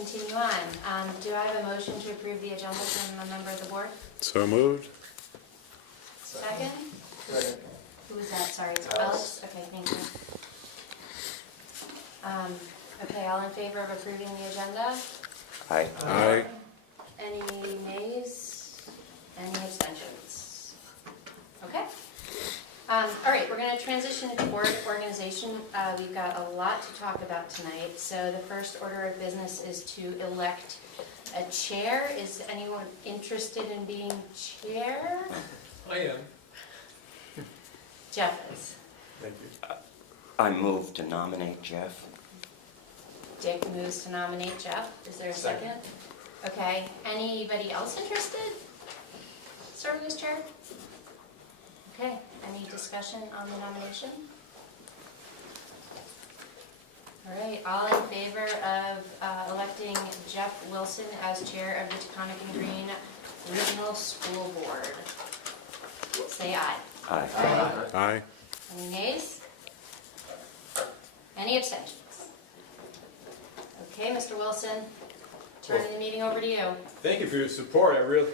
continue on. Do I have a motion to approve the agenda from a member of the board? So moved. Second? Second. Who was that? Sorry, it's Alex. Alex? Okay, thank you. Okay, all in favor of approving the agenda? Aye. Aye. Any nays? Any abstentions? Okay. All right, we're going to transition to board organization. We've got a lot to talk about tonight. So the first order of business is to elect a chair. Is anyone interested in being chair? I am. Jeff is. Thank you. I move to nominate Jeff. Dick moves to nominate Jeff. Is there a second? Okay. Anybody else interested serving as chair? Okay. Any discussion on the nomination? All right. All in favor of electing Jeff Wilson as chair of the Taconic and Green Regional School Board? Say aye. Aye. Aye. Any nays? Any abstentions? Okay, Mr. Wilson, turning the meeting over to you. Thank you for your support. I really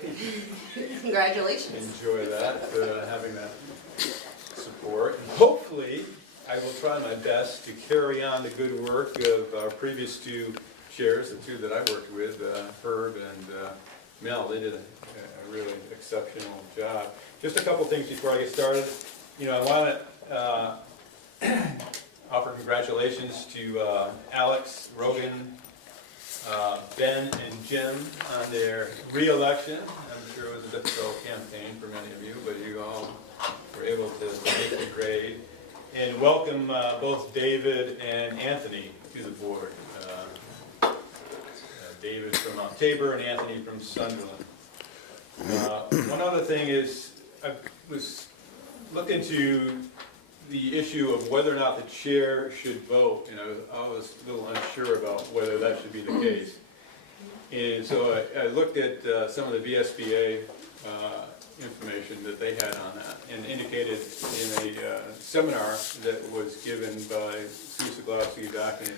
Congratulations. enjoy that, having that support. And hopefully, I will try my best to carry on the good work of our previous two chairs, the two that I worked with, Herb and Mel. They did a really exceptional job. Just a couple things before I get started. You know, I want to offer congratulations to Alex, Rogan, Ben, and Jim on their re-election. I'm sure it was a difficult campaign for many of you, but you all were able to make the grade. And welcome both David and Anthony to the board. David from Mount Tabor and Anthony from Sunderland. One other thing is, I was looking to the issue of whether or not the chair should vote, and I was a little unsure about whether that should be the case. And so I looked at some of the VSBA information that they had on that, and indicated in a seminar that was given by Sue Siglowski back in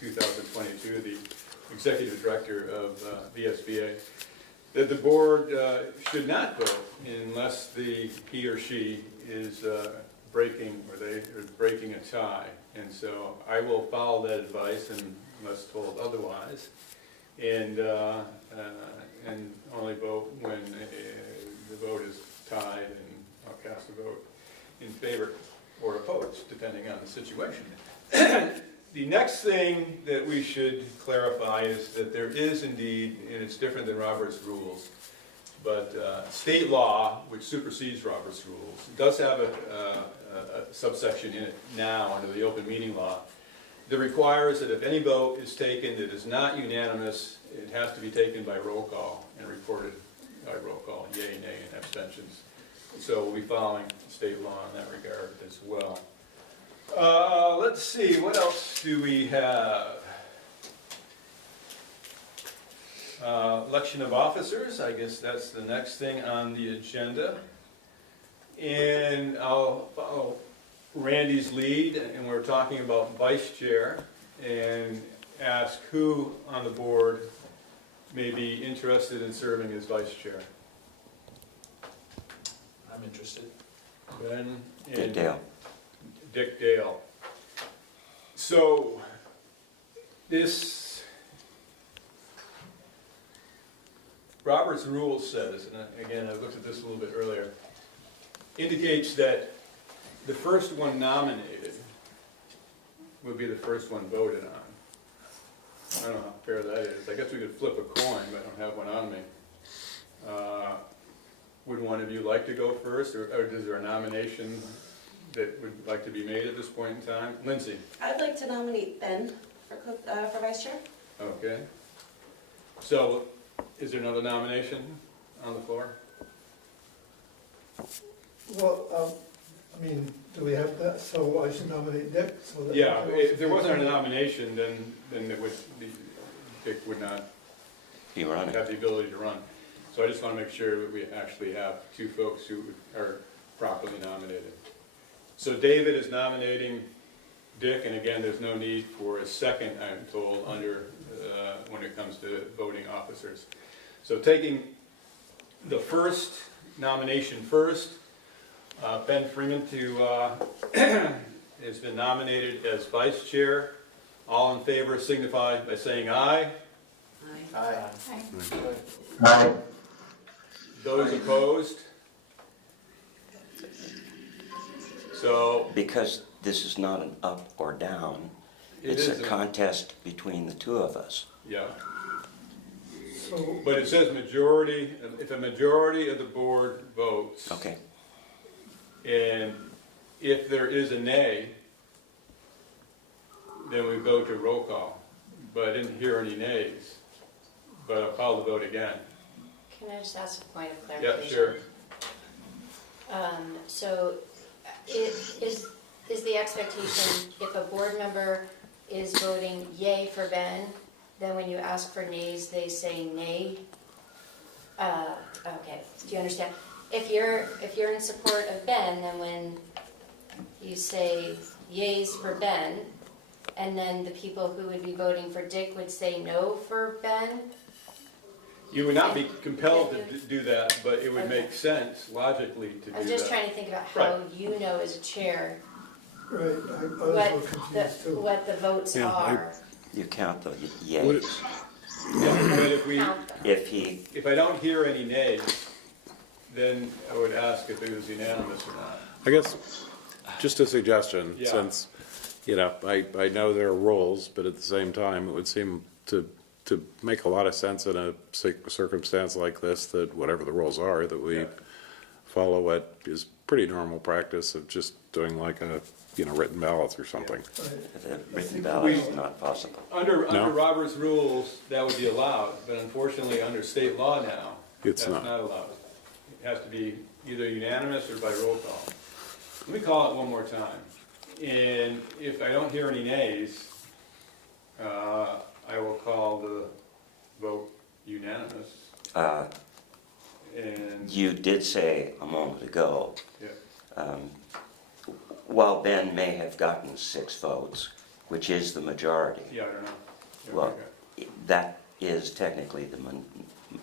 2022, the executive director of VSBA, that the board should not vote unless he or she is breaking a tie. And so I will follow that advice unless told otherwise, and only vote when the vote is tied, and I'll cast a vote in favor or opposed, depending on the situation. The next thing that we should clarify is that there is indeed, and it's different than Robert's rules, but state law, which supersedes Robert's rules, does have a subsection in it now under the open meeting law that requires that if any vote is taken that is not unanimous, it has to be taken by roll call and reported by roll call, yea, nay, and abstentions. So we'll be following state law in that regard as well. Let's see, what else do we have? Election of officers, I guess that's the next thing on the agenda. And I'll follow Randy's lead, and we're talking about vice chair, and ask who on the board may be interested in serving as vice chair. I'm interested. Ben Dick and Dale. Dick Dale. So, this Robert's Rules says, and again, I looked at this a little bit earlier, indicates that the first one nominated would be the first one voted on. I don't know how fair that is. I guess we could flip a coin, but I don't have one on me. Would one of you like to go first, or is there a nomination that would like to be made at this point in time? Lindsay? I'd like to nominate Ben for vice chair. Okay. So, is there another nomination on the floor? Well, I mean, do we have that? So I should nominate Dick? So that Yeah, if there wasn't a nomination, then it would be, Dick would not Be running. have the ability to run. So I just want to make sure that we actually have two folks who are properly nominated. So David is nominating Dick, and again, there's no need for a second, I'm told, under, when it comes to voting officers. So taking the first nomination first, Ben Freeman has been nominated as vice chair. All in favor signify by saying aye. Aye. Those opposed? So, Because this is not an up or down, It it's a isn't. contest between the two of us. yeah, So, but it says majority, if a majority of the board votes, Okay, and if there is a nay, then we go to roll call. But I didn't hear any nays, but I'll call the vote again. Can I just ask a point of Yeah, clarification? sure. So is the expectation, if a board member is voting yay for Ben, then when you ask for nays, they say nay? Okay, do you understand? If you're in support of Ben, then when you say yays for Ben, and then the people who would be voting for Dick would say no for Ben? You would not be compelled to do that, but it would Okay. make sense logically to do that. I'm just trying to think about how you know as a chair right, I was a little confused too. what the votes Yeah, I- are. you count the Would it- yays. Yeah, but if we, Count them. if I don't hear any nays, then I would ask if it was unanimous or not. I guess, just a suggestion, Yeah. since, you know, I know there are rules, but at the same time, it would seem to make a lot of sense in a circumstance like this, that whatever the rules are, that we Yeah. follow what is pretty normal practice of just doing like a, you know, written ballots or something. Right. The written ballot is not possible. Under No? Robert's rules, that would be allowed, but unfortunately, under state law now, It's that's not. not allowed. It has to be either unanimous or by roll call. Let me call it one more time. And if I don't hear any nays, I will call the vote unanimous. And, You did say a moment ago, yeah, while Ben may have gotten 6 votes, which is the majority, yeah, I don't know. Yeah, well, okay. that is technically the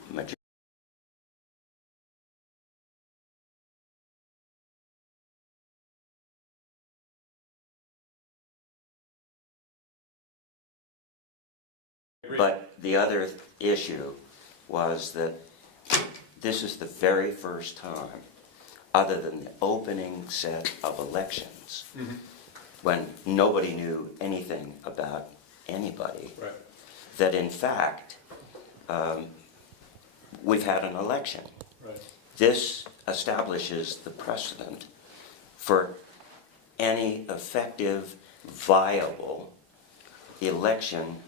majority. But the other issue was that this is the very first time, other than the opening set of elections, when nobody knew anything about anybody, Right, that in fact, we've had an election. right. This establishes the precedent for any effective, viable election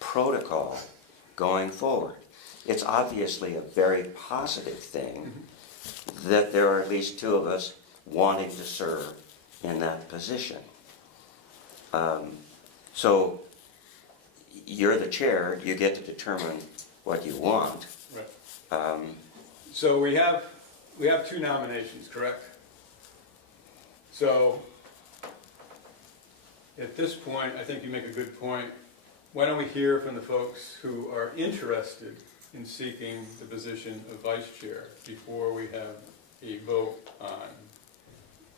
protocol going forward. It's obviously a very positive thing that there are at least 2 of us wanting to serve in that position. So you're the chair, you get to determine what you want. Right. So we have 2 nominations, correct? So at this point, I think you make a good point. Why don't we hear from the folks who are interested in seeking the position of vice chair before we have a vote on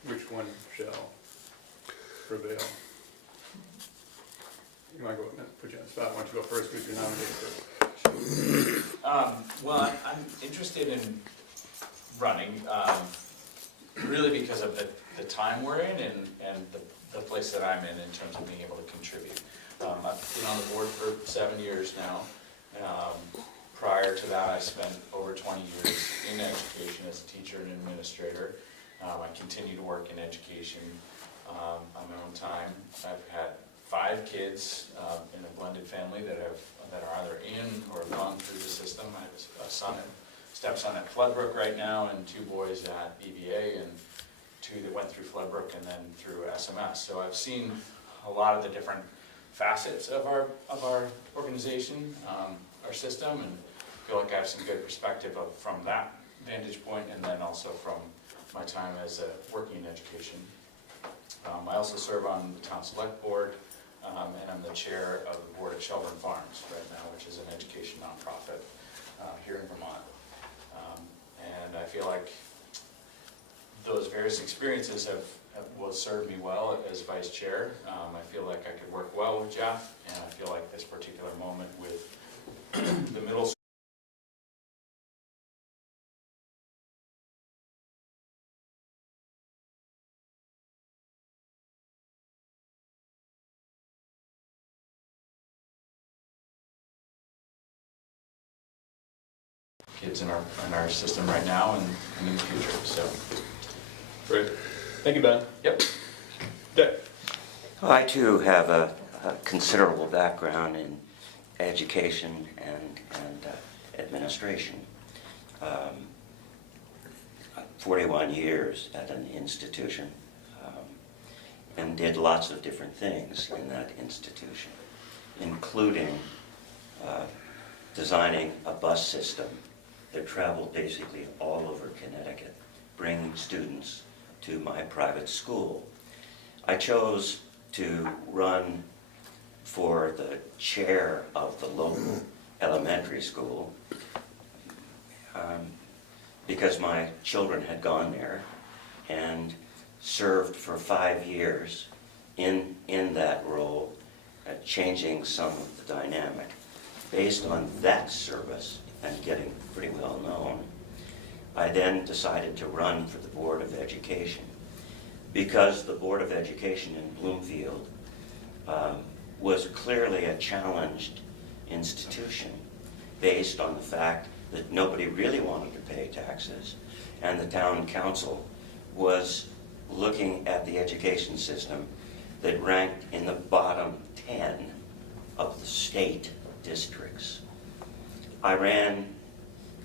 which one shall prevail? You want to go, put you on the spot, why don't you go first, because you're nominated first. Well, I'm interested in running, really because of the time we're in and the place that I'm in terms of being able to contribute. I've been on the board for 7 years now. Prior to that, I spent over 20 years in education as a teacher and administrator. I continue to work in education on my own time. I've had 5 kids in a blended family that are either in or have gone through the system. I have a son and stepson at Floodbrook right now, and 2 boys at BVA, and 2 that went through Floodbrook and then through SMS. So I've seen a lot of the different facets of our organization, our system, and feel like I have some good perspective from that vantage point, and then also from my time as working in education. I also serve on the town select board, and I'm the chair of the board at Shelburne Farms right now, which is an education nonprofit here in Vermont. And I feel like those various experiences will serve me well as vice chair. I feel like I could work well with Jeff, and I feel like this particular moment with the middle school kids in our system right now and in the future, so. Great. Thank you, Ben. Yep. Dick? I too have a considerable background in education and administration. 41 years at an institution, and did lots of different things in that institution, including designing a bus system that traveled basically all over Connecticut, bringing students to my private school. I chose to run for the chair of the local elementary school because my children had gone there and served for 5 years in that role, changing some of the dynamic. Based on that service and getting pretty well known, I then decided to run for the Board of Education because the Board of Education in Bloomfield was clearly a challenged institution based on the fact that nobody really wanted to pay taxes, and the town council was looking at the education system that ranked in the bottom 10 of the state districts. I ran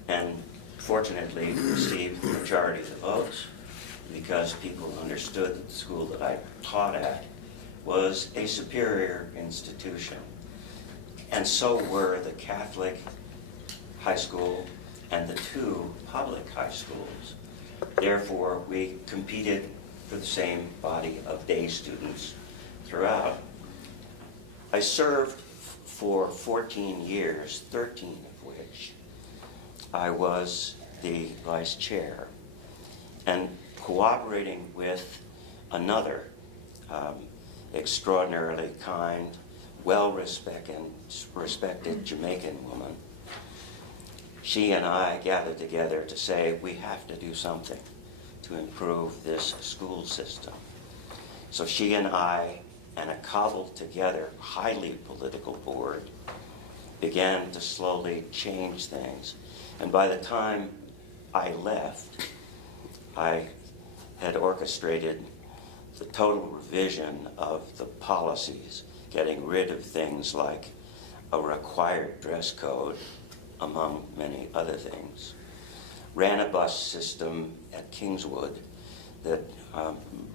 and fortunately received the majority of the votes because people understood that the school that I taught at was a superior institution. And so were the Catholic high school and the 2 public high schools. Therefore, we competed for the same body of day students throughout. I served for 14 years, 13 of which I was the vice chair, and cooperating with another extraordinarily kind, well-respected Jamaican woman. She and I gathered together to say we have to do something to improve this school system. So she and I and a cobbled together, highly political board began to slowly change things. And by the time I left, I had orchestrated the total revision of the policies, getting rid of things like a required dress code, among many other things. Ran a bus system at Kingswood that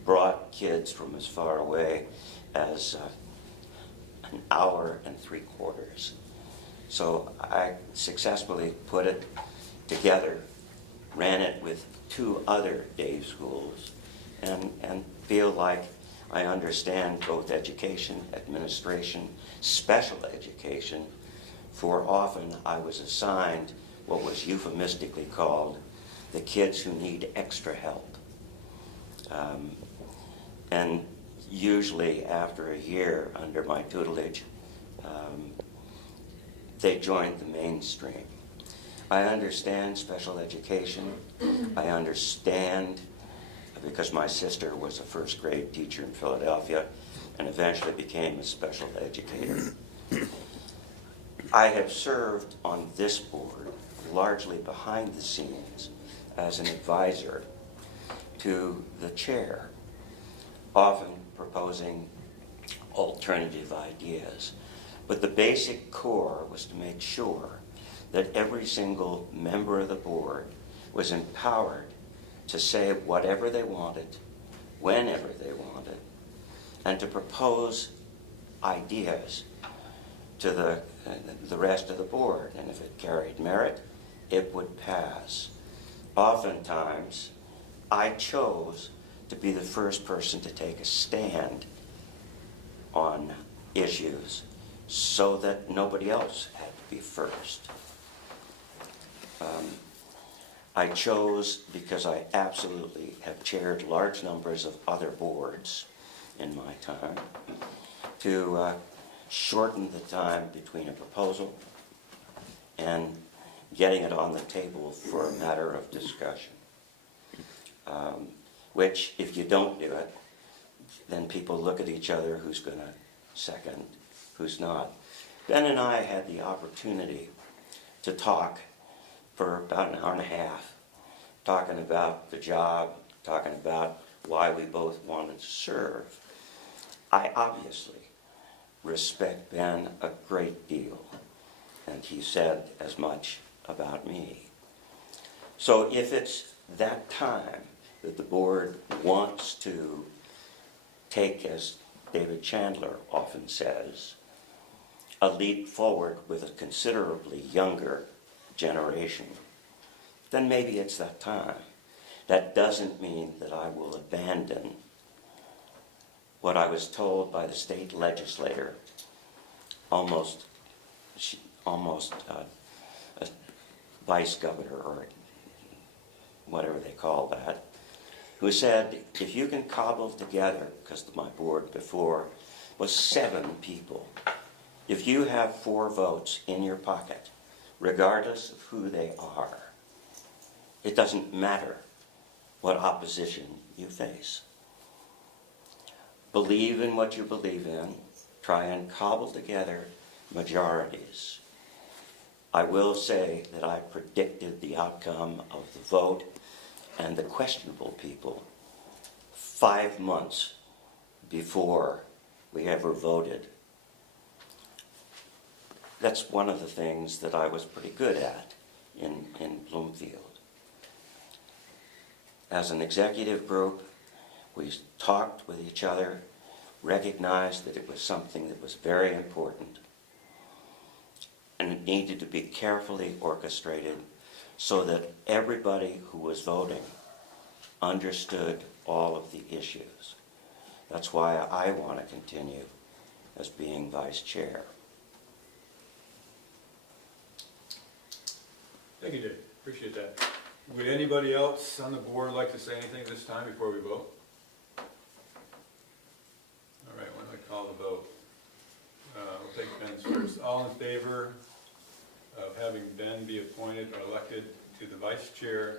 brought kids from as far away as an hour and 3/4. So I successfully put it together, ran it with 2 other day schools, and feel like I understand both education, administration, special education, for often I was assigned what was euphemistically called the kids who need extra help. And usually after a year under my tutelage, they joined the mainstream. I understand special education. I understand, because my sister was a first grade teacher in Philadelphia and eventually became a special educator. I have served on this board largely behind the scenes as an advisor to the chair, often proposing alternative ideas. But the basic core was to make sure that every single member of the board was empowered to say whatever they wanted, whenever they wanted, and to propose ideas to the rest of the board. And if it carried merit, it would pass. Oftentimes, I chose to be the first person to take a stand on issues so that nobody else had to be first. I chose because I absolutely have chaired large numbers of other boards in my time to shorten the time between a proposal and getting it on the table for a matter of discussion. Which, if you don't do it, then people look at each other, who's going to second, who's not. Ben and I had the opportunity to talk for about an hour and a half, talking about the job, talking about why we both wanted to serve. I obviously respect Ben a great deal, and he said as much about me. So if it's that time that the board wants to take, as David Chandler often says, a leap forward with a considerably younger generation, then maybe it's that time. That doesn't mean that I will abandon what I was told by the state legislator, almost a vice governor or whatever they call that, who said, if you can cobble together, because my board before was 7 people, if you have 4 votes in your pocket, regardless of who they are, it doesn't matter what opposition you face. Believe in what you believe in. Try and cobble together majorities. I will say that I predicted the outcome of the vote and the questionable people 5 months before we ever voted. That's one of the things that I was pretty good at in Bloomfield. As an executive group, we talked with each other, recognized that it was something that was very important, and it needed to be carefully orchestrated so that everybody who was voting understood all of the issues. That's why I want to continue as being vice chair. Thank you, Dave. Appreciate that. Would anybody else on the board like to say anything this time before we vote? All right, when do I call the vote? We'll take Ben's first. All in favor of having Ben be appointed or elected to the vice chair,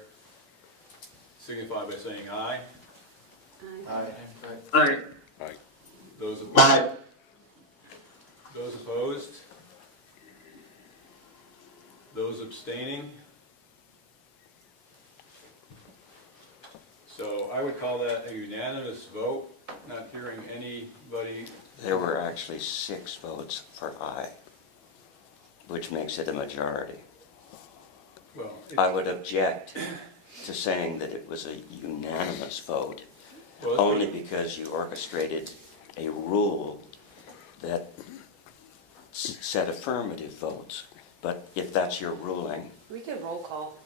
signify by saying aye. Aye. Aye. Those opposed? Those opposed? Those abstaining? So I would call that a unanimous vote, not hearing anybody. There were actually 6 votes for aye, which makes it a majority. Well, I would object to saying that it was a unanimous vote, well, only because you orchestrated a rule that said affirmative votes. But if that's your ruling, We could roll call.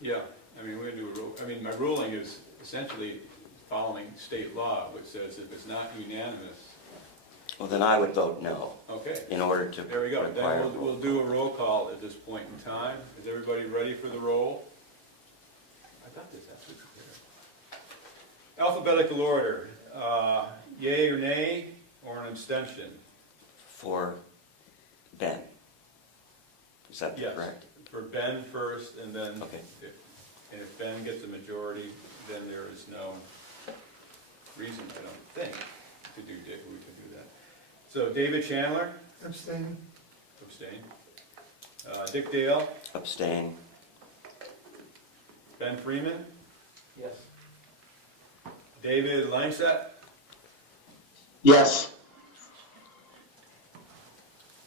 yeah, I mean, we're gonna do a rule, I mean, my ruling is essentially following state law, which says if it's not unanimous, well, then I would vote no okay. in order to There we go. require Then we'll do a roll call at this point in time. Is everybody ready for the roll? I got this actually prepared. Alphabetical order, yay or nay, or an abstention? for Ben. Is that Yes. correct? For Ben first, and then, Okay. if Ben gets a majority, then there is no reason, I don't think, we can do that. So David Chandler, Abstain? abstain. Dick Dale, Abstain. Ben Freeman, Yes. David Langsett, Yes.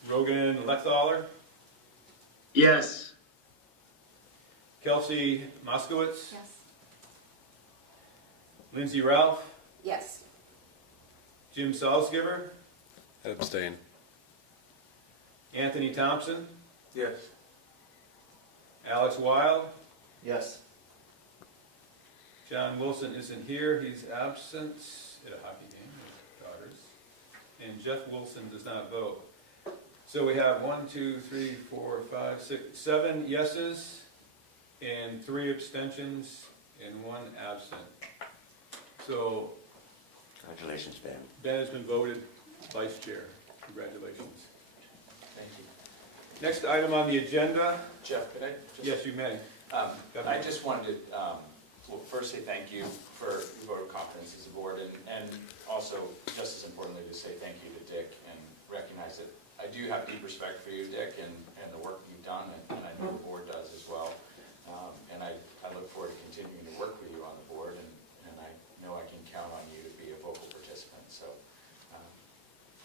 Rogan Lechthaler, Yes. Kelsey Moskowitz, Yes. Lindsay Ralph, Yes. Jim Salzgiver, Abstain. Anthony Thompson, Yes. Alex Wild, Yes. John Wilson isn't here, he's absent at a hockey game with daughters. And Jeff Wilson does not vote. So we have 1, 2, 3, 4, 5, 6, 7 yeses, and 3 abstentions, and 1 absent. So Congratulations, Ben. Ben has been voted vice chair. Congratulations. Thank you. Next item on the agenda. Jeff, could I just? Yes, you may. I Definitely. just wanted to, well, first say thank you for your vote of confidence as a board, and also, just as importantly, to say thank you to Dick and recognize that I do have deep respect for you, Dick, and the work you've done, and I know the board does as well. And I look forward to continuing to work with you on the board, and I know I can count on you to be a vocal participant. So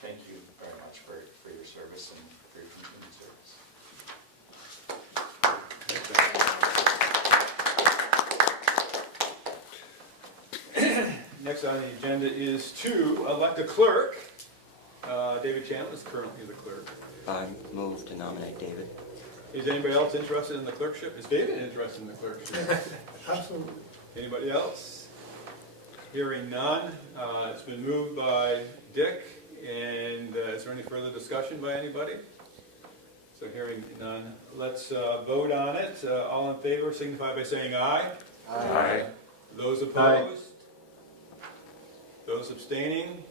thank you very much for your service and for your continued service. Next on the agenda is to elect a clerk. David Chandler is currently the clerk. I move to nominate David. Is anybody else interested in the clerkship? Is David interested in the clerkship? Absolutely. Anybody else? Hearing none. It's been moved by Dick, and is there any further discussion by anybody? So hearing none, let's vote on it. All in favor signify by saying aye. Aye. Those opposed? Those abstaining?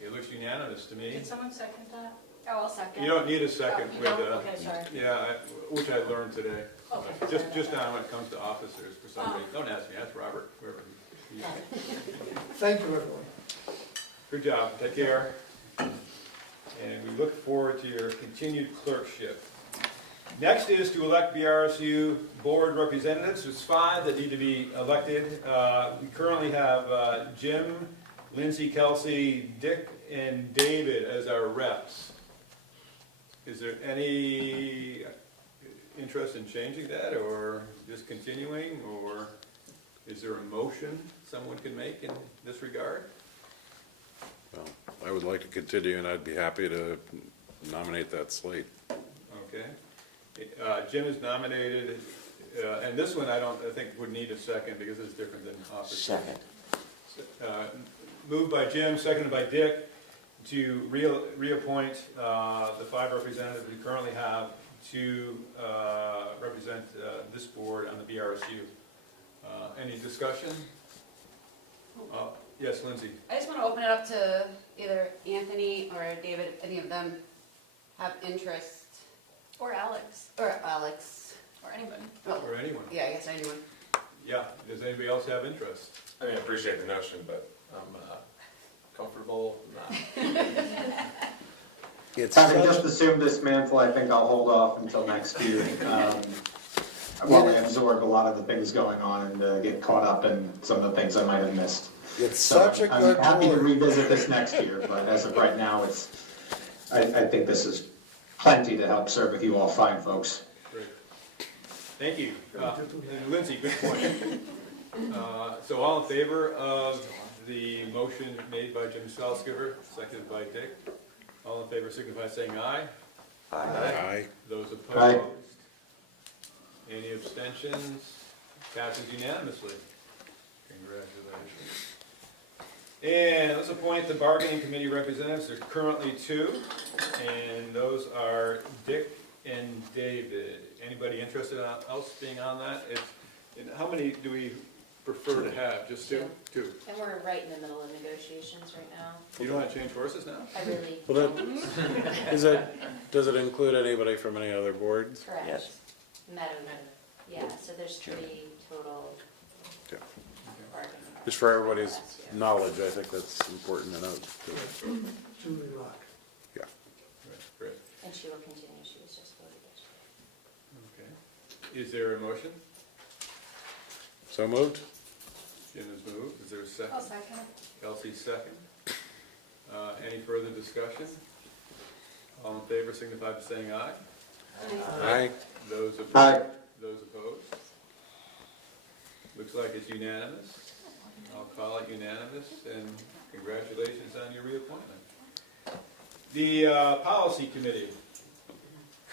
It looks unanimous to me. Did someone second that? Oh, I'll second. You don't need a second Oh, you with, don't? Okay, sorry. yeah, which I learned today. Okay. Just now when it comes to officers for somebody. Don't ask me, ask Robert, whoever he is. Thank you, everyone. Good job, take care. And we look forward to your continued clerkship. Next is to elect BRSU board representatives. There's 5 that need to be elected. We currently have Jim, Lindsay, Kelsey, Dick, and David as our reps. Is there any interest in changing that, or just continuing, or is there a motion someone can make in this regard? Well, I would like to continue, and I'd be happy to nominate that slate. Okay. Jim is nominated, and this one I think would need a second because it's different than office. Second. Moved by Jim, seconded by Dick, to reappoint the 5 representatives we currently have to represent this board on the BRSU. Any discussion? Yes, Lindsay. I just want to open it up to either Anthony or David, if any of them have interest, Or Alex, or Alex. or anyone. Oh, Or anyone? yeah, I guess anyone. Yeah, does anybody else have interest? I mean, I appreciate the notion, but I'm comfortable not. It's Having just assumed this mantle, I think I'll hold off until next year, while I absorb a lot of the things going on and get caught up in some of the things I might have missed. It's So such a good I'm happy to board. revisit this next year, but as of right now, I think this is plenty to help serve with you all fine folks. Great. Thank you. And Lindsay, good point. So all in favor of the motion made by Jim Salzgiver, seconded by Dick? All in favor signify by saying aye. Aye. Those opposed? Aye. Any abstentions? Passes unanimously. Congratulations. And let's appoint the bargaining committee representatives. There's currently 2, and those are Dick and David. Anybody interested in else being on that? How many do we prefer to have? Just 2? 2. And we're right in the middle of negotiations right now. You don't want to change horses now? I really Well, don't. does it include anybody from any other boards? Correct. Yes. Meadow, yeah, so there's 3 total Yeah. bargaining. Just for everybody's reps, yeah. knowledge, I think that's important to note. Julie Rock. Yeah. Right, great. And she will continue, she was just voted yesterday. Okay. Is there a motion? So moved? Jim has moved. Is there a second? I'll second. Kelsey, second. Any further discussion? All in favor signify by saying aye. Aye. Those opposed? Aye. Those opposed? Looks like it's unanimous. I'll call it unanimous, and congratulations on your reappointment. The Policy Committee.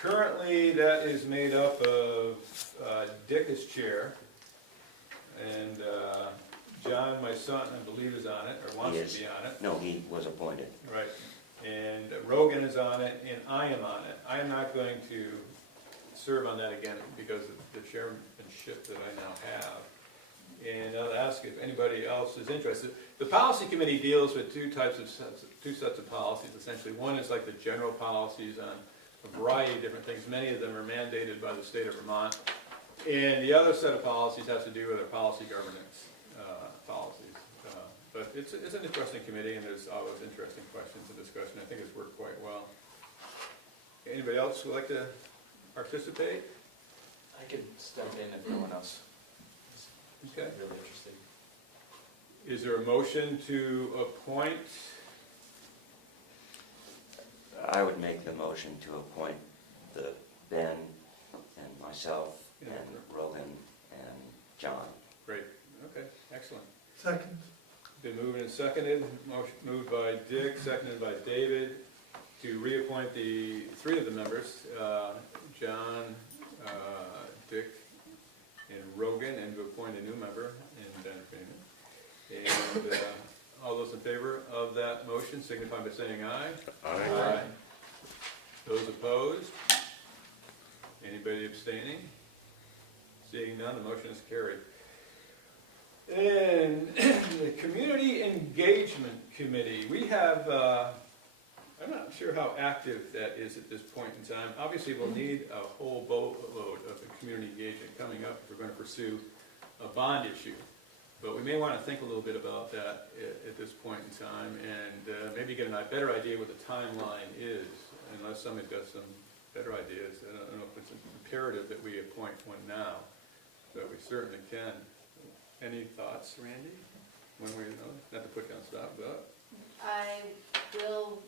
Currently, that is made up of Dick as chair, and John, my son, I believe is on it, or wants He is. to be on it. No, he was appointed. Right. And Rogan is on it, and I am on it. I am not going to serve on that again because of the chairmanship that I now have. And I'll ask if anybody else is interested. The policy committee deals with two sets of policies, essentially. One is like the general policies on a variety of different things. Many of them are mandated by the state of Vermont. And the other set of policies has to do with our policy governance policies. But it's an interesting committee, and there's always interesting questions and discussion. I think it's worked quite well. Anybody else would like to participate? I could step in if no one else is Okay. really interested. Is there a motion to appoint? I would make the motion to appoint Ben and myself and Rogan and John. Great, okay, excellent. Second. Been moved and seconded, motion moved by Dick, seconded by David, to reappoint the three of the members, John, Dick, and Rogan, and to appoint a new member in Ben Freeman. And all those in favor of that motion signify by saying aye. Aye. Those opposed? Anybody abstaining? Seeing none, the motion is carried. And the Community Engagement Committee, we have, I'm not sure how active that is at this point in time. Obviously, we'll need a whole boatload of the community engagement coming up if we're going to pursue a bond issue. But we may want to think a little bit about that at this point in time, and maybe get a better idea what the timeline is, unless somebody's got some better ideas. I don't know if it's imperative that we appoint one now, but we certainly can. Any thoughts, Randy? One way or another? Not to put you on the spot, but I will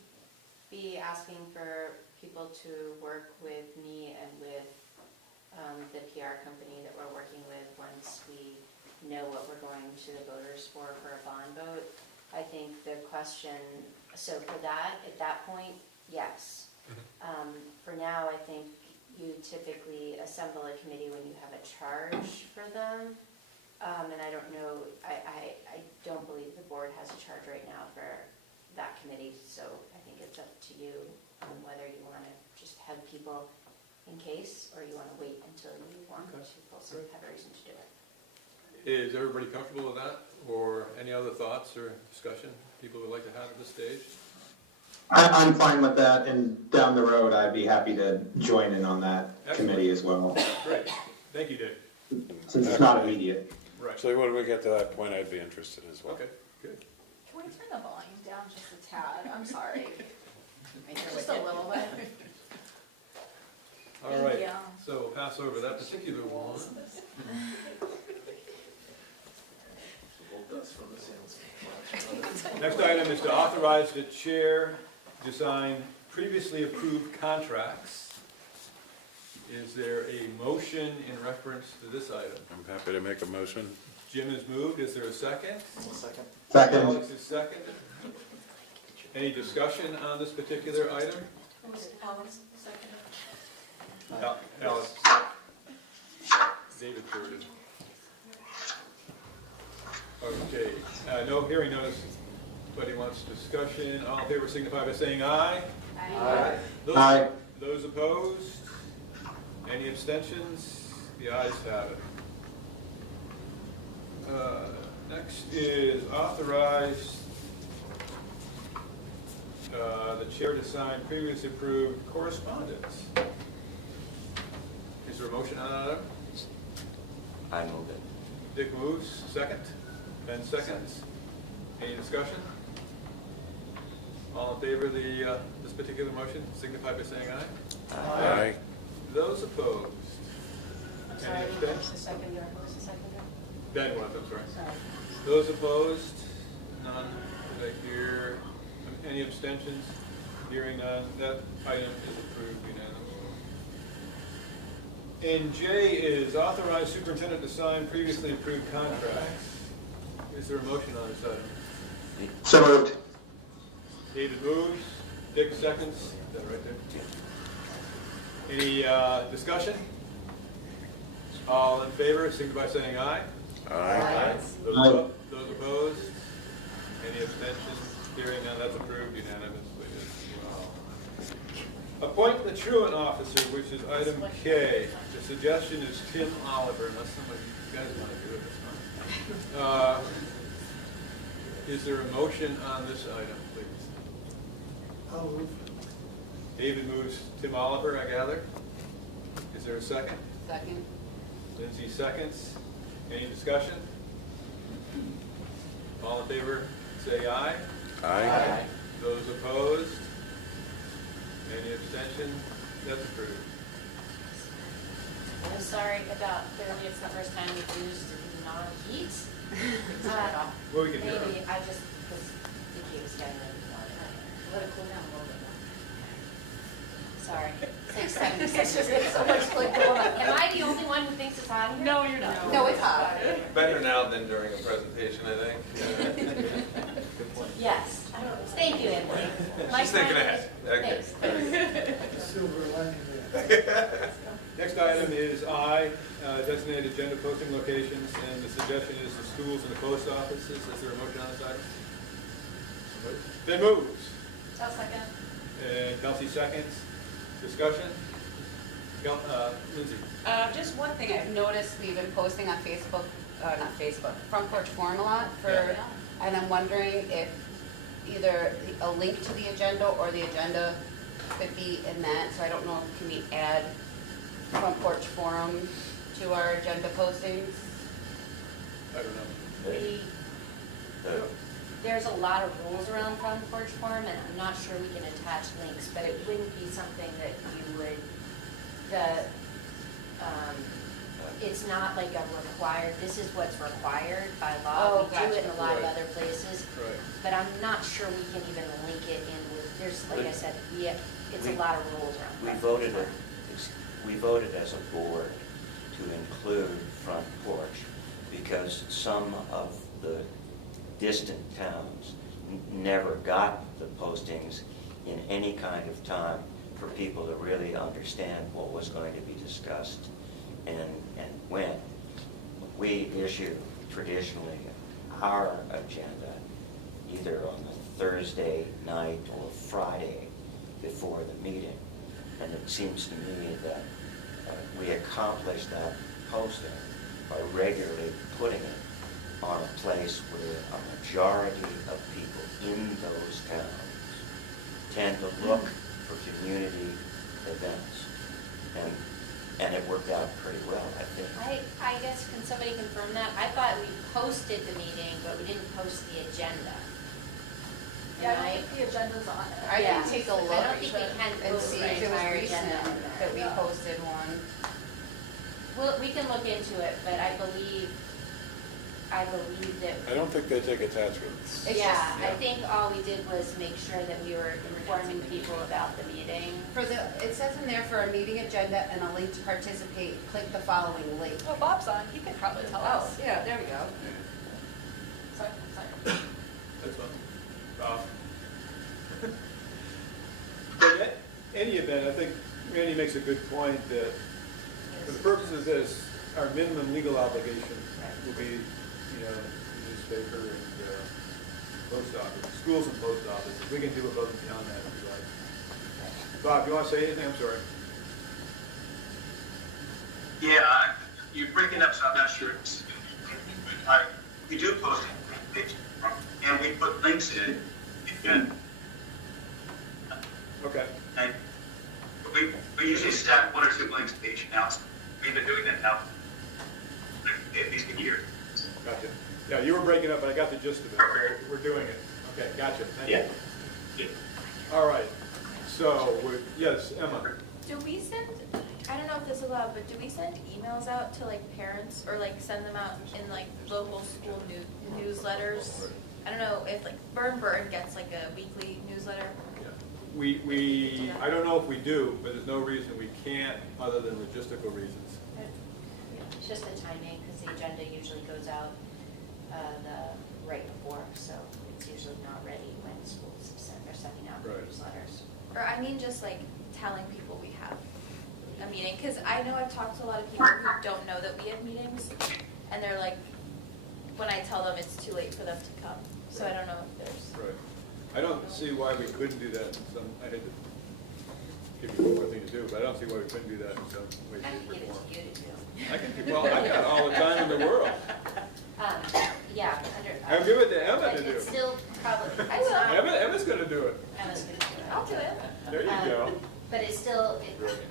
be asking for people to work with me and with the PR company that we're working with once we know what we're going to the voters for a bond vote. I think the question, so for that, at that point, yes. For now, I think you typically assemble a committee when you have a charge for them. And I don't know, I don't believe the board has a charge right now for that committee, so I think it's up to you whether you want to just have people in case, or you want to wait until you want to pull some, have a reason to do it. is everybody comfortable with that? Or any other thoughts or discussion people would like to have at this stage? I'm fine with that, and down the road, I'd be happy to join in on that Excellent. committee as well, Great, thank you, Dave. since it's not immediate. Right, So when we get to that point, I'd be interested as well. okay, good. Can we turn the volume down just a tad? I'm sorry. Just a little bit. All Thank right, you. so we'll pass over that particular one. Next item is to authorize the chair to sign previously approved contracts. Is there a motion in reference to this item? I'm happy to make a motion. Jim has moved, is there a second? Second. Second, Alex is seconded. Any discussion on this particular item? Alex, second. Alex. David thirded. Okay, no hearing notice. Anybody wants discussion? All in favor signify by saying aye. Aye. Aye. Those opposed? Any abstentions? The ayes have it. Next is authorize the chair to sign previously approved correspondence. Is there a motion on that item? I move it. Dick moves, second. Ben seconds. Any discussion? All in favor of this particular motion, signify by saying aye. Aye. Those opposed? I'm sorry, Any who was abstentions? the seconder? Who was the seconder? Ben was, I'm sorry. Sorry. Those opposed? None. Did I hear any abstentions? Hearing none, that item is approved unanimously. And J is authorize superintendent to sign previously approved contracts. Is there a motion on this item? so moved. David moves, Dick seconds. Is that right there? Any discussion? All in favor, signify by saying aye. Aye. Those opposed? Any abstentions? Hearing none, that's approved unanimously as well. Appoint the truant officer, which is item K. The suggestion is Tim Oliver, unless somebody, you guys want to do it, that's fine. Is there a motion on this item, please? I'll move. David moves Tim Oliver, I gather. Is there a second? Second. Lindsay seconds. Any discussion? All in favor, say aye. Aye. Those opposed? Any abstention? That's approved. I'm sorry about, clearly it's the first time we've used non-heat. Well, we can hear Maybe it. I just, because the key was getting ready for it. Let it cool down a little bit more. Sorry. It's like 70, it's just getting so much like going on. Am I the only one who thinks it's hot here? No, you're not. No, it's hot. Better now than during a presentation, I think. Yes. Thank you, Emily. She's thinking ahead. Okay. Thanks. Silver lining there. Next item is I, designated agenda posting locations, and the suggestion is the schools and the post offices. Is there a motion on this item? Ben moves. I'll second. And Kelsey seconds. Discussion? Lindsay? Just one thing I've noticed, we've been posting on Facebook, not Facebook, Front Porch Forum a lot for, Yeah. and I'm wondering if either a link to the agenda or the agenda could be in that, so I don't know, can we add Front Porch Forum to our agenda postings? I don't know. We, there's a lot of rules around Front Porch Forum, and I'm not sure we can attach links, but it wouldn't be something that you would, it's not like a required, this is what's required by law. Oh, We do it in a lot of Right. other places, Right. but I'm not sure we can even link it in with, there's, like I said, it's a lot of rules around We Front voted, Porch we voted as a board to include Front Porch because some of the distant towns never got the postings in any kind of time for people to really understand what was going to be discussed and when. We issue traditionally our agenda either on the Thursday night or Friday before the meeting. And it seems to me that we accomplish that posting by regularly putting it on a place where a majority of people in those towns tend to look for community events. And it worked out pretty well, I think. I guess, can somebody confirm that? I thought we posted the meeting, but we didn't post the agenda. Yeah, I don't think the agenda's on it. I Yeah. can take a I look don't think we can and post see the if it was entire recent agenda on there. that we posted one. Well, we can look into it, but I believe that. I don't think they take attachments. It's Yeah, just- I think all we did was make sure that we were informing people about the meeting. For the, it says in there for a meeting agenda and a link to participate, click the following link. Well, Bob's on, he could probably tell Oh, us. yeah, there we go. Sorry. That's fine. But in any event, I think Randy makes a good point that for the purpose of this, our minimum legal obligation will be, newspaper and post office, schools and post offices. We can do above and beyond that if you like. Bob, you want to say anything? I'm sorry. Yeah, you're breaking up, so I'm not sure. We do post it, and we put links in, and Okay. we usually stack one or two links to each announcement. We've been doing that now at least a year. Gotcha. Yeah, you were breaking up, but I got the gist of it. So we're doing it. Okay, gotcha. Thank you. Yeah. All right. So, yes, Emma. Do we send, I don't know if this is allowed, but do we send emails out to like parents or like send them out in like local school newsletters? I don't know if like Burn gets like a weekly newsletter. I don't know if we do, but there's no reason we can't, other than logistical reasons. It's just the timing, because the agenda usually goes out the right before, so it's usually not ready when schools are sending out Right. newsletters. Or I mean just like telling people we have a meeting, because I know I've talked to a lot of people who don't know that we have meetings, and they're like, when I tell them it's too late for them to come. So I don't know if there's. Right. I don't see why we couldn't do that in some, I hate to give you one more thing to do, but I don't see why we couldn't do that in some way, I can shape, or give it form. to you to do. I can, well, I got all the time in the world. Yeah, I'll give it to Emma but to do. it's still probably, I will. Emma's gonna do it. Emma's gonna do it. I'll do it. There you go. But it's still,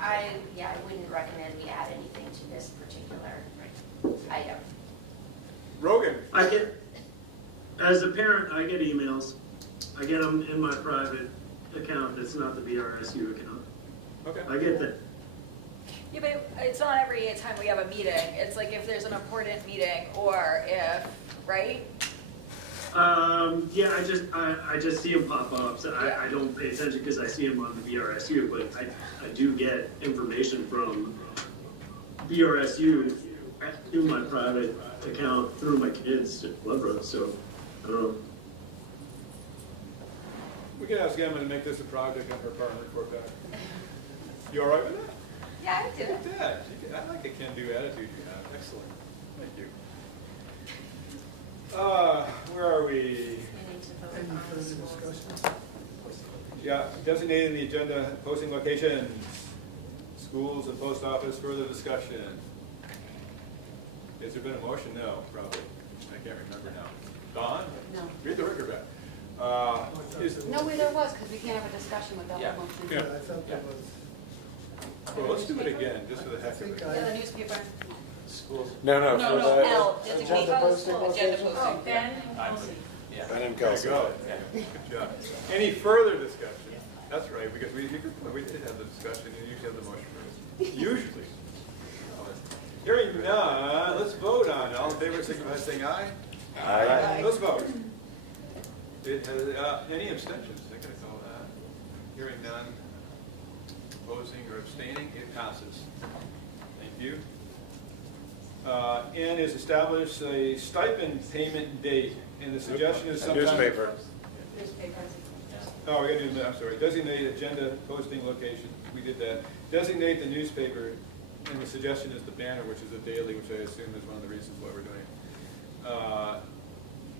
I wouldn't recommend we add anything to this particular item. Rogan, I get, as a parent, I get emails. I get them in my private account that's not the BRSU account. okay. I get that. Yeah, but it's not every time we have a meeting. It's like if there's an important meeting or if, right? Yeah, I just see them pop up. So I don't pay attention because I see them on the BRSU, but I do get information from BRSU in my private account through my kids at Blood Brothers. So I don't know. We can ask Emma to make this a project on her part and report back. You all right with that? Yeah, I do. Look at that. I like the can-do attitude you have. Excellent. Thank you. Where are we? We need to vote Any on further schools. discussion? Yeah, designating the agenda, posting locations, schools and post office, further discussion. Has there been a motion? No, probably. I can't remember now. Dawn? No. Read the record back. No, there was, because we can't have a discussion without Yeah. a motion. Yeah. I thought that was, Well, let's do it again, just for the I heck of think it. Yeah, the I, newspaper. Schools. No, No, L, Agenda designate posting agenda location? posting. Ben I'm- Halsey. Yeah. Ben and There you Kelsey. go. Yeah. Good job. Any further discussion? That's right, because we did have the discussion, and you usually have the motion first. Usually. Hearing none, let's vote on it. All in favor, signify by saying aye. Aye. Let's vote. It has, any abstentions? I gotta call that. Hearing none, opposing or abstaining, it passes. Thank you. N is establish a stipend payment date, and the suggestion is A sometime. newspaper. Oh, we gotta do, I'm sorry, designate agenda posting location, we did that. Designate the newspaper, and the suggestion is the banner, which is a daily, which I assume is one of the reasons why we're doing it.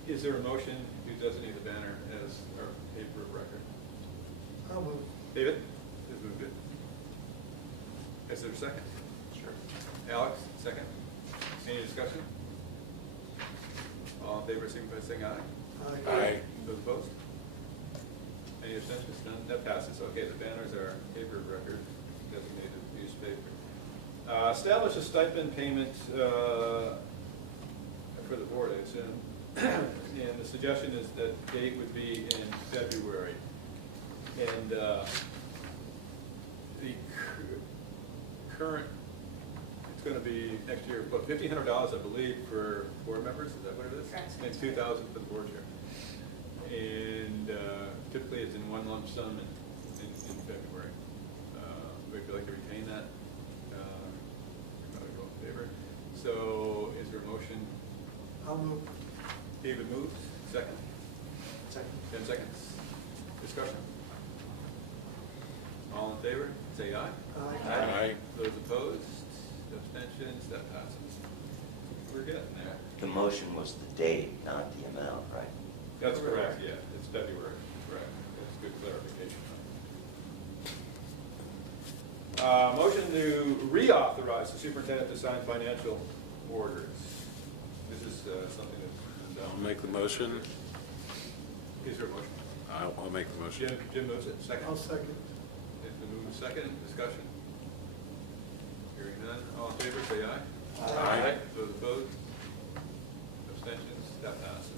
Is there a motion to designate the banner as our paper of record? I'll move. David? Has moved it. Is there a second? Sure. Alex, second. Any discussion? All in favor, signify by saying aye. Aye. Those opposed? Any abstentions? None? That passes. Okay, the banners are paper of record, designated newspaper. Establish a stipend payment for the board, I assume. And the suggestion is that the date would be in February. And the current, it's going to be next year, but $1,500, I believe, for board members. Is that what it is? Correct. And $2,000 for the board chair. And typically it's in one lump sum in February. Would you like to retain that? Everybody go in favor. So is there a motion? I'll move. David moves, second. Second. 10 seconds. Discussion. All in favor, say aye. Aye. Those opposed, abstentions, that passes. We're getting there. The motion was the date, not the amount, right? That's correct, yeah, it's February, correct. That's good clarification. Motion to reauthorize the superintendent to sign financial orders. This is something that's been I'll done. make the motion. Is there a motion? I'll make the motion. Jim moves it, second. I'll second. It's been moved second, discussion. Hearing none, all in favor, say aye. Aye. Those opposed? Abstentions, that passes.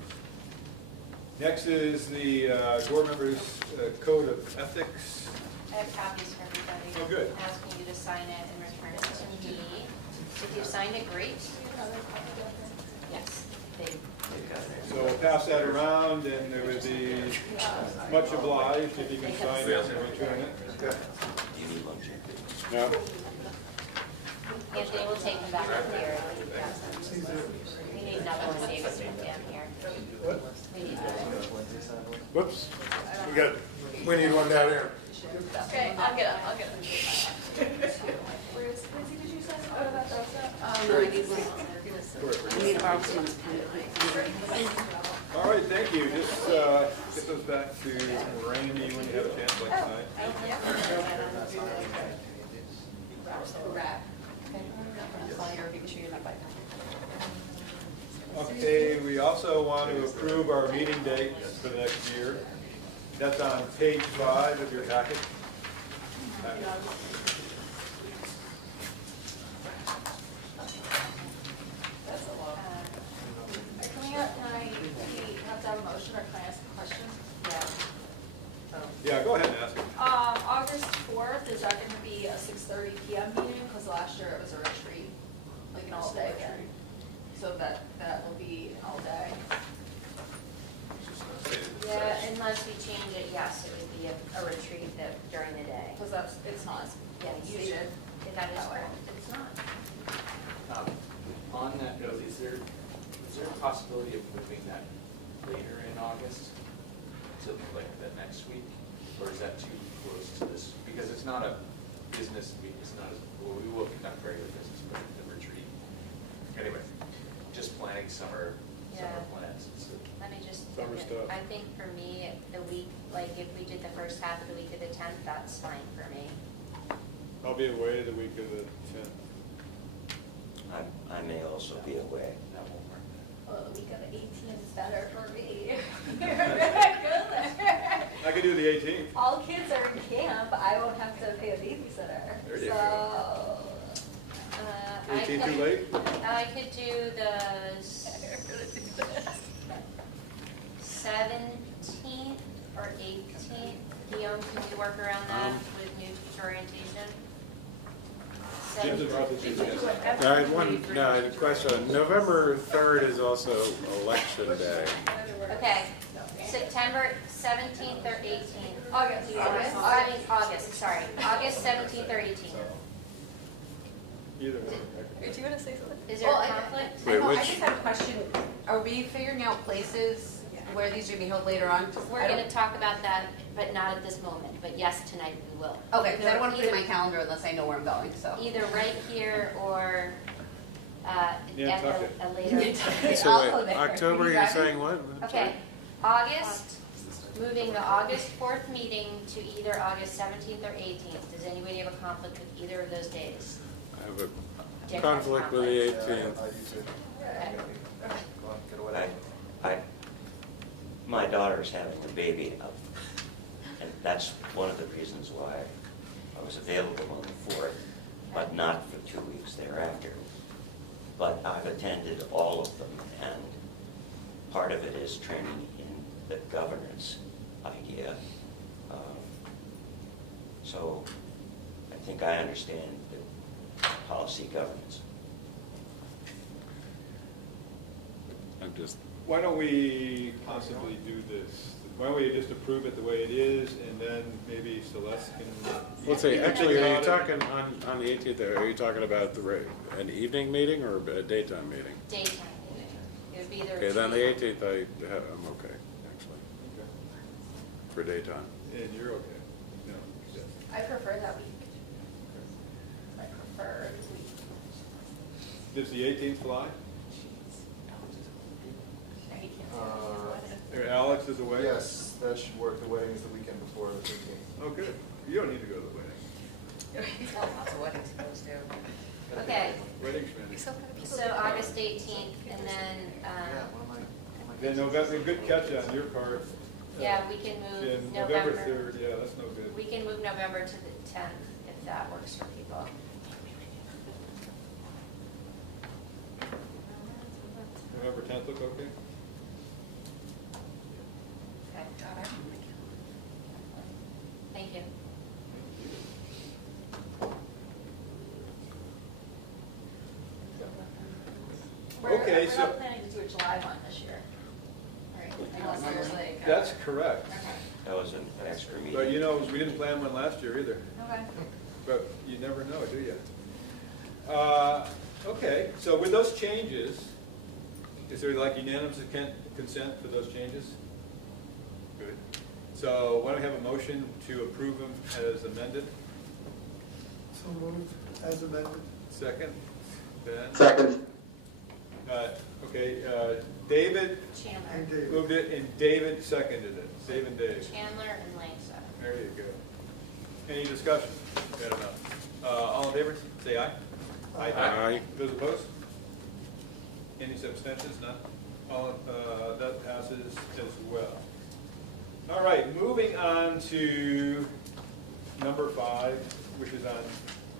Next is the board members' code of ethics. I have copies for everybody. Oh, good. Asking you to sign it and return it to me. If you've signed it, great. Yes, they. So we'll pass that around, and there would be much obliged if you can sign it and return it. Do you need one, Jim? No? Anthony will take them back up here. We need another one, David, down here. What? We need another. Whoops. We need one down here. Okay, I'll get it. Bruce, Lindsay, did you send about those? No, I need one. I need to borrow someone's pen. All right, thank you. Just get those back to Randy when you have a chance like tonight. Okay, we also want to approve our meeting dates for the next year. That's on page 5 of your packet. Can I have to have a motion, or can I ask a question? Yeah, go ahead and ask it. August 4th, is that gonna be a 6:30 PM meeting? Because last year it was a retreat, like an all-day event. So that will be an all-day. Yeah, unless we change it, yes, it would be a retreat during the day. Because it's not Yeah, usually, stated. that is that way. correct, it's not. On that note, is there a possibility of moving that later in August to like the next week? Or is that too close to this? Because it's not a business week, it's not, well, we will conduct regular business, but the retreat. Anyway, just planning summer Yeah. plans. Let me just, Summer stuff. I think for me, the week, like if we did the first half of the week of the 10th, that's fine for me. I'll be away the week of the 10th. I may also be away. That won't work. Well, the week of the 18th is better for me. Go there. I could do the 18th. All kids are in camp, I won't have to pay a babysitter. There you So, go. I 18th could- too late? I could do the 17th or 18th. Guillaume, can you work around that with new teacher orientation? Jim's and Martha's You usually can do have whatever I had you one, need for no, I had a teacher. question. November 3rd is also election day. Okay, September 17th or 18th? August. I mean, August, sorry. August 17th or 18th. Either one. Do you want to say something? Is there Well, a conflict? Wait, I which- just have a question. Are we figuring out places where these are gonna be held later on? 'Cause We're I don't- gonna talk about that, but not at this moment, but yes, tonight we will. Okay, because I don't want to put it in my Either- calendar unless I know where I'm going, so. Either right here or at Nantucket. a later. So I'll go wait, there. October, Can you you're drive me? saying what? I'm sorry. Okay, August, moving the August 4th meeting to either August 17th or 18th. Does anybody have a conflict with either of those days? I have a Dick has conflict with the conflicts. 18th. My daughter's having a baby, and that's one of the reasons why I was available on the 4th, but not for 2 weeks thereafter. But I've attended all of them, and part of it is training in the governance idea. So I think I understand the policy governance. I'm just, Why don't we possibly do this? Why don't we just approve it the way it is, and then maybe Celeste can... let's see, you can actually, think are you about it. talking on the 18th, are you talking about an evening meeting or a daytime meeting? Daytime meeting. It would be the Okay, then the retreat. 18th, I'm okay, actually, Okay. for daytime. And you're okay? No, yes. I prefer that week. I prefer week. Does the 18th fly? Or Alex is away? Yes, that should work. The wedding is the weekend before the 15th. Oh, good. You don't need to go to the wedding. Lots of weddings to go to. Okay, Wedding schmeding. so August 18th, and then, Then November, good catch on your part. yeah, we can Then move November November. 3rd, yeah, that's no good. We can move November to the 10th, if that works for people. November 10th look okay? Okay. Thank you. Okay, We're so- not planning to do a July one this year. Right, unless there's like. That's correct. That was an extra meeting. But you know, we didn't plan one last year either. Okay. But you never know, do you? Okay, so with those changes, is there like unanimous consent for those changes? Good. So why don't we have a motion to approve them as amended? So moved, as amended. Second? Ben? Second. Okay, David Chandler, moved it and David seconded it. Dave and Dave. Chandler and Langstaff. There you go. Any discussion? Good enough. All in favor, say aye. Aye. Those opposed? Any abstentions? None? That passes as well. All right, moving on to number 5, which is on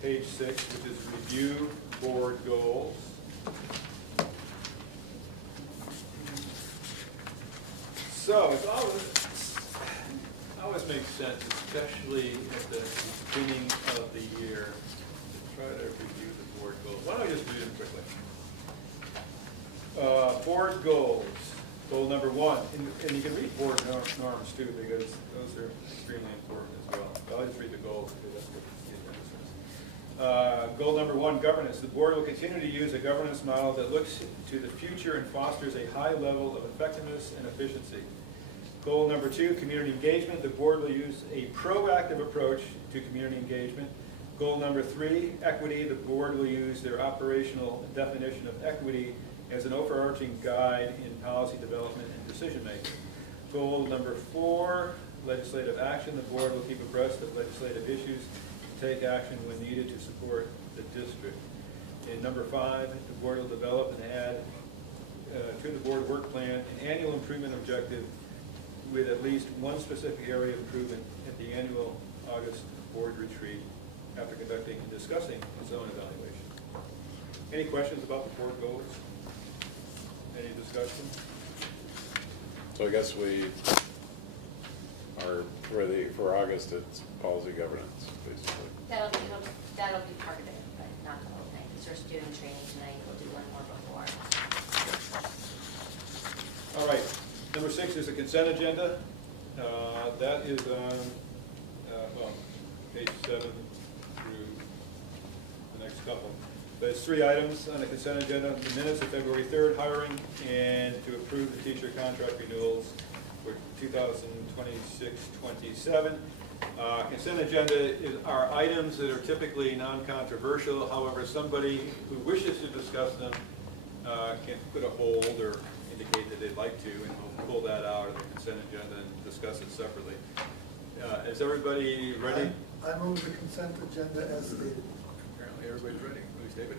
page 6, which is review board goals. So it always makes sense, especially at the beginning of the year, to try to review the board goals. Why don't I just do them quickly? Board goals. Goal number 1, and you can read board norms too, because those are extremely important as well. But I'll just read the goals because that's what the agenda says. Goal number 1, governance. The board will continue to use a governance model that looks to the future and fosters a high level of effectiveness and efficiency. Goal number 2, community engagement. The board will use a proactive approach to community engagement. Goal number 3, equity. The board will use their operational definition of equity as an overarching guide in policy development and decision making. Goal number 4, legislative action. The board will keep abreast of legislative issues to take action when needed to support the district. And number 5, the board will develop and add to the board work plan an annual improvement objective with at least one specific area of improvement at the annual August board retreat after conducting and discussing its own evaluation. Any questions about the board goals? Any discussion? So I guess we are, for August, it's policy governance, basically. That'll be part of it, but not the whole thing, because we're doing training tonight, we'll do one more before. All right, number 6 is the consent agenda. That is on, page 7 through the next couple. But it's 3 items on the consent agenda: the minutes of February 3rd, hiring, and to approve the teacher contract renewals for 2026-27. Consent agenda are items that are typically non-controversial. However, somebody who wishes to discuss them can put a hold or indicate that they'd like to, and we'll pull that out of the consent agenda and discuss it separately. Is everybody ready? I move the consent agenda as stated. Apparently everybody's ready, at least David.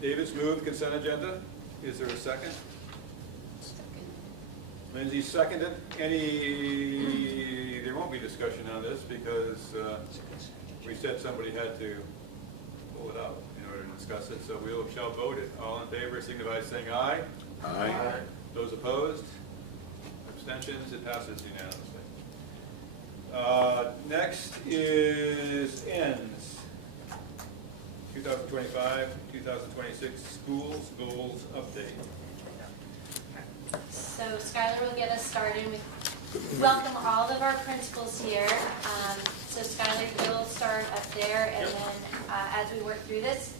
David's moved consent agenda. Is there a second? Lindsay seconded. There won't be discussion on this because we said somebody had to pull it out in order to discuss it, so we shall vote it. All in favor signify by saying aye. Aye. Those opposed? Abstentions? It passes unanimously. Next is ends. 2025-2026 schools goals update. So Skylar will get us started. We welcome all of our principals here. So Skylar, you'll start up there, and then as we work through this,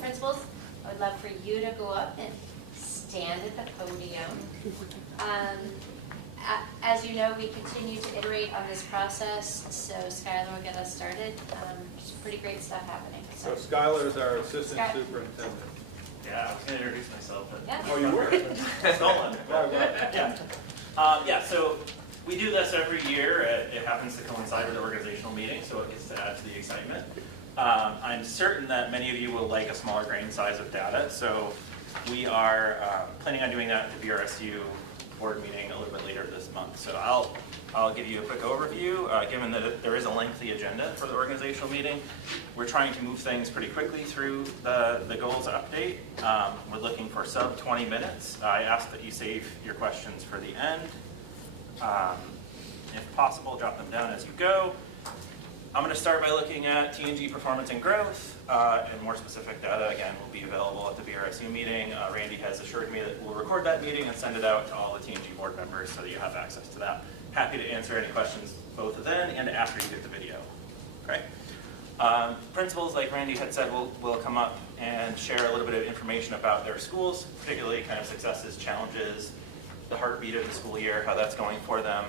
principals, I would love for you to go up and stand at the podium. As you know, we continue to iterate on this process, so Skylar will get us started. Just pretty great stuff happening. So Skylar is our assistant Sky- superintendent. Yeah, I was going to introduce myself, but Yeah. Oh, you were? stolen. Yeah, so we do this every year. It happens to coincide with the organizational meeting, so it gets to add to the excitement. I'm certain that many of you will like a smaller grain size of data, so we are planning on doing that at the BRSU board meeting a little bit later this month. So I'll give you a quick overview, given that there is a lengthy agenda for the organizational meeting. We're trying to move things pretty quickly through the goals update. We're looking for sub 20 minutes. I ask that you save your questions for the end. If possible, jot them down as you go. I'm going to start by looking at T&G performance and growth, and more specific data, again, will be available at the BRSU meeting. Randy has assured me that we'll record that meeting and send it out to all the T&G board members so that you have access to that. Happy to answer any questions both then and after you get the video. Okay. Principals, like Randy had said, will come up and share a little bit of information about their schools, particularly kind of successes, challenges, the heartbeat of the school year, how that's going for them,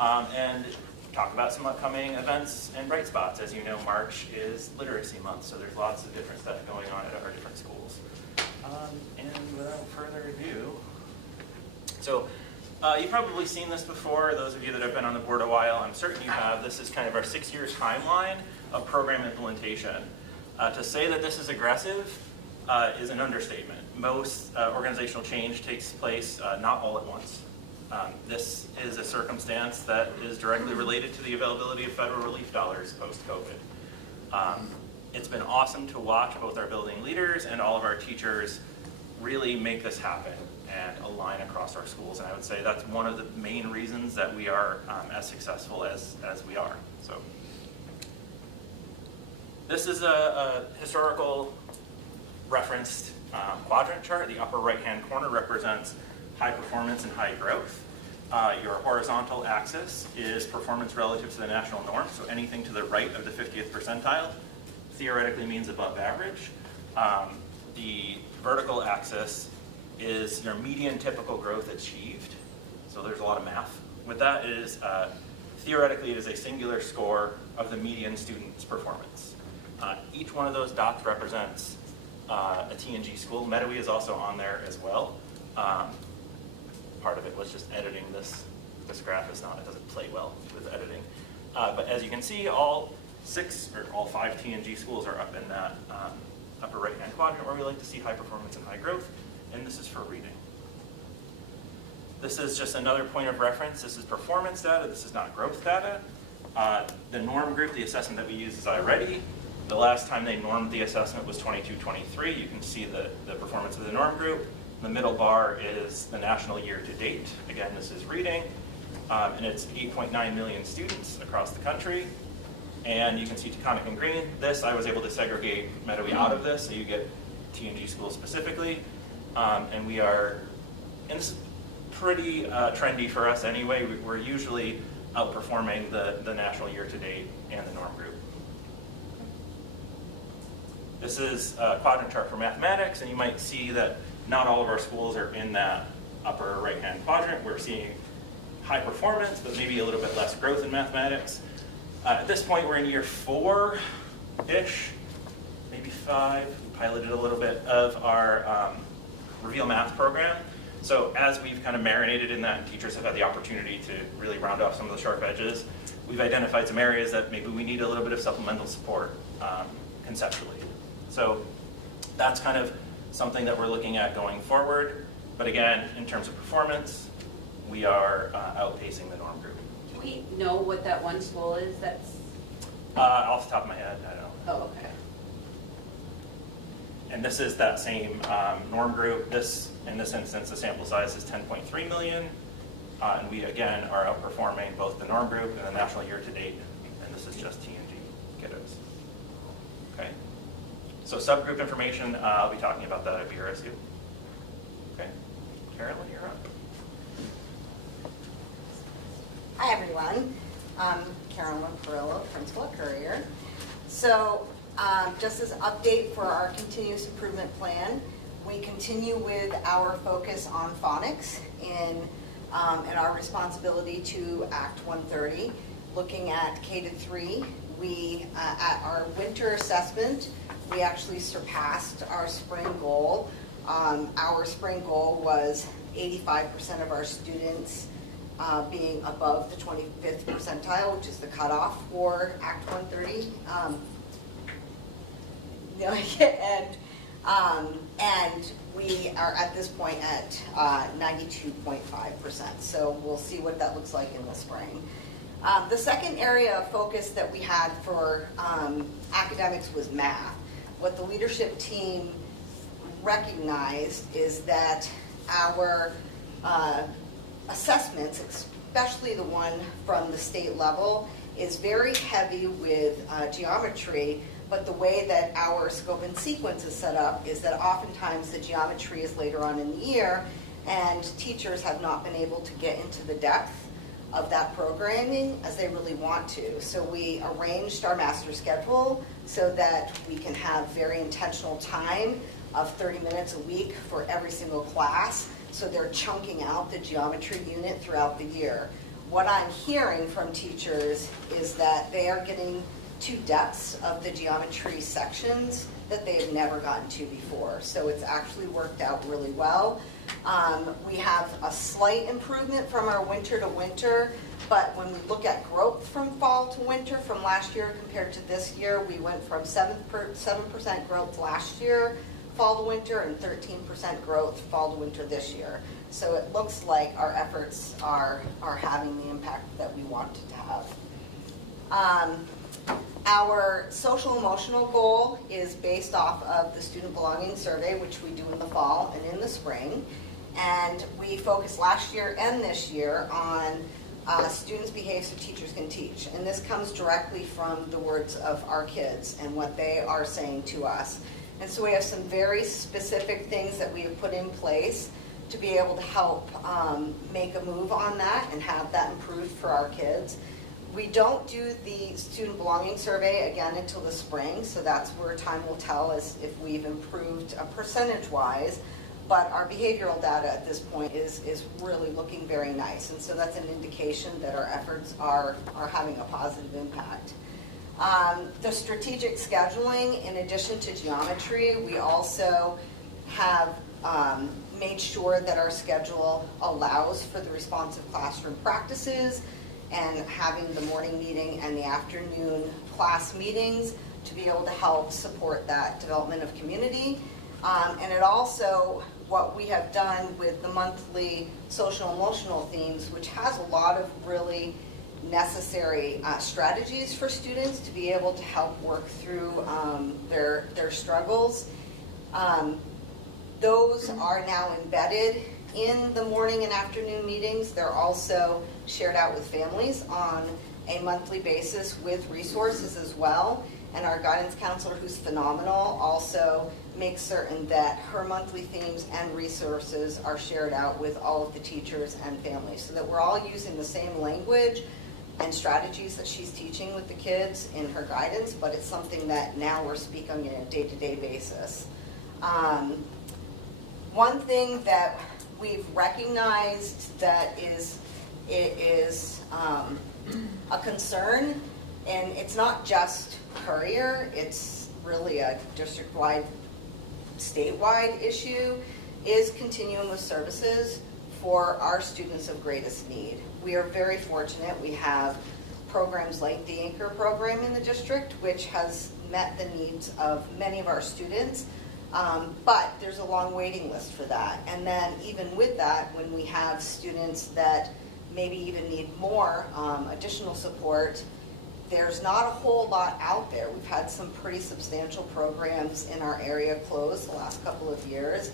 and talk about some upcoming events and bright spots. As you know, March is Literacy Month, so there's lots of different stuff going on at our different schools. And without further ado, so you've probably seen this before. Those of you that have been on the board a while, I'm certain you have. This is kind of our 6-year timeline of program implementation. To say that this is aggressive is an understatement. Most organizational change takes place not all at once. This is a circumstance that is directly related to the availability of federal relief dollars post-COVID. It's been awesome to watch both our building leaders and all of our teachers really make this happen and align across our schools. And I would say that's one of the main reasons that we are as successful as we are. So this is a historical referenced quadrant chart. The upper right-hand corner represents high performance and high growth. Your horizontal axis is performance relative to the national norm, so anything to the right of the 50th percentile theoretically means above average. The vertical axis is your median typical growth achieved, so there's a lot of math. With that is, theoretically, it is a singular score of the median student's performance. Each one of those dots represents a T&G school. Meadowy is also on there as well. Part of it was just editing this graph. It doesn't play well with editing. But as you can see, all 5 T&G schools are up in that upper right-hand quadrant where we like to see high performance and high growth, and this is for reading. This is just another point of reference. This is performance data. This is not growth data. The norm group, the assessment that we use is iReady. The last time they normed the assessment was 22-23. You can see the performance of the norm group. The middle bar is the national year to date. Again, this is reading, and it's 8.9 million students across the country. And you can see Taconic in green. This, I was able to segregate Meadowy out of this, so you get T&G schools specifically. And we are, and this is pretty trendy for us anyway, we're usually outperforming the national year to date and the norm group. This is a quadrant chart for mathematics, and you might see that not all of our schools are in that upper right-hand quadrant. We're seeing high performance, but maybe a little bit less growth in mathematics. At this point, we're in year 4-ish, maybe 5. We piloted a little bit of our Reveal Math program. So as we've kind of marinated in that and teachers have had the opportunity to really round off some of the sharp edges, we've identified some areas that maybe we need a little bit of supplemental support conceptually. So that's kind of something that we're looking at going forward. But again, in terms of performance, we are outpacing the norm group. Do we know what that one school is that's? Off the top of my head, I don't know. Oh, okay. And this is that same norm group. In this instance, the sample size is 10.3 million. And we, again, are outperforming both the norm group and the national year to date. And this is just T&G kiddos. Okay. So subgroup information, I'll be talking about that at BRSU. Okay. Carolyn, you're up. Hi, everyone. Carolyn Perillo, principal at Courier. So just as an update for our continuous improvement plan, we continue with our focus on phonics and our responsibility to Act 130. Looking at K-3, we, at our winter assessment, we actually surpassed our spring goal. Our spring goal was 85% of our students being above the 25th percentile, which is the cutoff for Act 130. And we are at this point at 92.5%. So we'll see what that looks like in the spring. The second area of focus that we had for academics was math. What the leadership team recognized is that our assessments, especially the one from the state level, is very heavy with geometry, but the way that our scope and sequence is set up is that oftentimes the geometry is later on in the year, and teachers have not been able to get into the depth of that programming as they really want to. So we arranged our master schedule so that we can have very intentional time of 30 minutes a week for every single class. So they're chunking out the geometry unit throughout the year. What I'm hearing from teachers is that they are getting to depths of the geometry sections that they have never gotten to before. So it's actually worked out really well. We have a slight improvement from our winter to winter, but when we look at growth from fall to winter from last year compared to this year, we went from 7% growth last year, fall to winter, and 13% growth fall to winter this year. So it looks like our efforts are having the impact that we wanted to have. Our social emotional goal is based off of the Student Belonging Survey, which we do in the fall and in the spring. And we focused last year and this year on students behave so teachers can teach. And this comes directly from the words of our kids and what they are saying to us. And so we have some very specific things that we have put in place to be able to help make a move on that and have that improved for our kids. We don't do the Student Belonging Survey again until the spring, so that's where time will tell us if we've improved percentage-wise. But our behavioral data at this point is really looking very nice, and so that's an indication that our efforts are having a positive impact. The strategic scheduling, in addition to geometry, we also have made sure that our schedule allows for the responsive classroom practices and having the morning meeting and the afternoon class meetings to be able to help support that development of community. And it also, what we have done with the monthly social emotional themes, which has a lot of really necessary strategies for students to be able to help work through their struggles. Those are now embedded in the morning and afternoon meetings. They're also shared out with families on a monthly basis with resources as well. And our guidance counselor, who's phenomenal, also makes certain that her monthly themes and resources are shared out with all of the teachers and families so that we're all using the same language and strategies that she's teaching with the kids in her guidance, but it's something that now we're speaking on a day-to-day basis. One thing that we've recognized that is a concern, and it's not just Courier, it's really a district-wide, statewide issue, is continuum of services for our students of greatest need. We are very fortunate. We have programs like the Anchor program in the district, which has met the needs of many of our students, but there's a long waiting list for that. And then even with that, when we have students that maybe even need more additional support, there's not a whole lot out there. We've had some pretty substantial programs in our area close the last couple of years.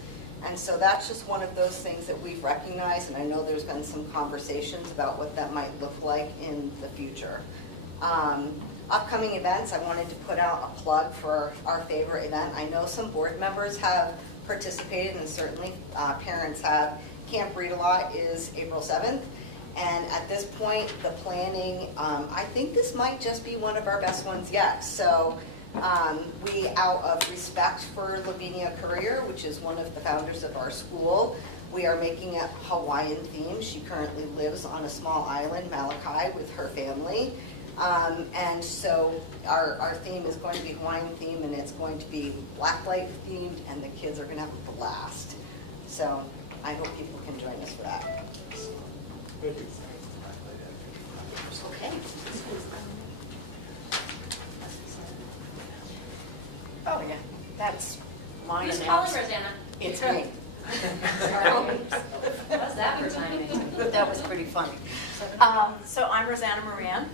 And so that's just one of those things that we've recognized, and I know there's been some conversations about what that might look like in the future. Upcoming events, I wanted to put out a plug for our favorite event. I know some board members have participated, and certainly parents have. Camp Read-A-Lot is April 7th. And at this point, the planning, I think this might just be one of our best ones yet. So we, out of respect for Lavinia Courier, which is one of the founders of our school, we are making a Hawaiian theme. She currently lives on a small island, Malachi, with her family. And so our theme is going to be Hawaiian theme, and it's going to be blacklight themed, and the kids are going to have a blast. So I hope people can join us for that. Okay. Oh, yeah, that's mine. Who's calling Rosanna? It's me. How's that for timing? That was pretty funny. So I'm Rosanna Moran,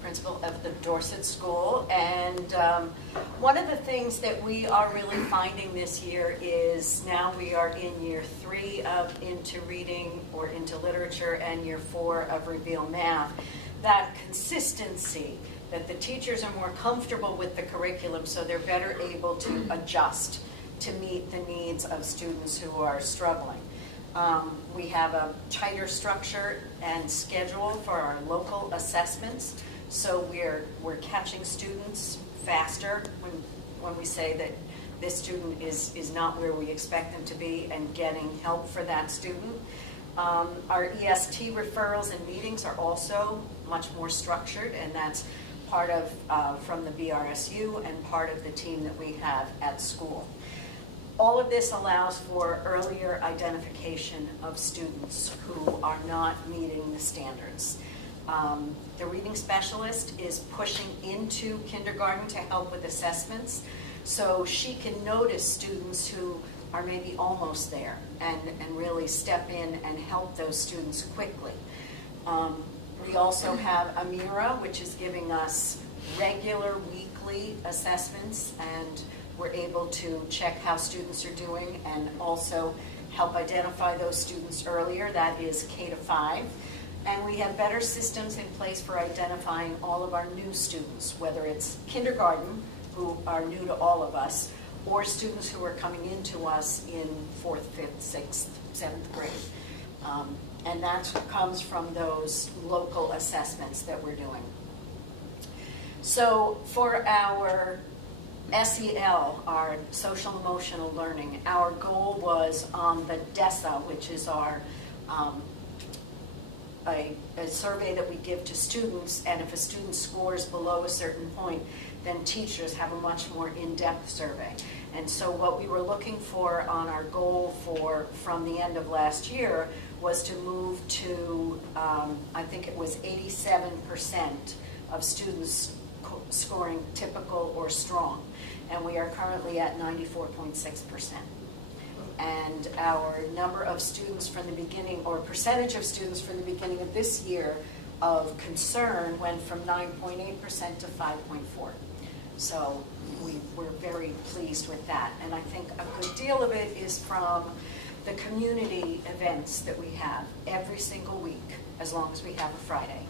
principal of the Dorset School, and one of the things that we are really finding this year is now we are in year 3 of Into Reading or Into Literature and year 4 of Reveal Math, that consistency, that the teachers are more comfortable with the curriculum so they're better able to adjust to meet the needs of students who are struggling. We have a tighter structure and schedule for our local assessments, so we're catching students faster when we say that this student is not where we expect them to be, and getting help for that student. Our EST referrals and meetings are also much more structured, and that's part of, from the BRSU and part of the team that we have at school. All of this allows for earlier identification of students who are not meeting the standards. The reading specialist is pushing into kindergarten to help with assessments, so she can notice students who are maybe almost there and really step in and help those students quickly. We also have Amira, which is giving us regular weekly assessments, and we're able to check how students are doing and also help identify those students earlier. That is K to 5. And we have better systems in place for identifying all of our new students, whether it's kindergarten, who are new to all of us, or students who are coming into us in 4th, 5th, 6th, 7th grade. And that comes from those local assessments that we're doing. So for our SEL, our social emotional learning, our goal was on the DESA, which is our a survey that we give to students, and if a student scores below a certain point, then teachers have a much more in-depth survey. And so what we were looking for on our goal from the end of last year was to move to, I think it was 87% of students scoring typical or strong. And we are currently at 94.6%. And our number of students from the beginning, or percentage of students from the beginning of this year of concern went from 9.8% to 5.4%. So we're very pleased with that. And I think a good deal of it is from the community events that we have every single week, as long as we have a Friday.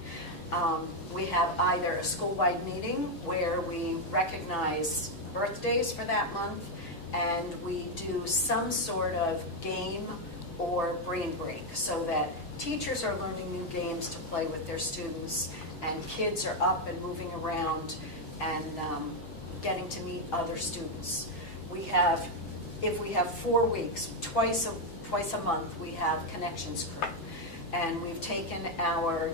We have either a school-wide meeting where we recognize birthdays for that month, and we do some sort of game or brain break so that teachers are learning new games to play with their students, and kids are up and moving around and getting to meet other students. We have, if we have 4 weeks, twice a month, we have Connections Crew. And we've taken our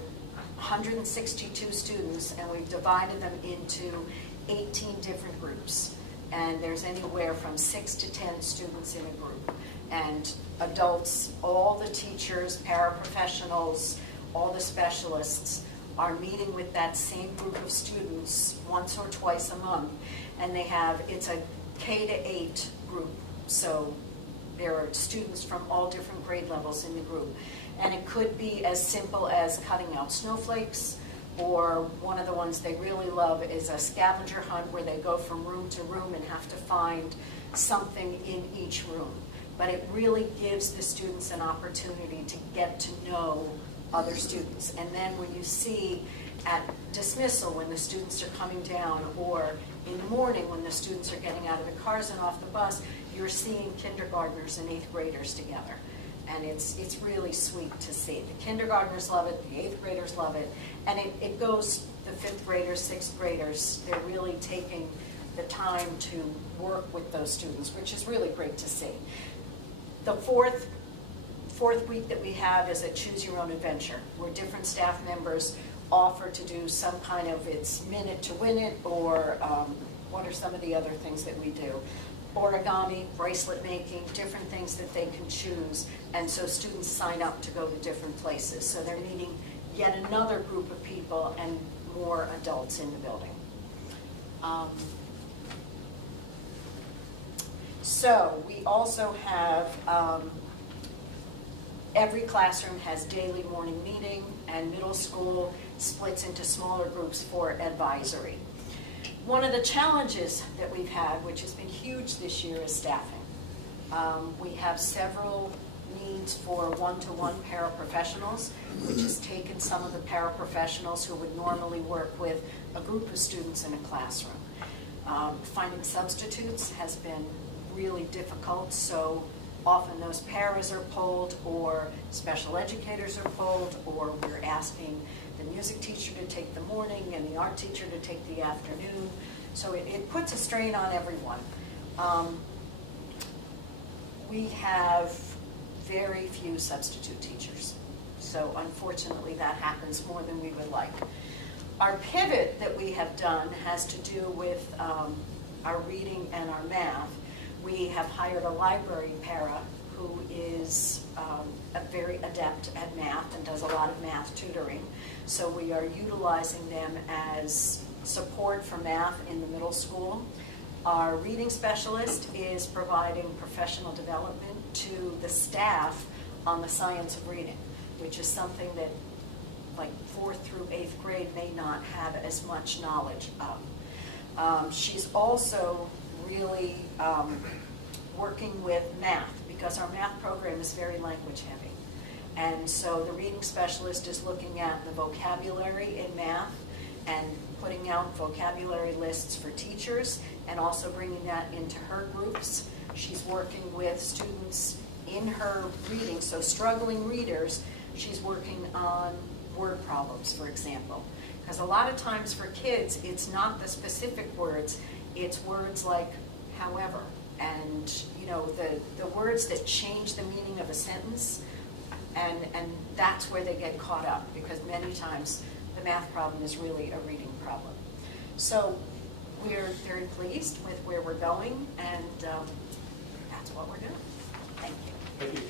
162 students and we've divided them into 18 different groups. And there's anywhere from 6 to 10 students in a group. And adults, all the teachers, paraprofessionals, all the specialists are meeting with that same group of students once or twice a month. And they have, it's a K to 8 group. So there are students from all different grade levels in the group. And it could be as simple as cutting out snowflakes, or one of the ones they really love is a scavenger hunt where they go from room to room and have to find something in each room. But it really gives the students an opportunity to get to know other students. And then when you see at dismissal when the students are coming down, or in the morning when the students are getting out of the cars and off the bus, you're seeing kindergartners and 8th graders together. And it's really sweet to see. The kindergartners love it, the 8th graders love it, and it goes, the 5th graders, 6th graders, they're really taking the time to work with those students, which is really great to see. The fourth week that we have is a Choose Your Own Adventure, where different staff members offer to do some kind of, it's minute to win it, or what are some of the other things that we do? Origami, bracelet making, different things that they can choose. And so students sign up to go to different places. So they're meeting yet another group of people and more adults in the building. So we also have, every classroom has daily morning meeting, and middle school splits into smaller groups for advisory. One of the challenges that we've had, which has been huge this year, is staffing. We have several needs for one-to-one paraprofessionals, which has taken some of the paraprofessionals who would normally work with a group of students in a classroom. Finding substitutes has been really difficult, so often those paras are pulled, or special educators are pulled, or we're asking the music teacher to take the morning and the art teacher to take the afternoon. So it puts a strain on everyone. We have very few substitute teachers. So unfortunately that happens more than we would like. Our pivot that we have done has to do with our reading and our math. We have hired a library para who is very adept at math and does a lot of math tutoring. So we are utilizing them as support for math in the middle school. Our reading specialist is providing professional development to the staff on the science of reading, which is something that like 4th through 8th grade may not have as much knowledge of. She's also really working with math, because our math program is very language heavy. And so the reading specialist is looking at the vocabulary in math and putting out vocabulary lists for teachers and also bringing that into her groups. She's working with students in her reading, so struggling readers, she's working on word problems, for example. Because a lot of times for kids, it's not the specific words, it's words like however, and you know, the words that change the meaning of a sentence, and that's where they get caught up, because many times the math problem is really a reading problem. So we're very pleased with where we're going, and that's what we're doing. Thank you. Thank you.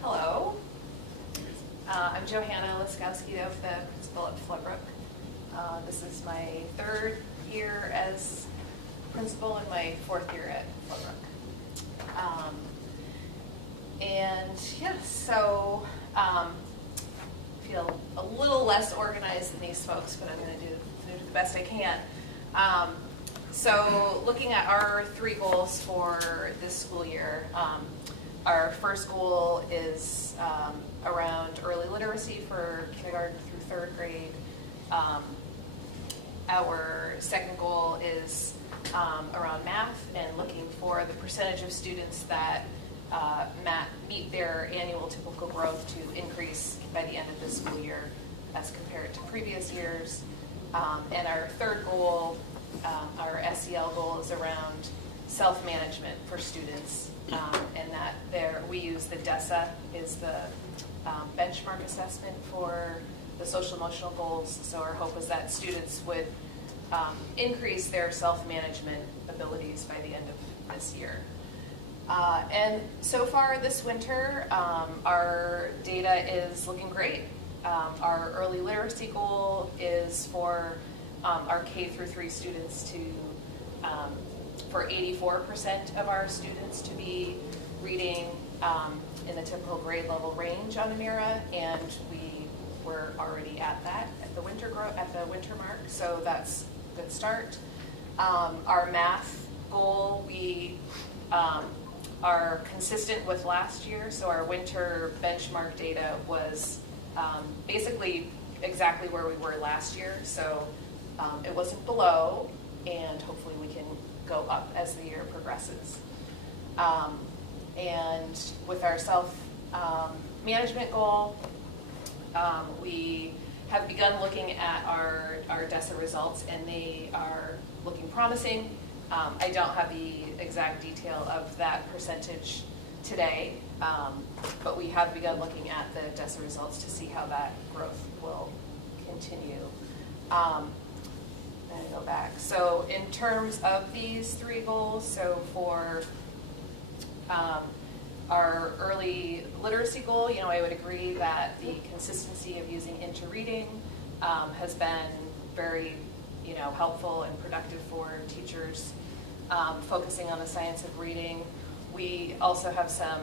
Hello. I'm Johanna Laskowski-Dove, the principal at Floodbrook. This is my 3rd year as principal and my 4th year at Floodbrook. And yeah, so feel a little less organized than these folks, but I'm going to do the best I can. So looking at our 3 goals for this school year, our first goal is around early literacy for kindergarten through 3rd grade. Our second goal is around math and looking for the percentage of students that meet their annual typical growth to increase by the end of this school year as compared to previous years. And our third goal, our SEL goal, is around self-management for students, and that we use the DESA is the benchmark assessment for the social emotional goals. So our hope is that students would increase their self-management abilities by the end of this year. And so far this winter, our data is looking great. Our early literacy goal is for our K through 3 students to, for 84% of our students to be reading in the typical grade level range on Amira, and we were already at that at the winter mark, so that's a good start. Our math goal, we are consistent with last year, so our winter benchmark data was basically exactly where we were last year, so it wasn't below, and hopefully we can go up as the year progresses. And with our self-management goal, we have begun looking at our DESA results, and they are looking promising. I don't have the exact detail of that percentage today, but we have begun looking at the DESA results to see how that growth will continue. And go back. So in terms of these 3 goals, so for our early literacy goal, I would agree that the consistency of using Into Reading has been very, helpful and productive for teachers focusing on the science of reading. We also have some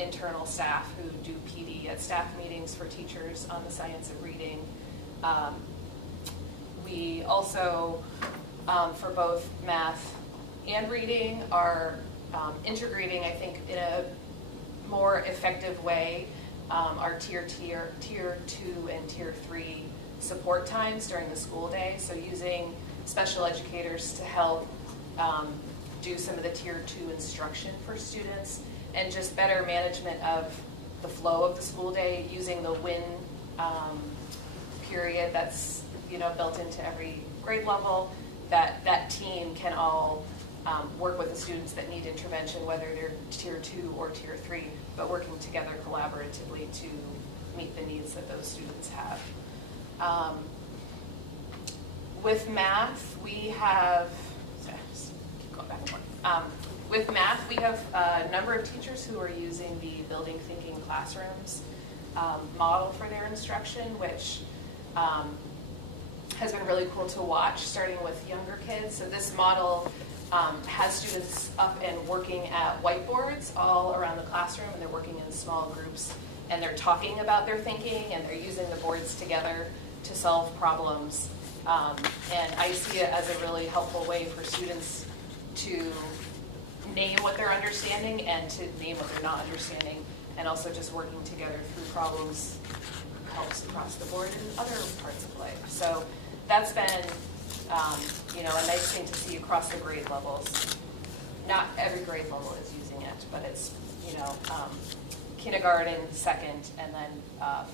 internal staff who do PD at staff meetings for teachers on the science of reading. We also, for both math and reading, are integrating, I think, in a more effective way, our tier 2 and tier 3 support times during the school day. So using special educators to help do some of the tier 2 instruction for students, and just better management of the flow of the school day using the WIN period that's built into every grade level, that team can all work with the students that need intervention, whether they're tier 2 or tier 3, but working together collaboratively to meet the needs that those students have. With math, we have, sorry, just keep going back and forth. With math, we have a number of teachers who are using the Building Thinking Classrooms model for their instruction, which has been really cool to watch, starting with younger kids. So this model has students up and working at whiteboards all around the classroom, and they're working in small groups, and they're talking about their thinking, and they're using the boards together to solve problems. And I see it as a really helpful way for students to name what they're understanding and to name what they're not understanding, and also just working together through problems helps across the board in other parts of life. So that's been a nice thing to see across the grade levels. Not every grade level is using it, but it's kindergarten, second, and then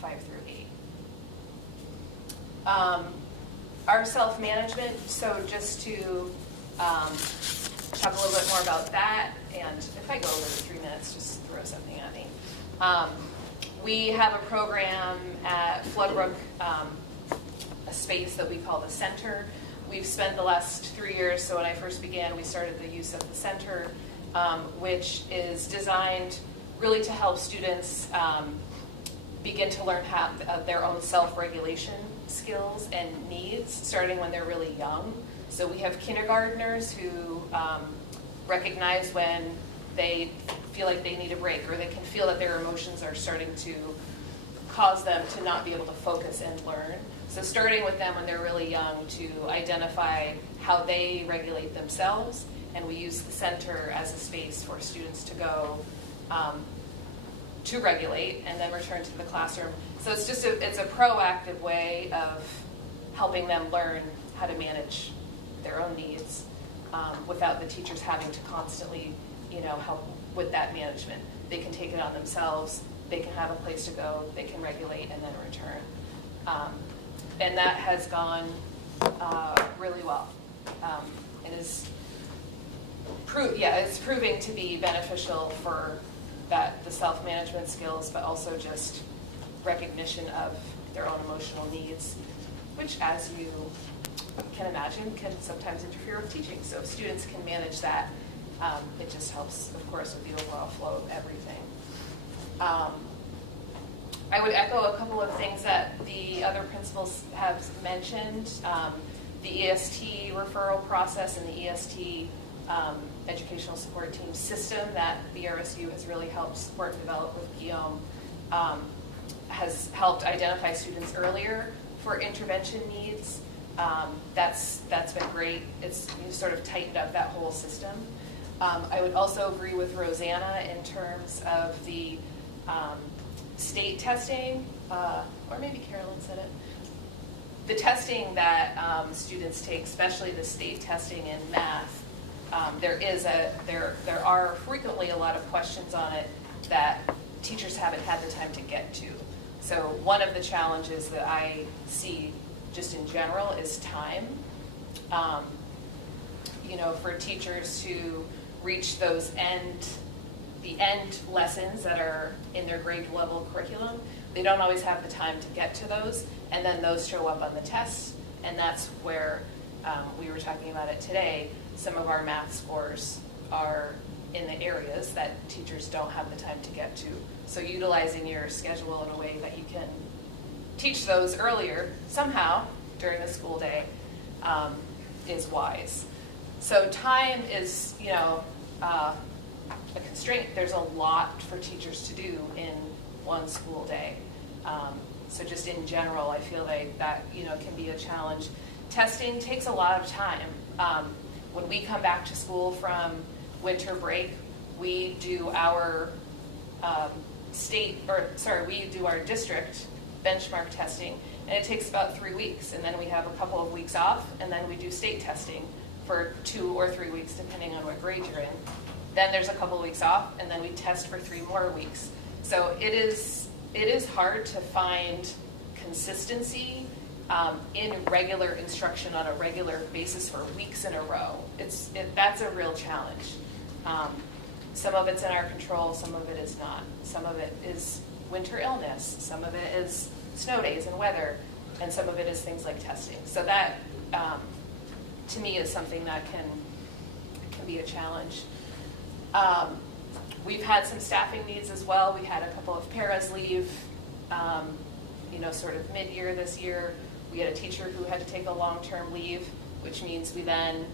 5 through 8. Our self-management, so just to talk a little bit more about that, and if I go over the 3 minutes, just throw something at me. We have a program at Floodbrook, a space that we call the Center. We've spent the last 3 years, so when I first began, we started the use of the Center, which is designed really to help students begin to learn how their own self-regulation skills and needs, starting when they're really young. So we have kindergartners who recognize when they feel like they need a break, or they can feel that their emotions are starting to cause them to not be able to focus and learn. So starting with them when they're really young to identify how they regulate themselves, and we use the Center as a space for students to go to regulate and then return to the classroom. So it's just it's a proactive way of helping them learn how to manage their own needs without the teachers having to constantly help with that management. They can take it on themselves, they can have a place to go, they can regulate and then return. And that has gone really well. It is it's proving to be beneficial for the self-management skills, but also just recognition of their own emotional needs, which, as you can imagine, can sometimes interfere with teaching. So if students can manage that, it just helps, of course, with the overall flow of everything. I would echo a couple of things that the other principals have mentioned. The EST referral process and the EST educational support team system that BRSU has really helped support and develop with Guillaume has helped identify students earlier for intervention needs. That's been great. You sort of tightened up that whole system. I would also agree with Rosanna in terms of the state testing, or maybe Carolyn said it. The testing that students take, especially the state testing in math, there are frequently a lot of questions on it that teachers haven't had the time to get to. So one of the challenges that I see just in general is time. For teachers to reach those the end lessons that are in their grade level curriculum, they don't always have the time to get to those, and then those show up on the tests, and that's where we were talking about it today. Some of our math scores are in the areas that teachers don't have the time to get to. So utilizing your schedule in a way that you can teach those earlier somehow during the school day is wise. So time is, a constraint. There's a lot for teachers to do in one school day. So just in general, I feel like that, can be a challenge. Testing takes a lot of time. When we come back to school from winter break, we do our we do our district benchmark testing, and it takes about 3 weeks, and then we have a couple of weeks off, and then we do state testing for 2 or 3 weeks, depending on what grade you're in. Then there's a couple of weeks off, and then we test for 3 more weeks. So it is hard to find consistency in regular instruction on a regular basis for weeks in a row. That's a real challenge. Some of it's in our control, some of it is not. Some of it is winter illness, some of it is snow days and weather, and some of it is things like testing. So that, to me, is something that can be a challenge. We've had some staffing needs as well. We had a couple of paras leave, sort of mid-year this year. We had a teacher who had to take a long-term leave, which means we then,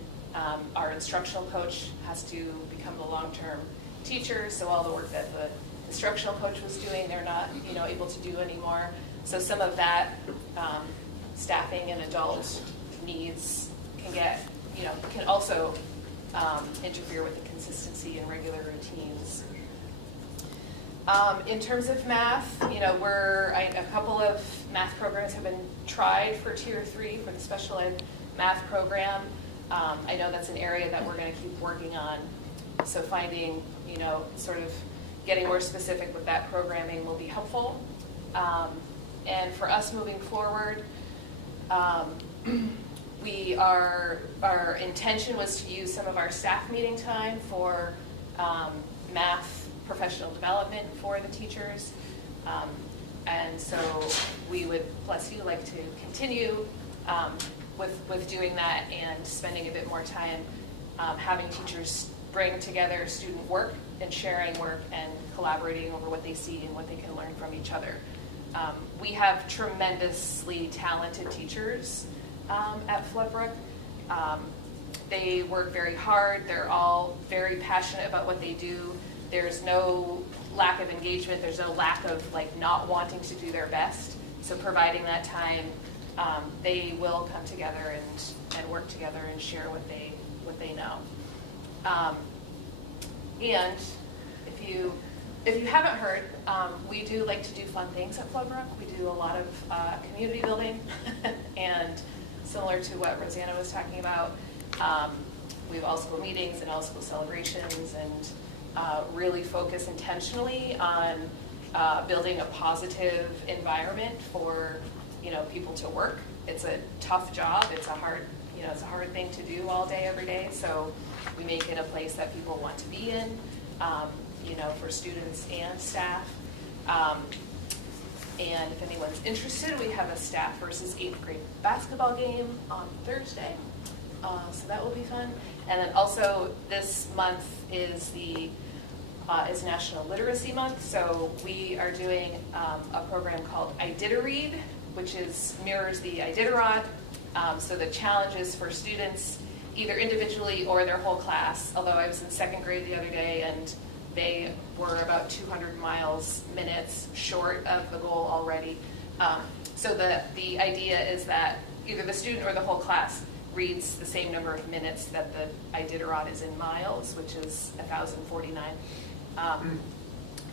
our instructional coach has to become the long-term teacher, so all the work that the instructional coach was doing, they're not, able to do anymore. So some of that staffing and adult needs can also interfere with the consistency and regular routines. In terms of math, a couple of math programs have been tried for Tier 3 for the special ed math program. I know that's an area that we're going to keep working on. So finding, sort of getting more specific with that programming will be helpful. And for us moving forward, our intention was to use some of our staff meeting time for math professional development for the teachers. And so we would, bless you, like to continue with doing that and spending a bit more time having teachers bring together student work and sharing work and collaborating over what they see and what they can learn from each other. We have tremendously talented teachers at Floodbrook. They work very hard. They're all very passionate about what they do. There's no lack of engagement. There's no lack of not wanting to do their best. So providing that time, they will come together and work together and share what they know. And if you haven't heard, we do like to do fun things at Floodbrook. We do a lot of community building, and similar to what Rosanna was talking about, we have all-school meetings and all-school celebrations, and really focus intentionally on building a positive environment for people to work. It's a tough job. It's a hard thing to do all day, every day. So we make it a place that people want to be in, for students and staff. And if anyone's interested, we have a staff versus 8th grade basketball game on Thursday. So that will be fun. And then also this month is is National Literacy Month. So we are doing a program called Iditarod, which mirrors the Iditarod. So the challenges for students, either individually or their whole class. Although I was in 2nd grade the other day, and they were about 200 minutes short of the goal already. So the idea is that either the student or the whole class reads the same number of minutes that the Iditarod is in miles, which is 1,049.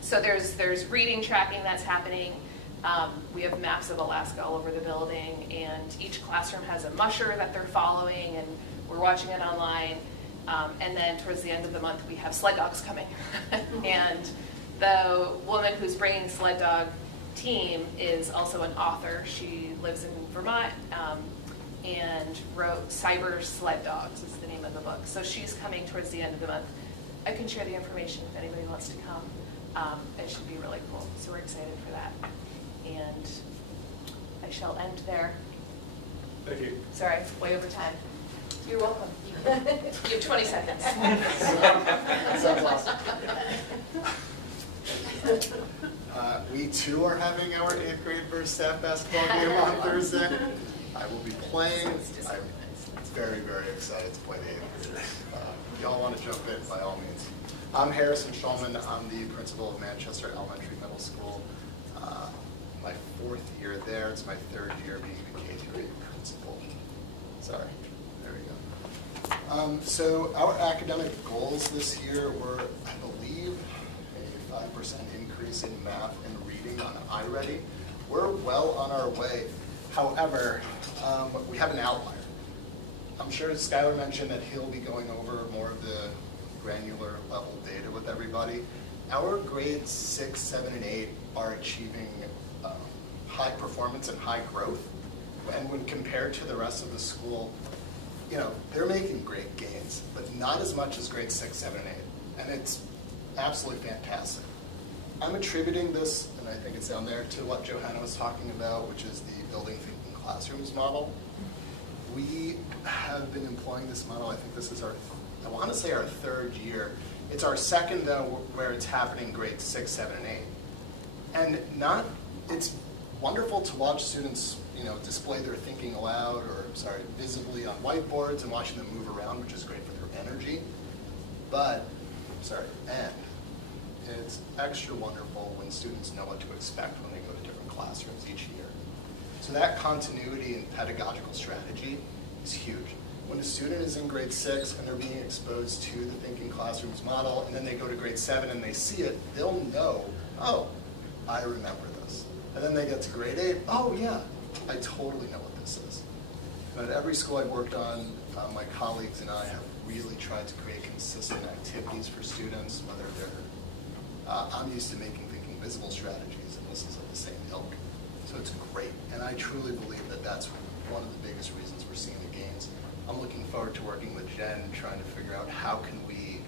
So there's reading tracking that's happening. We have maps of Alaska all over the building, and each classroom has a musher that they're following, and we're watching it online. And then towards the end of the month, we have sled dogs coming. And the woman who's bringing the sled dog team is also an author. She lives in Vermont and wrote Cyber Sled Dogs is the name of the book. So she's coming towards the end of the month. I can share the information if anybody wants to come. It should be really cool. So we're excited for that. And I shall end there. Thank you. Sorry, way over time. You're welcome. You have 20 seconds. Sounds awesome. We too are having our 8th grade versus staff basketball game on Thursday. I will be playing. I'm very, very excited to play the 8th graders. Y'all want to jump in, by all means. I'm Harrison Shulman. I'm the principal of Manchester Elementary Middle School. My 4th year there. It's my 3rd year being the K-8 principal. Sorry. There we go. So our academic goals this year were, I believe, a 5% increase in math and reading on iReady. We're well on our way. However, we have an outlier. I'm sure Skylar mentioned that he'll be going over more of the granular level data with everybody. Our grades 6, 7, and 8 are achieving high performance and high growth. And when compared to the rest of the school, they're making great gains, but not as much as grades 6, 7, and 8. And absolutely fantastic. I'm attributing this, and I think it's down there, to what Johanna was talking about, which is the building thinking classrooms model. We have been employing this model, I think this is our, I want to say our 3rd year. It's our 2nd though, where it's happening grades 6, 7, and 8. And it's wonderful to watch students, display their thinking aloud, or visibly on whiteboards and watching them move around, which is great for their energy. But, and it's extra wonderful when students know what to expect when they go to different classrooms each year. So that continuity in pedagogical strategy is huge. When a student is in grade 6 and they're being exposed to the thinking classrooms model, and then they go to grade 7 and they see it, they'll know, oh, I remember this. And then they get to grade 8, oh yeah, I totally know what this is. And at every school I've worked on, my colleagues and I have really tried to create consistent activities for students, whether they're, I'm used to making thinking visible strategies, and this is of the same ilk. So it's great, and I truly believe that that's one of the biggest reasons we're seeing the gains. I'm looking forward to working with Jen, trying to figure out how can we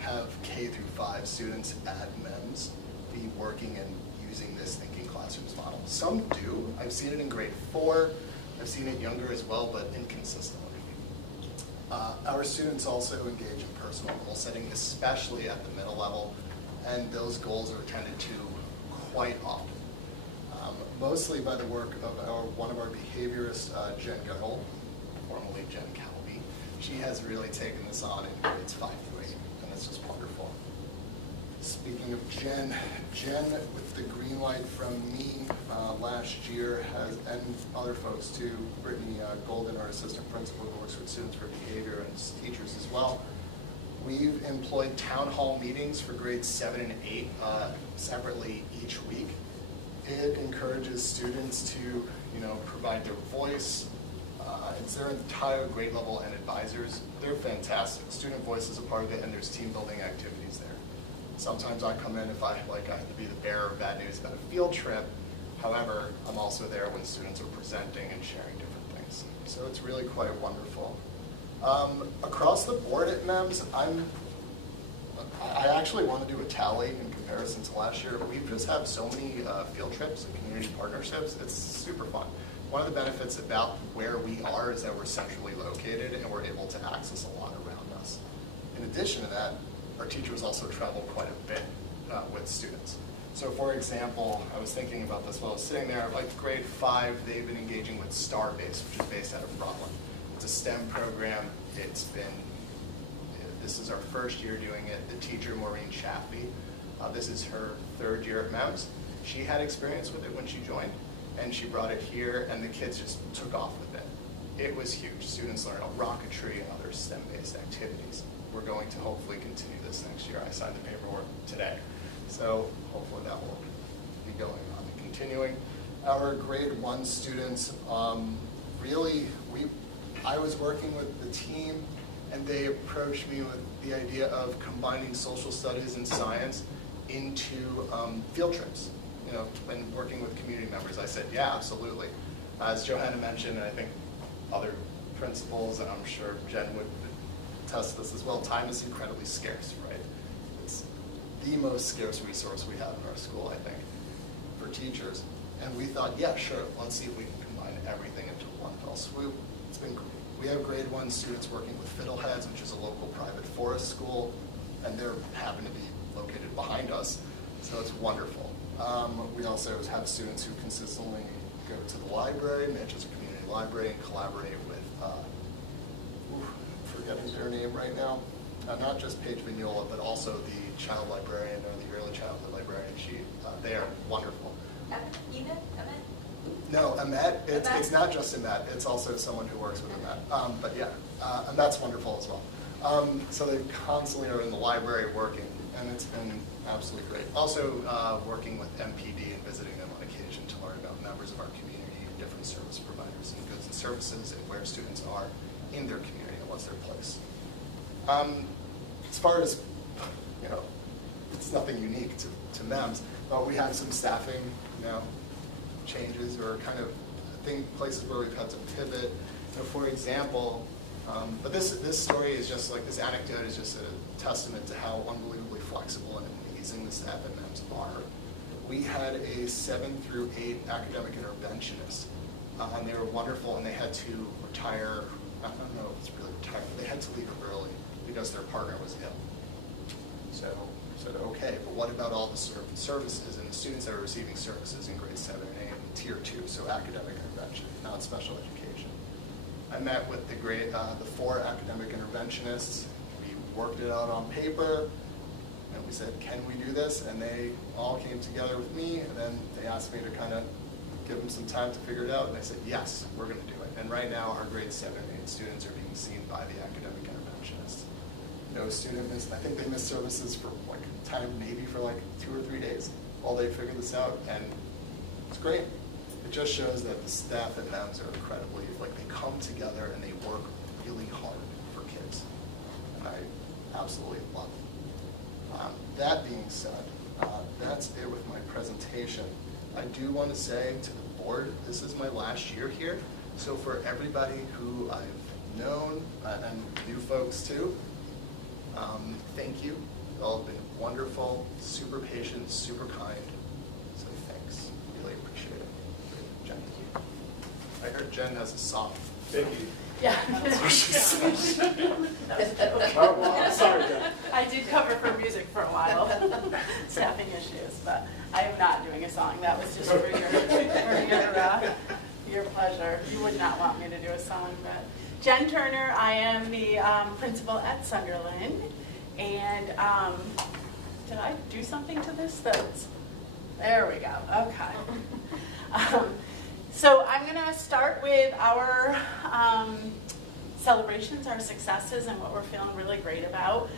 have K through 5 students at MEMS be working and using this thinking classrooms model. Some do. I've seen it in grade 4. I've seen it younger as well, but inconsistently. Our students also engage in personal goal setting, especially at the middle level, and those goals are attended to quite often. Mostly by the work of one of our behaviorists, Jen Guttel, formerly Jen Calby. She has really taken this on in grades 5 through 8, and it's just wonderful. Speaking of Jen, with the green light from me last year, and other folks too, Brittany Golden, our assistant principal who works with students for behavior and teachers as well, we've employed town hall meetings for grades 7 and 8 separately each week. It encourages students to, provide their voice. It's their entire grade level and advisors. They're fantastic. Student voice is a part of it, and there's team building activities there. Sometimes I come in if I have to be the bearer of bad news about a field trip. However, I'm also there when students are presenting and sharing different things. So it's really quite wonderful. Across the board at MEMS, I actually want to do a tally in comparison to last year. We just have so many field trips and community partnerships. It's super fun. One of the benefits about where we are is that we're centrally located and we're able to access a lot around us. In addition to that, our teachers also travel quite a bit with students. So for example, I was thinking about this while I was sitting there, like grade 5, they've been engaging with Starbase, which is based out of Brooklyn. It's a STEM program. This is our 1st year doing it. The teacher, Maureen Chaffee, this is her 3rd year at MEMS. She had experience with it when she joined, and she brought it here, and the kids just took off with it. It was huge. Students learned rocketry and other STEM-based activities. We're going to hopefully continue this next year. I signed the paperwork today. So hopefully that will be going on and continuing. Our grade 1 students, I was working with the team, and they approached me with the idea of combining social studies and science into field trips. When working with community members, I said, yeah, absolutely. As Johanna mentioned, and I think other principals, and I'm sure Jen would attest to this as well, time is incredibly scarce, right? It's the most scarce resource we have in our school, I think, for teachers. And we thought, yeah, sure, let's see if we can combine everything into one fell swoop. It's been great. We have grade 1 students working with Fiddleheads, which is a local private forest school, and they happen to be located behind us, so it's wonderful. We also have students who consistently go to the library, Manchester Community Library, and collaborate with, forgetting their name right now, not just Paige Vignola, but also the child librarian or the early childhood librarian. They are wonderful. No, Amet, it's not just Amet, it's also someone who works with Amet. But yeah, Amet's wonderful as well. So they constantly are in the library working, and it's been absolutely great. Also working with MPD and visiting them on occasion to learn about members of our community, different service providers and goods and services, and where students are in their community and what's their place. As far as, it's nothing unique to MEMS, but we had some staffing, changes or kind of places where we've had to pivot. For example, But this story is just like, this anecdote is just a testament to how unbelievably flexible and amazing the staff at MEMS are. We had a 7 through 8 academic interventionist, and they were wonderful, and they had to retire, I don't know if it's really retire, but they had to leave early because their partner was ill. So I said, okay, but what about all the services and the students that are receiving services in grades 7 and 8, tier 2, so academic intervention, not special education. I met with the 4 academic interventionists. We worked it out on paper, and we said, can we do this? And they all came together with me, and then they asked me to kind of give them some time to figure it out, and I said, yes, we're going to do it. And right now, our grade 7 and 8 students are being seen by the academic interventionists. No student missed, I think they missed services for like time, maybe for like 2 or 3 days while they figure this out, and it's great. It just shows that the staff at MEMS are incredibly, like, they come together and they work really hard for kids. And I absolutely love it. That being said, that's it with my presentation. I do want to say to the board, this is my last year here. So for everybody who I've known, and new folks too, thank you. You all have been wonderful, super patient, super kind. So thanks, really appreciate it. Jen. I heard Jen has a song. Thank you. Yeah. That's what she said. Oh, well, sorry, Jen. I did cover for music for a while, staffing issues, but I am not doing a song. That was just for your pleasure. You would not want me to do a song, but Jen Turner, I am the principal at Sunderland, and did I do something to this? There we go. Okay. So I'm going to start with our celebrations, our successes, and what we're feeling really great about.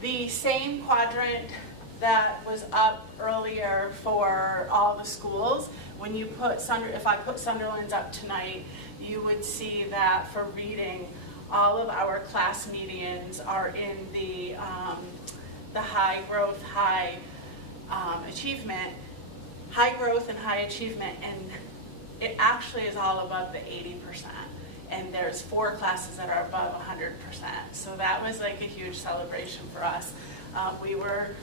The same quadrant that was up earlier for all the schools, when you put if I put Sunderland's up tonight, you would see that for reading, all of our class medians are in the high growth, high achievement. High growth and high achievement, and it actually is all above the 80%. And there's 4 classes that are above 100%. So that was like a huge celebration for us. We were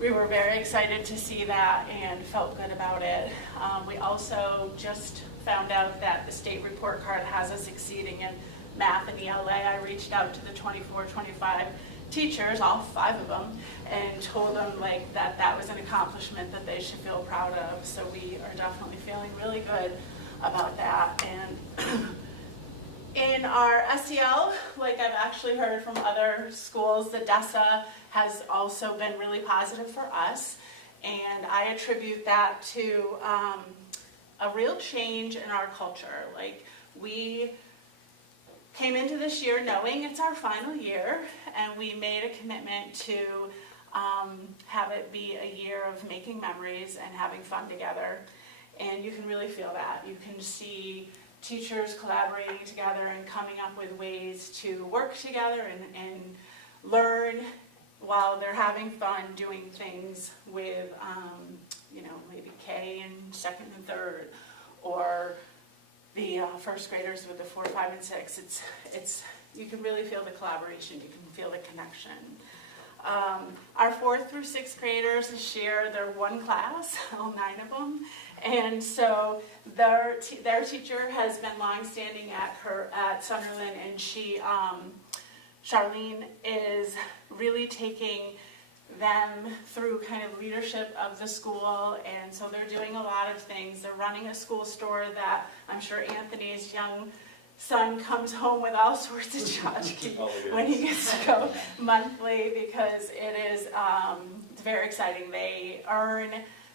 very excited to see that and felt good about it. We also just found out that the state report card has us exceeding in math and ELA. I reached out to the 24, 25 teachers, all 5 of them, and told them like that was an accomplishment that they should feel proud of. So we are definitely feeling really good about that. And in our SEL, like I've actually heard from other schools, the DESA has also been really positive for us, and I attribute that to a real change in our culture. Like, we came into this year knowing it's our final year, and we made a commitment to have it be a year of making memories and having fun together. And you can really feel that. You can see teachers collaborating together and coming up with ways to work together and learn while they're having fun doing things with, maybe K and 2nd and 3rd, or the first graders with the 4, 5, and 6. It's you can really feel the collaboration. You can feel the connection. Our 4th through 6th graders share their one class, all 9 of them, and so their teacher has been longstanding at Sunderland, and Charlene is really taking them through kind of leadership of the school, and so they're doing a lot of things. They're running a school store that I'm sure Anthony's young son comes home with all sorts of tchotchke when he gets to go monthly, because it is very exciting. They earn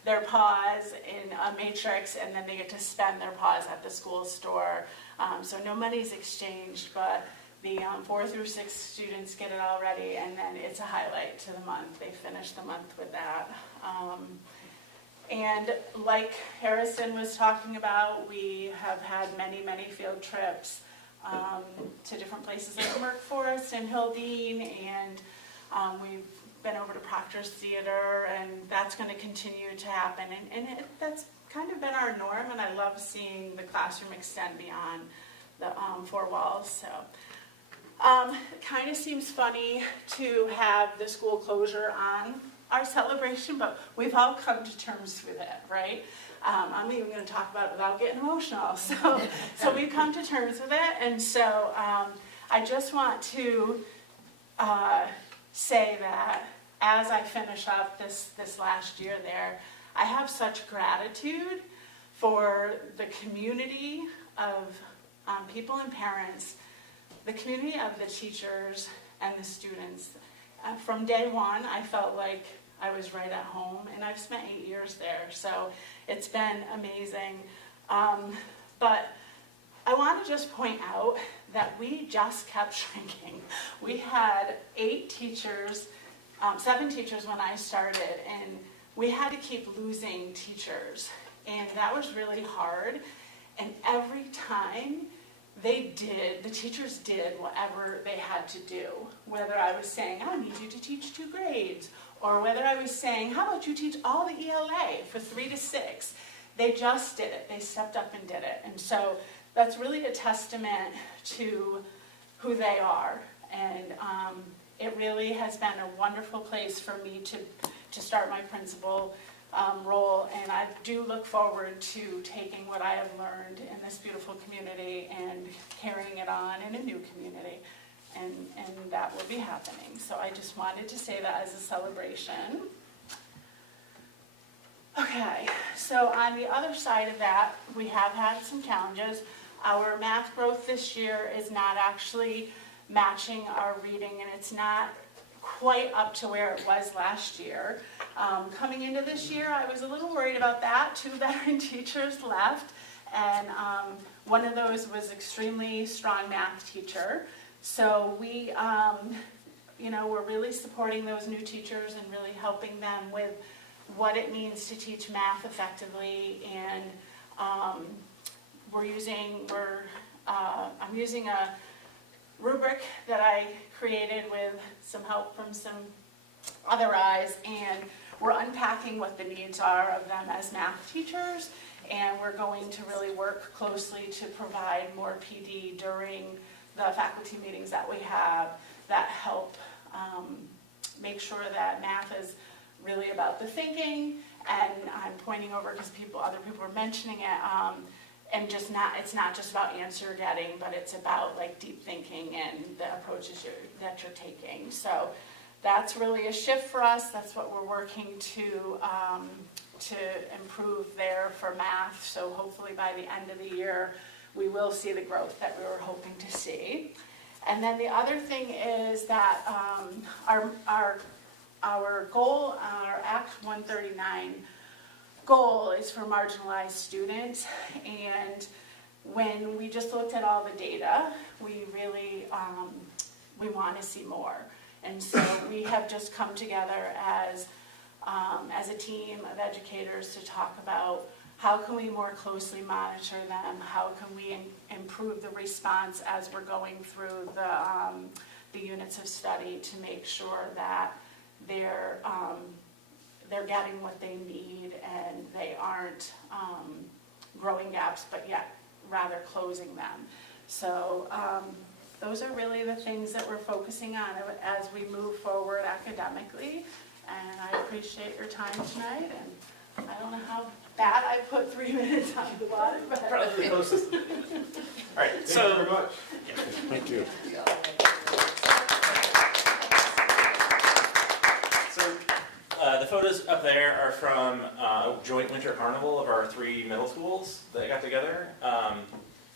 their paws in a matrix, and then they get to spend their paws at the school store. So no money's exchanged, but the 4 through 6 students get it already, and then it's a highlight to the month. They finish the month with that. And like Harrison was talking about, we have had many, many field trips to different places like Merck Forest and Hildene, and we've been over to Proctor's Theater, and that's going to continue to happen. And that's kind of been our norm, and I love seeing the classroom extend beyond the four walls, so. It kind of seems funny to have the school closure on our celebration, but we've all come to terms with it, right? I'm even going to talk about it without getting emotional. So we've come to terms with it, and so I just want to say that as I finish up this last year there, I have such gratitude for the community of people and parents, the community of the teachers and the students. From day one, I felt like I was right at home, and I've spent 8 years there, so it's been amazing. But I want to just point out that we just kept shrinking. We had 8 teachers, 7 teachers when I started, and we had to keep losing teachers, and that was really hard. And every time the teachers did whatever they had to do, whether I was saying, I need you to teach 2 grades, or whether I was saying, how about you teach all the ELA for 3 to 6? They just did it. They stepped up and did it. And so that's really a testament to who they are. And it really has been a wonderful place for me to start my principal role. And I do look forward to taking what I have learned in this beautiful community and carrying it on in a new community. And that will be happening. So I just wanted to say that as a celebration. Okay, so on the other side of that, we have had some challenges. Our math growth this year is not actually matching our reading, and it's not quite up to where it was last year. Coming into this year, I was a little worried about that. 2 veteran teachers left, and one of those was extremely strong math teacher. So we, we're really supporting those new teachers and really helping them with what it means to teach math effectively. And I'm using a rubric that I created with some help from some other eyes, and we're unpacking what the needs are of them as math teachers, and we're going to really work closely to provide more PD during the faculty meetings that we have that help make sure that math is really about the thinking. And I'm pointing over because other people are mentioning it, and it's not just about answer getting, but it's about like deep thinking and the approaches that you're taking. So that's really a shift for us. That's what we're working to improve there for math. So hopefully by the end of the year, we will see the growth that we were hoping to see. And then the other thing is that our goal, our Act 139 goal is for marginalized students. And when we just looked at all the data, we really, we want to see more. And so we have just come together as a team of educators to talk about how can we more closely monitor them, how can we improve the response as we're going through the units of study to make sure that they're getting what they need and they aren't growing gaps, but yet rather closing them. So those are really the things that we're focusing on as we move forward academically. And I appreciate your time tonight, and I don't know how bad I put 3 minutes on the water, but Probably the closest. All right, so. Thank you very much. Thank you. So the photos up there are from a joint winter carnival of our 3 middle schools that got together.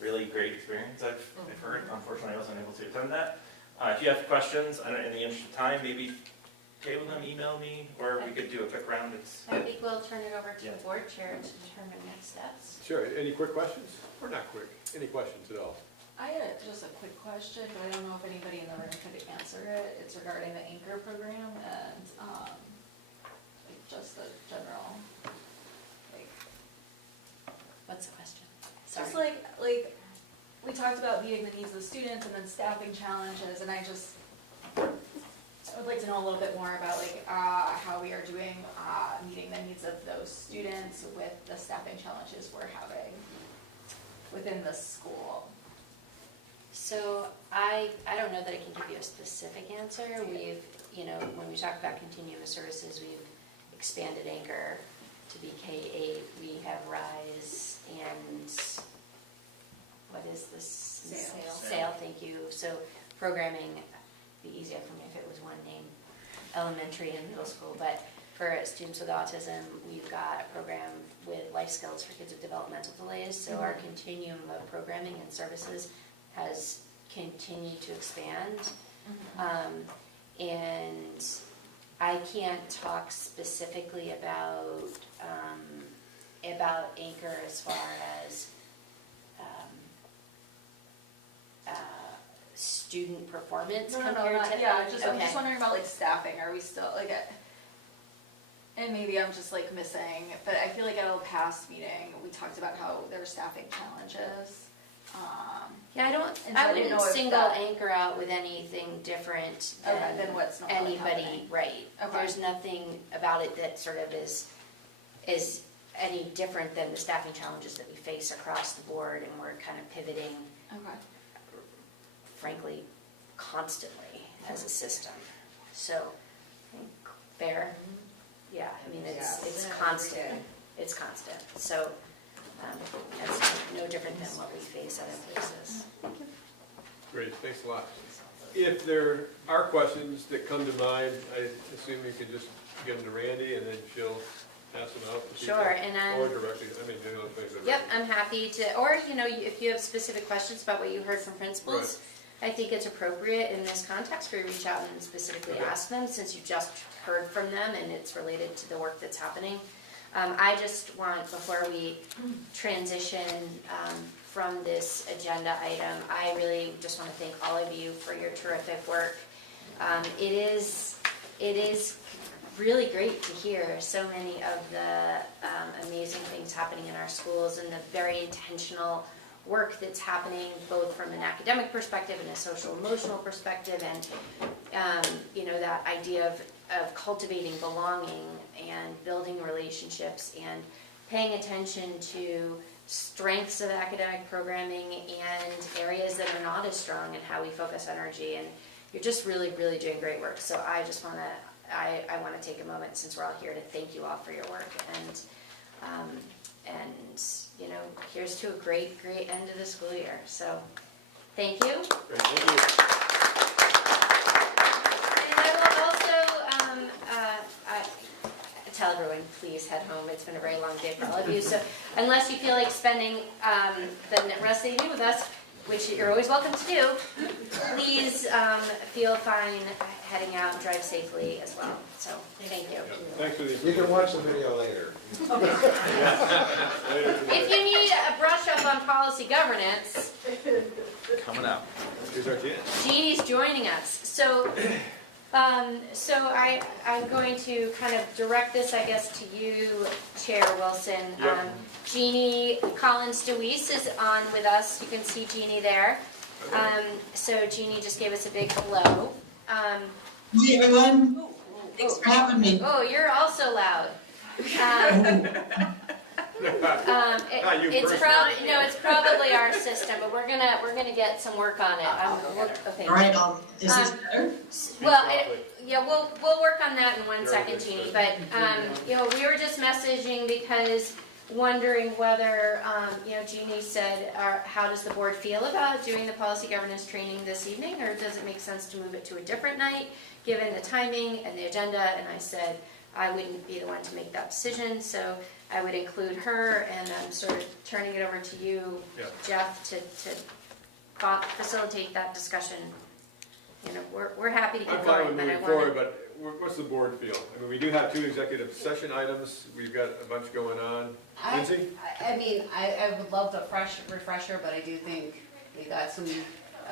Really great experience, I've heard. Unfortunately, I wasn't able to attend that. If you have questions, in the interest of time, maybe table them, email me, or we could do a quick round. I think we'll turn it over to the board chair to determine next steps. Sure, any quick questions? Or not quick, any questions at all? I had just a quick question, but I don't know if anybody in the room could answer it. It's regarding the Anchor program and just the general, What's the question? just like we talked about meeting the needs of the students and then staffing challenges, and I would like to know a little bit more about how we are doing meeting the needs of those students with the staffing challenges we're having within the school. So I don't know that I can give you a specific answer. We've, when we talk about continuous services, we've expanded Anchor to be K-8. We have Rise and what is this? Sail, thank you. So programming, be easier for me if it was one name, elementary and middle school. But for students with autism, we've got a program with life skills for kids with developmental delays. So our continuum of programming and services has continued to expand. And I can't talk specifically about Anchor as far as student performance compared to I'm just wondering about like staffing. Are we still like and maybe I'm just like missing, but I feel like at a past meeting we talked about how there were staffing challenges. I wouldn't single Anchor out with anything different than what's normally anybody, happening. right? Okay. There's nothing about it that sort of is any different than the staffing challenges that we face across the board, and we're kind of pivoting, frankly, constantly as a system. So, I think fair. Yeah, I mean, it's constant. It's constant. So, it's no different than what we face other places. Great, thanks a lot. If there are questions that come to mind, I assume you could just give them to Randy and then she'll pass them out to people. Sure, and or directly, maybe those things are Yep, I'm happy to, or if you have specific questions about what you heard from principals, I think it's appropriate in this context for you to reach out and specifically ask them, since you just heard from them and it's related to the work that's happening. I just want, before we transition from this agenda item, I really just want to thank all of you for your terrific work. It is really great to hear so many of the amazing things happening in our schools and the very intentional work that's happening both from an academic perspective and a social emotional perspective, and that idea of cultivating belonging and building relationships and paying attention to strengths of academic programming and areas that are not as strong, and how we focus energy. And you're just really, really doing great work. So I just want to, I want to take a moment, since we're all here, to thank you all for your work. And here's to a great, great end of the school year. So thank you. Great, thank you. Tell everyone, please head home. It's been a very long day for all of you. So unless you feel like spending the rest of the evening with us, which you're always welcome to do, please feel fine heading out and drive safely as well. So thank you. Yeah, thanks for the You can watch the video later. If you need a brush up on policy governance, Coming up. Here's our chance. Jeannie's joining us. So I'm going to kind of direct this, I guess, to you, Chair Wilson. Yep. Jeannie Collins-DeWeese is on with us. You can see Jeannie there. So Jeannie just gave us a big hello. Hi, everyone. Thanks for having me. Oh, you're also loud. It's probably our system, but we're gonna get some work on it. Okay. All right, is this better? Well, we'll work on that in 1 second, Jeannie. But we were just messaging because wondering whether Jeannie said, how does the board feel about doing the policy governance training this evening, or does it make sense to move it to a different night, given the timing and the agenda? And I said I wouldn't be the one to make that decision, so I would include her, and I'm sort of turning it over to you, Jeff, to facilitate that discussion. We're happy to get going, but I want to... But what's the board feel? I mean, we do have 2 executive session items. We've got a bunch going on. Lindsay? I would love the refresher, but I do think we got some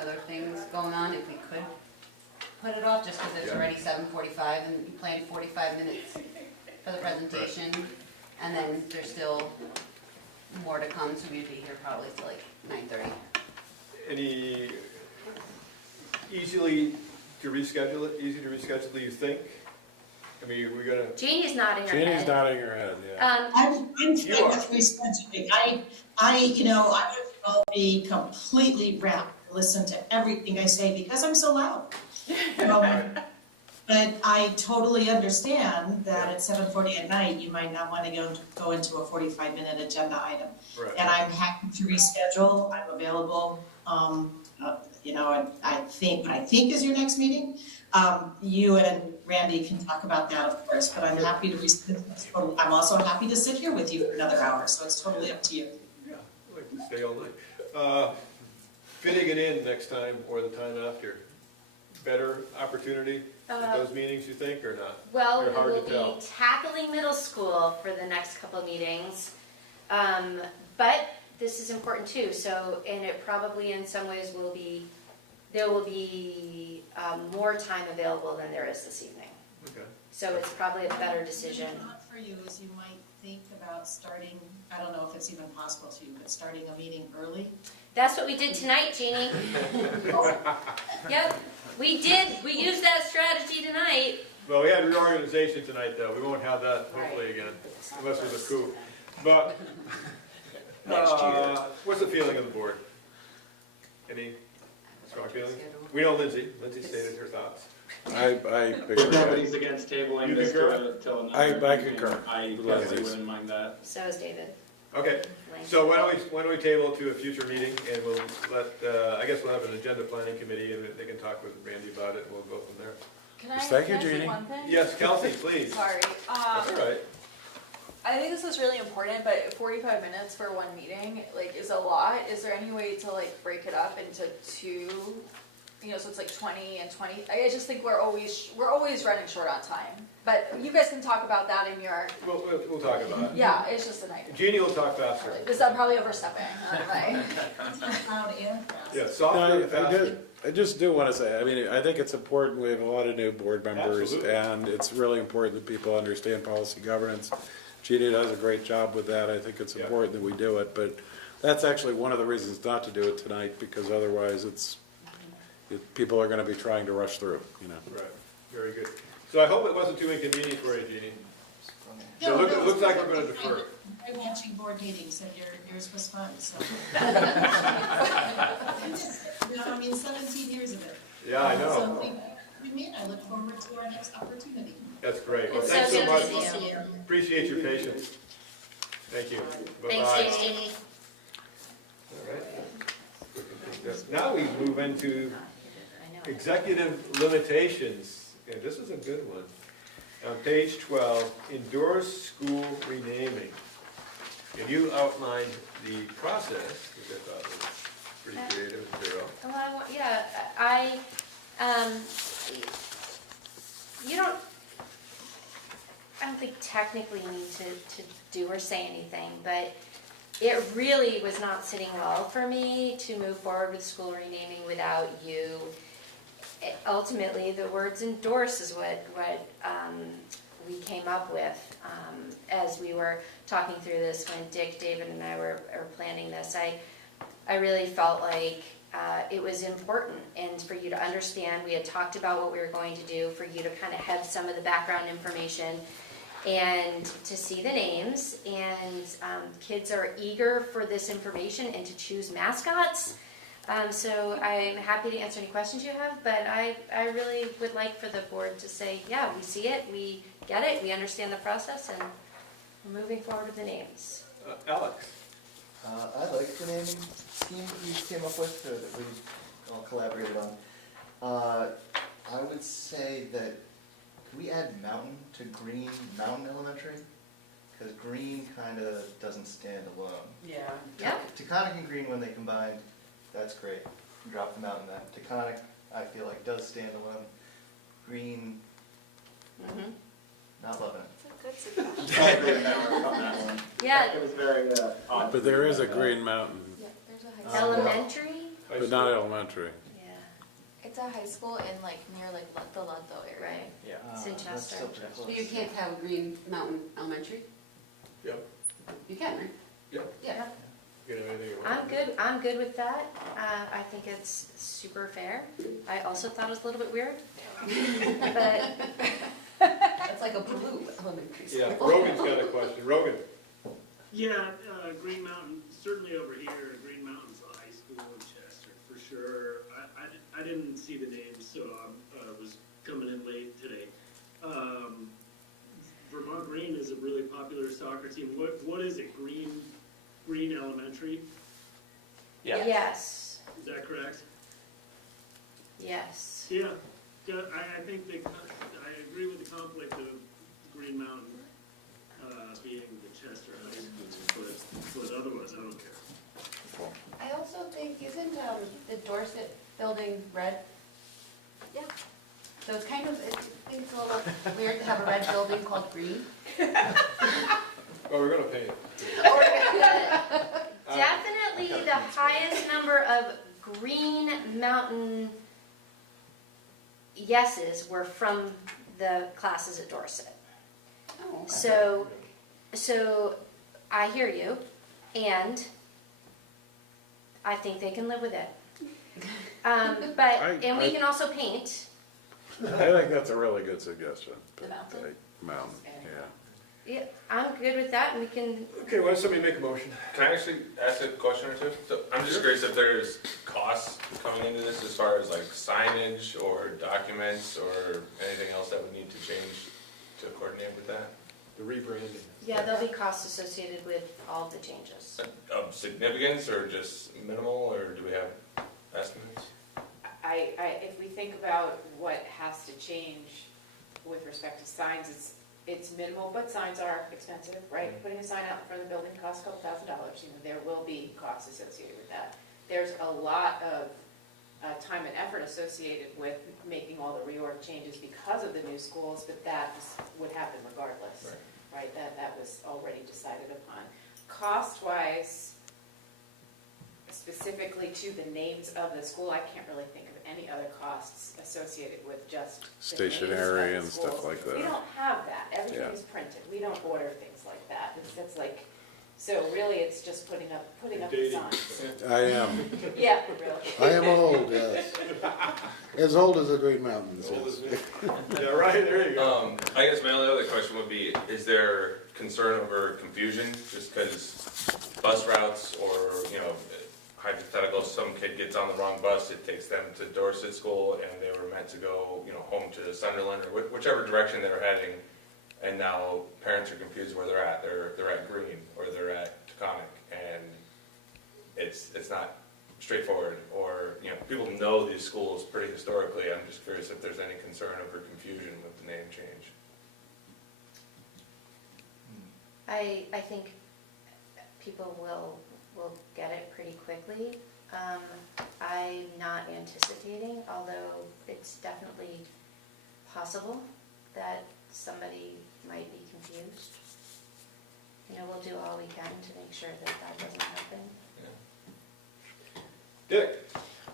other things going on. If we could put it off, just because it's already 7:45 and you planned 45 minutes for the presentation, and then there's still more to come, so we'd be here probably till like 9:30. Any easy to reschedule, do you think? I mean, we're gonna... Jeannie's nodding her head. Jeannie's nodding her head, yeah. I'm fine with rescheduling. I would be completely wrapped listen to everything I say because I'm so loud. But I totally understand that at 7:40 at night, you might not want to go into a 45-minute agenda item. Right. And I'm happy to reschedule, I'm available, I think, what I think is your next meeting. You and Randy can talk about that, of course, but I'm happy to reschedule. I'm also happy to sit here with you for another hour, so it's totally up to you. Yeah, I'd like to stay all night. Fitting it in next time or the time after, better opportunity at those meetings, you think, or not? Well, They're hard we to will tell. be tackling middle school for the next couple of meetings. But this is important too, so, and it probably in some ways there will be more time available than there is this evening. Okay. So it's probably a better decision. Not for you is you might think about starting, I don't know if it's even possible to you, but starting a meeting early. That's what we did tonight, Jeannie. Yep, we did, we used that strategy tonight. Well, we had reorganization tonight, though. We won't have that hopefully again, unless there's a coup. But, Next year. what's the feeling of the board? Any strong feelings? We know Lindsay stated her thoughts. I If concur. nobody's against tabling You this concur? till another I meeting, concur. I With guess I Lindsay's. wouldn't mind that. So is David. Okay, so why don't we table it to a future meeting, and we'll let, I guess we'll have an agenda planning committee, and they can talk with Randy about it, and we'll go from there. Can I, Thank you, can I say Jeannie. one thing? Yes, Kelsey, please. Sorry. That's all right. I think this is really important, but 45 minutes for one meeting, like, is a lot. Is there any way to, like, break it up into two? You know, so it's like 20 and 20. I just think we're always running short on time. But you guys can talk about that in your, We'll talk about it. yeah, it's just an idea. Jeannie will talk faster. This I'm probably overstepping. Loud and fast. Yeah, No, softer and faster. I just do want to say, I mean, I think it's important, we have a lot of new board members, Absolutely. and it's really important that people understand policy governance. Jeannie does a great job with that, I think it's Yeah. important that we do it, but that's actually one of the reasons not to do it tonight, because otherwise people are gonna be trying to rush through, you know. Right, very good. So I hope it wasn't too inconvenient for you, Jeannie. No, So no, it looks like we're gonna defer. I'm watching board meetings and yours was fun, so. I mean, 17 years of it. Yeah, I know. So thank you. I look forward to our next opportunity. That's great. Well, It's thanks so so good to much. see you. Appreciate your patience. Thank you. Thanks, Bye-bye. Jeannie. All right. Now we move into I know. executive limitations. Yeah, this is a good one. On page 12, endorse school renaming. And you outlined the process, which I thought was pretty creative and thorough. Well, I don't think technically you need to do or say anything, but it really was not sitting well for me to move forward with school renaming without you. Ultimately, the words endorse is what we came up with as we were talking through this when Dick, David, and I were planning this. I really felt like it was important, and for you to understand, we had talked about what we were going to do, for you to kind of have some of the background information, and to see the names, and kids are eager for this information and to choose mascots. So I'm happy to answer any questions you have, but I really would like for the board to say, yeah, we see it, we get it, we understand the process, and we're moving forward with the names. Alex? I like the naming scheme you came up with, or that we all collaborated on. I would say that, could we add mountain to Green Mountain Elementary? Because Green kind of doesn't stand alone. Yeah. Yeah. Taconic and Green, when they combine, that's great. Drop the mountain then. Taconic, I feel like, does stand alone. Green, not loving it. That's a good suggestion. I agree with that one, on that one. Yeah. It was very, odd. But there is a Green Mountain, There's a high school. Elementary? but not elementary. Yeah. It's a high school in like near like the Ludlow area. Right. Yeah. It's in Chester. But you can't have Green Mountain Elementary? Yep. You can, right? Yep. Yeah. You know anything you want? I'm good with that. I think it's super fair. I also thought it was a little bit weird. But That's like a blue elementary school. Yeah, Rogan's got a question. Rogan? Yeah, Green Mountain, certainly over here, Green Mountain's a high school in Chester, for sure. their soccer team. What is it? Green Elementary? Yeah. Yes, Is that correct? yes. Yeah. I think I agree with the conflict of Green Mountain being the Chester High School, but otherwise I don't care. I also think, isn't the Dorset building red? Yeah. So it's kind of, I think it's a little weird to have a red building called green. Well, we're gonna paint it. Definitely the highest number of Green Mountain yeses were from the classes at Dorset. Oh, okay. So I hear you, and I think they can live with it. And we can also paint. I think that's a really good suggestion. The mountain? Mountain, yeah. Yeah, I'm good with that, and we can. Okay, why don't somebody make a motion? Can I actually ask a question or two? So I'm just curious if there's costs coming into this as far as like signage or documents or anything else that would need to change to coordinate with that? The rebranding. Yeah, there'll be costs associated with all of the changes. Of significance or just minimal, or do we have estimates? If we think about what has to change with respect to signs, it's minimal, but signs are expensive, right? Putting a sign out in front of the building costs a couple $1,000, there will be costs associated with that. There's a lot of time and effort associated with making all the reorg changes because of the new schools, but that would happen regardless, right? That was already decided upon. Cost-wise, specifically to the names of the school, I can't really think of any other costs associated with just the names of the Stationery and schools. stuff like that. We don't have that. Everything Yeah. is printed. We don't order things like that. It's like, so really it's just putting up the signs. I am. Yeah, really. I am old, yes. As old as the Green Mountains. Yeah, right, there you go. I guess my only other question would be, is there concern over confusion? Just because bus routes or, hypothetical, some kid gets on the wrong bus, it takes them to Dorset School and they were meant to go, home to Sunderland or whichever direction they were heading. And now parents are confused where they're at. They're at Green or they're at Taconic, and it's not straightforward. Or people know these schools pretty historically. I'm just curious if there's any concern over confusion with the name change. I think people will get it pretty quickly. I'm not anticipating, although it's definitely possible that somebody might be confused. We'll do all we can to make sure that doesn't happen. Dick?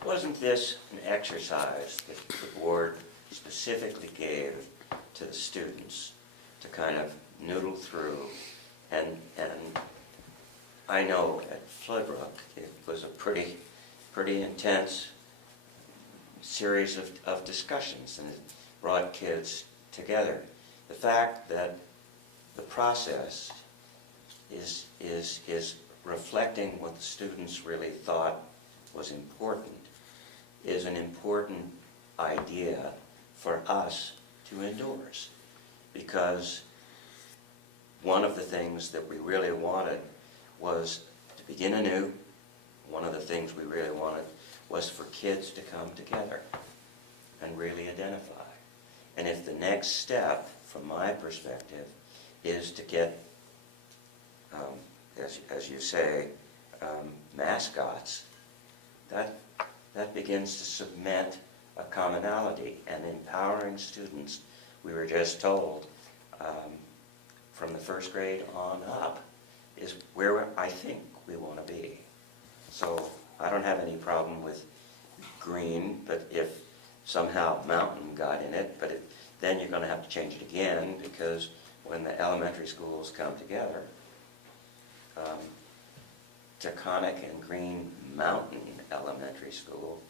Wasn't this an exercise that the board specifically gave to the students to kind of noodle through? And I know at Floodbrook it was a pretty intense series of discussions, and it brought kids together. The fact that the process is reflecting what the students really thought was important is an important idea for us to endorse, because one of the things that we really wanted was to begin anew. One of the things we really wanted was for kids to come together and really identify. And if the next step, from my perspective, is to get, as you say, mascots, that begins to cement a commonality. And empowering students, we were just told, from the first grade on up, is where I think we want to be. So I don't have any problem with green, but if somehow mountain got in it, but then you're going to have to change it again, because when the elementary schools come together, Taconic and Green Mountain Elementary School,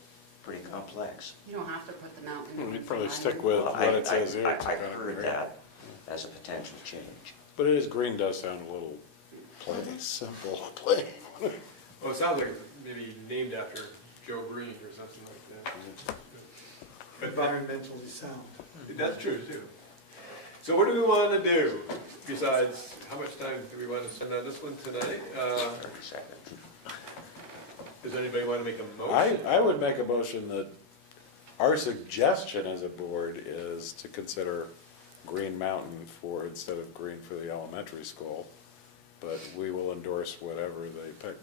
pretty complex. You don't have to put the mountain. We'd probably stick with what it says here. I heard that as a potential change. But it is, green does sound a little plain, simple, plain. Well, it sounds like maybe named after Joe Green or something like that. Environmentally sound. That's true, too. So what do we want to do besides, how much time do we want to spend on this one tonight? 30 seconds. Does anybody want to make a motion? I would make a motion that our suggestion as a board is to consider Green Mountain for, instead of green for the elementary school, but we will endorse whatever they pick.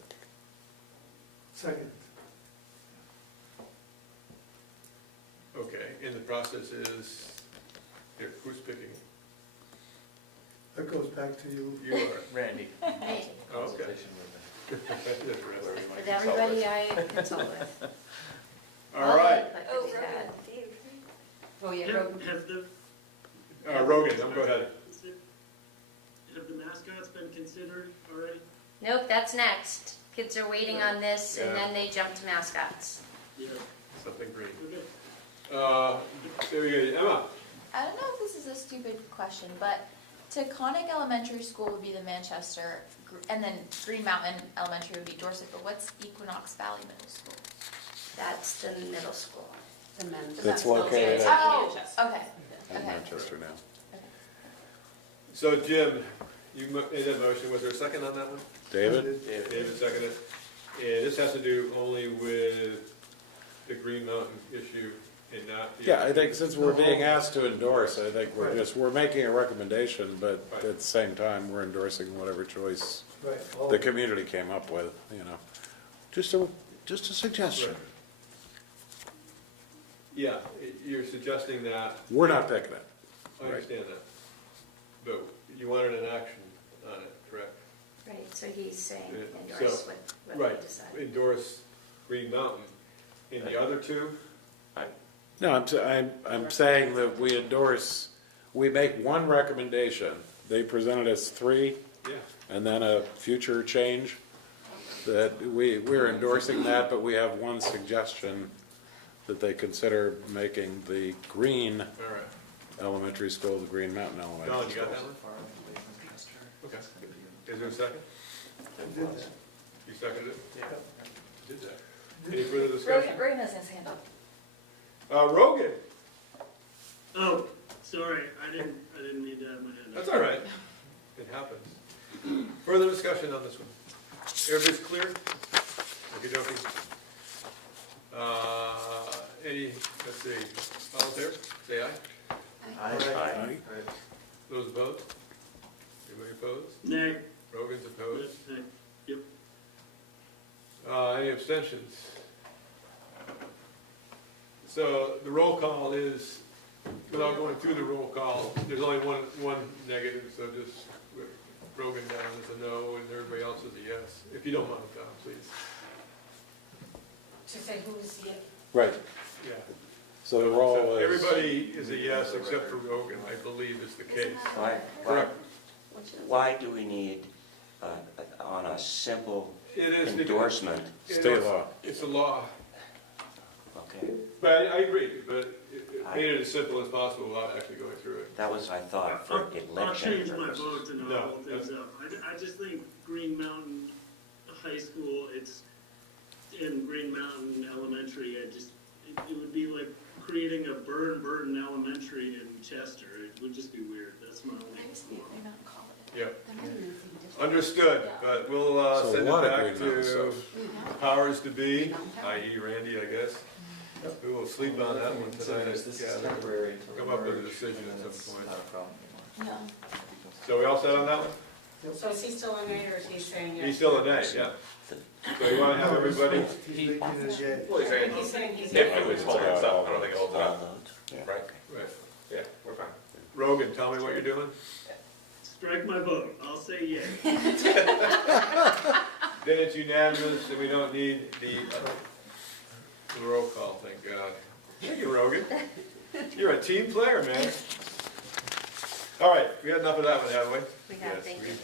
Second. Okay, and the process is, here, who's picking? That goes back to you. You are. Randy. Hey, Oh, okay. with everybody I consult with. All right, Oh, Rogan. Oh, yeah, Have the, Rogan, go ahead. have the mascots been considered already? Nope, that's next. Kids are waiting on this, and Yeah. then they jump to mascots. Yeah. Something green. Okay. There we go, Emma. I don't know if this is a stupid question, but Taconic Elementary School would be the Manchester, and then Green Mountain Elementary would be Dorset, but what's Equinox Valley Middle School? That's the middle school. The men's. It's located at Oh, okay, okay. Manchester now. So Jim, you made that motion, was there a second on that one? David? David seconded it. And this has to do only with the Green Mountain issue and not the. Yeah, I think since we're being asked to endorse, I think we're making a recommendation, but Right. at the same time, we're endorsing whatever choice Right. the community came up with, you know. Just a suggestion. Right. Yeah, you're suggesting that, We're not picking it. I understand that. But you wanted an action on it, correct? Right, so he's saying Yeah, endorse so- what Right, they decide. endorse Green Mountain. And the other two? No, I'm saying that we endorse, we make one recommendation. They presented us three, Yeah. and then a future change. That we're endorsing that, but we have one suggestion that they consider making the green All right. elementary school, the Green Mountain Elementary Don, School. you got that one? Okay. Is there a second? I did that. You seconded it? Yeah. Did that. Any further discussion? Rogan has his hand up. Rogan, Oh, sorry, I didn't need to have my hand up. that's all right. It happens. Further discussion on this one? Everybody's clear? Okey dokey. Let's see, all in favor, say aye. Aye. Those opposed? Anybody opposed? Nay. Rogan's opposed. Nay. Yep. Any abstentions? So the roll call is, without going through the roll call, there's only one negative, so just Rogan down as a no and everybody else is a yes. If you don't mind, Tom, please. To say who's, Right, Yeah. so the roll So is. everybody is a yes except for Rogan, I believe is the case. Correct. Why do we need, on a simple It is because- endorsement? State law. It's a law. Okay, But I agree, but it made it as simple as possible without actually going through it. that was, I thought, for I'll election change my purposes. vote and No, I'll hold things up. I just think Green Mountain High School, it's in Green Mountain Elementary, it would be like creating a Burton Elementary in Chester. It would just be weird. That's my only. Yep. Understood, but we'll So send a it lot of back Green Mountain to stuff. powers to be, i.e. Randy, I guess. We will sleep on that one tonight. This is Yeah, temporary. come up with a decision at some point. Not a problem anymore. No. So we all set on that one? So is he still a nay or is he saying yes? He's still a nay, yeah. So you wanna have everybody, Well, he's saying, He's saying he's. if it was holding us up, I don't think it holds it All up, votes. right? right. Yeah, we're fine. Rogan, tell me what you're doing. Strike my vote. I'll say yay. Then it's unanimous and we don't need the roll call, thank God. Thank you, Rogan. You're a team player, man. All right, we had enough of that one, haven't we? We have, Yes, thank we you.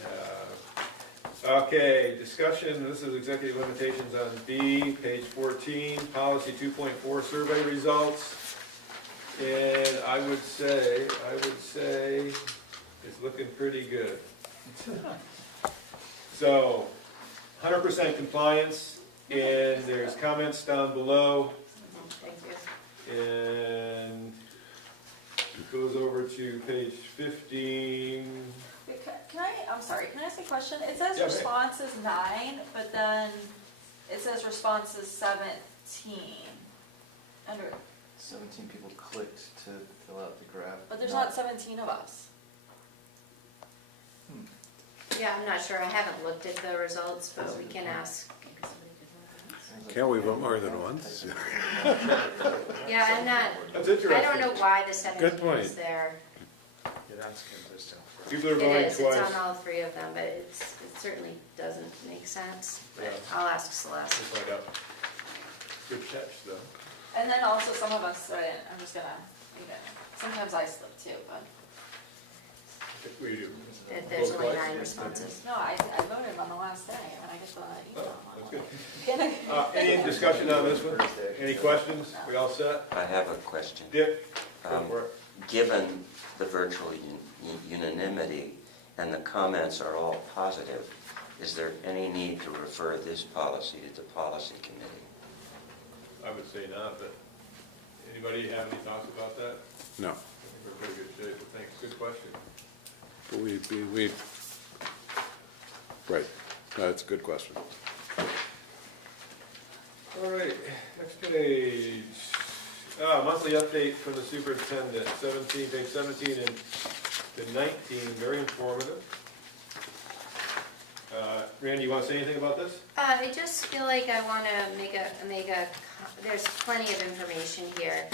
have. Okay, discussion, this is executive limitations on B, page 14, policy 2.4 survey results. And I would say it's looking pretty good. So, 100% compliance, and there's comments down below. Thank you. And goes over to page 15. I'm sorry, can I ask a question? It says Yeah, responses 9, but then it says responses 17. Under, 17 people clicked to fill out the graph. but there's not 17 of us. Yeah, I'm not sure, I haven't looked at the results, but we can ask. Can't we vote more than once? Yeah, I'm not, That's I interesting. don't know why the 17 point. is there. Yeah, that's consistent. People are It voting is, twice. it's on all 3 of them, but it certainly doesn't make sense. But Yeah. I'll ask Celeste. We'll find out. Good catch, though. And then also some of us, I'm just gonna, sometimes I slip too, but. We do. If there's Vote only twice. 9 responses. No, I voted on the last day, and I get the email. Oh, that's good. Any discussion on this one? Any questions? We all set? I have a question. Dick? Go Um, for it. Given the virtual unanimity and the comments are all positive, is there any need to refer this policy to the policy committee? I would say not, but anybody have any thoughts about that? No. I think we're in pretty good shape, but thanks. Good question. Right, that's a good question. All right, next page. Monthly update from the superintendent, page 17 and the 19, very informative. Randy, you want to say anything about this? I just feel like I want to make a, there's plenty of information here,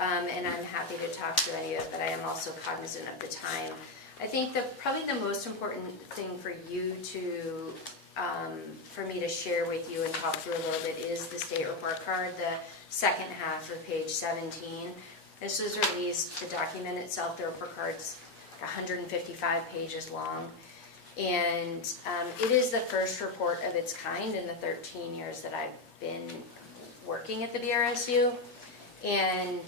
and I'm happy to talk through any of it, but I am also cognizant of the time. I think probably the most important thing for you to, for me to share with you and talk through a little bit is the state report card, the second half of page 17. This was released, the document itself, the report card's 155 pages long. And it is the first report of its kind in the 13 years that I've been working at the BRSU. And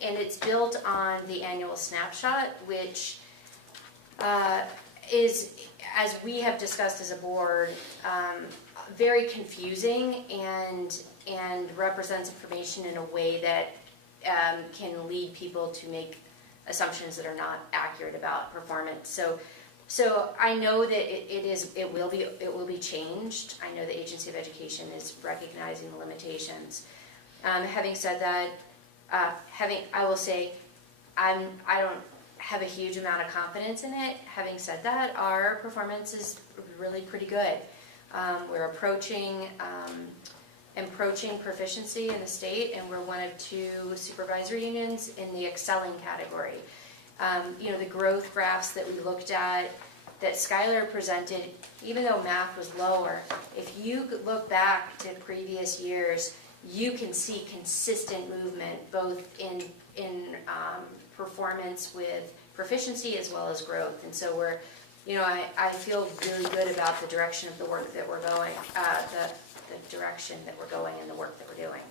it's built on the annual snapshot, which is, as we have discussed as a board, very confusing and represents information in a way that can lead people to make assumptions that are not accurate about performance. So I know that it will be changed. I know the Agency of Education is recognizing the limitations. Having said that, I will say I don't have a huge amount of confidence in it. Having said that, our performance is really pretty good. We're approaching proficiency in the state, and we're one of 2 supervisory unions in the excelling category. The growth graphs that we looked at, that Skylar presented, even though math was lower, if you look back to previous years, you can see consistent movement both in performance with proficiency as well as growth. And so I feel really good about the direction of the work that we're going, the direction that we're going and the work that we're doing.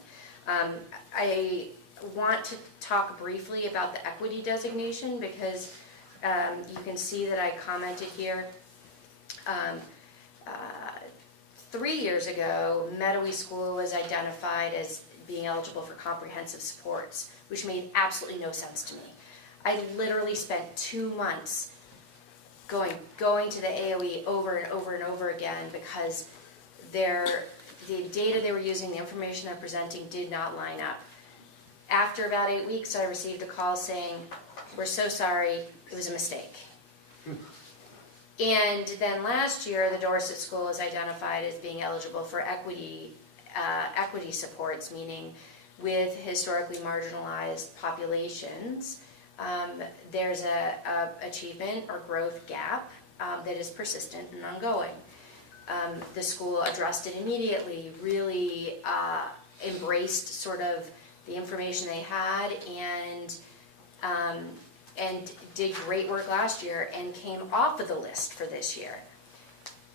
I want to talk briefly about the equity designation because you can see that I commented here. 3 years ago, Meadowy School was identified as being eligible for comprehensive supports, which made absolutely no sense to me. I literally spent 2 months going to the AOE over and over and over again because the data they were using, the information they're presenting did not line up. After about 8 weeks, I received a call saying, "We're so sorry, it was a mistake." And then last year, the Dorset School was identified as being eligible for equity supports, meaning with historically marginalized populations, there's a achievement or growth gap that is persistent and ongoing. The school addressed it immediately, really embraced sort of the information they had, and did great work last year and came off of the list for this year.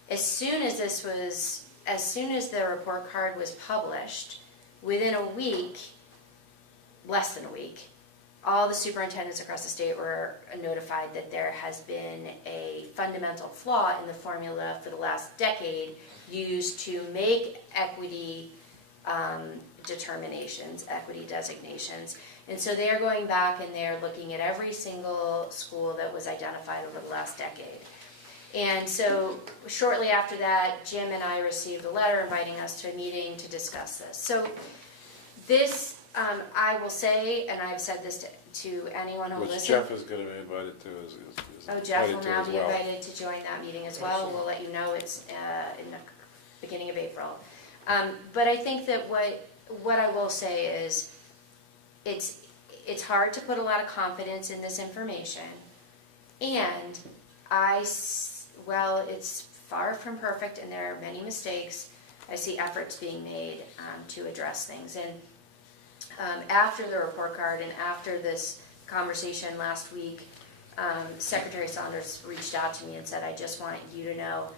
As soon as the report card was published, within a week, less than a week, all the superintendents across the state were notified that there has been a fundamental flaw in the formula for the last decade used to make equity determinations, equity designations. And so they're going back and they're looking at every single school that was identified over the last decade. And so shortly after that, Jim and I received a letter inviting us to a meeting to discuss this. So this, I will say, and I've said this to anyone who will Which listen. Jeff is gonna be invited to, is Oh, Jeff will invited to now as be well. invited to join that meeting as well. We'll let you know, it's in the beginning of April. But I think that what I will say is, it's hard to put a lot of confidence in this information, and while it's far from perfect and there are many mistakes, I see efforts being made to address things. And after the report card and after this conversation last week, Secretary Saunders reached out to me and said, I just want you to know,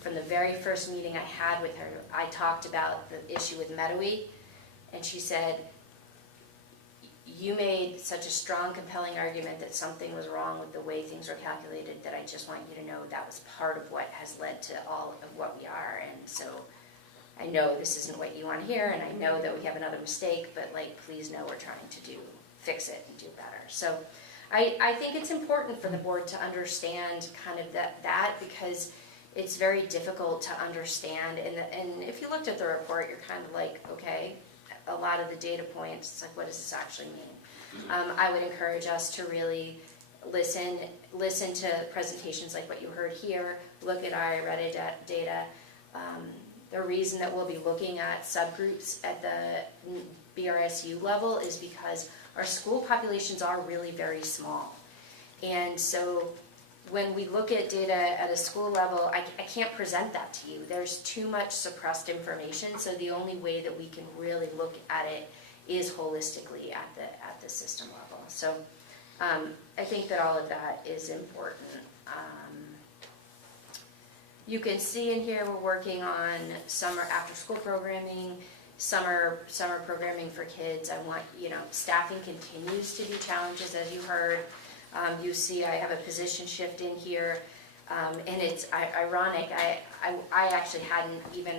from the very first meeting I had with her, I talked about the issue with Meadowy, and she said, you made such a strong, compelling argument that something was wrong with the way things were calculated that I just want you to know that was part of what has led to all of what we are. And so I know this isn't what you want to hear, and I know that we have another mistake, but please know we're trying to fix it and do better. So I think it's important for the board to understand kind of that because it's very difficult to understand. And if you looked at the report, you're kind of like, okay, a lot of the data points, it's like, what does this actually mean? I would encourage us to really listen to presentations like what you heard here, look at IRETA data. The reason that we'll be looking at subgroups at the BRSU level is because our school populations are really very small. And so when we look at data at a school level, I can't present that to you. There's too much suppressed information, so the only way that we can really look at it is holistically at the system level. So I think that all of that is important. You can see in here we're working on summer after-school programming, summer programming for kids. I want, staffing continues to be challenges, as you heard. You see I have a position shift in here, and it's ironic. I actually hadn't even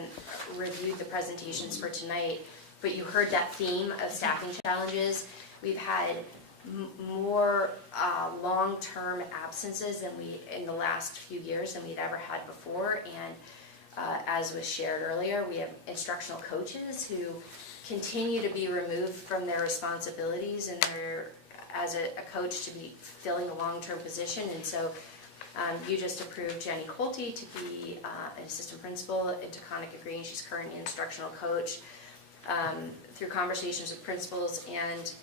reviewed the presentations for tonight, but you heard that theme of staffing challenges. We've had more long-term absences in the last few years than we'd ever had before, and as was shared earlier, we have instructional coaches who continue to be removed from their responsibilities and as a coach to be filling a long-term position. And so you just approved Jenny Colte to be an assistant principal at Taconic agreeing. She's currently an instructional coach. Through conversations with principals and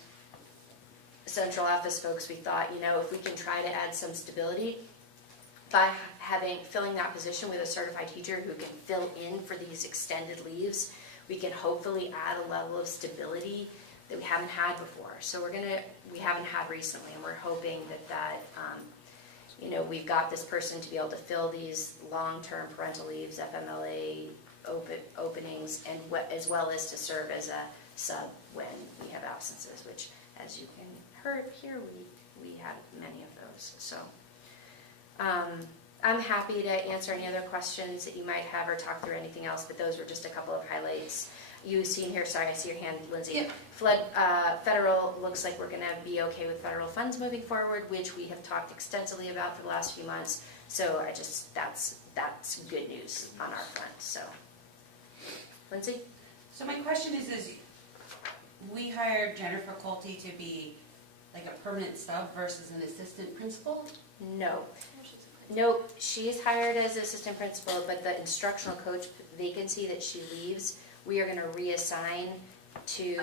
central office folks, we thought, if we can try to add some stability by filling that position with a certified teacher who can fill in for these extended leaves, we can hopefully add a level of stability that we haven't had before. So we haven't had recently, and we're hoping that we've got this person to be able to fill these long-term parental leaves, FMLA openings, and as well as to serve as a sub when we have absences, which, as you can hear, we have many of those. So I'm happy to answer any other questions that you might have or talk through anything else, but those were just a couple of highlights. You see in here, sorry, I see your hand, Lindsay. Yeah. Federal, looks like we're going to be okay with federal funds moving forward, which we have talked extensively about for the last few months. So that's good news on our front. So, Lindsay? So my question is we hired Jennifer Colte to be like a permanent sub versus an assistant principal? No. Nope, she's hired as assistant principal, but the instructional coach vacancy that she leaves, we are going to reassign to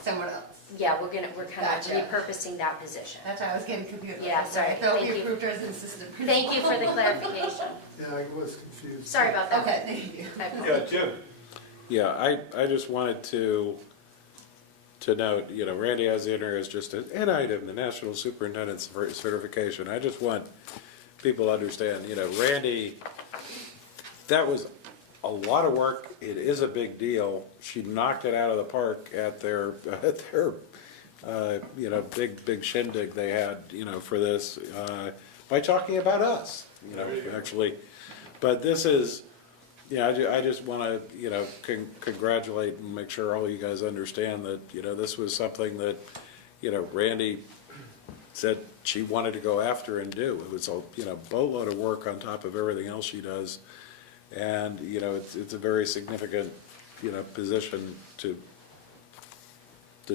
someone else. Yeah, we're kind of repurposing that position. That's why I was getting confused. Yeah, sorry. I thought we approved her as an assistant principal. Thank you for the clarification. Yeah, I was confused. Sorry about that. Okay, thank you. Yeah, Jim. Yeah, I just wanted to note, Randy has in here as just an item, the National Superintendent's Certification. I just want people to understand, Randy, that was a lot of work. It is a big deal. She knocked it out of the park at their big shindig they had, for this, by talking about us, actually. But this is Yeah, I just want to, congratulate and make sure all you guys understand that, this was something that, Randy said she wanted to go after and do. It was a, boatload of work on top of everything else she does. And, it's a very significant, position to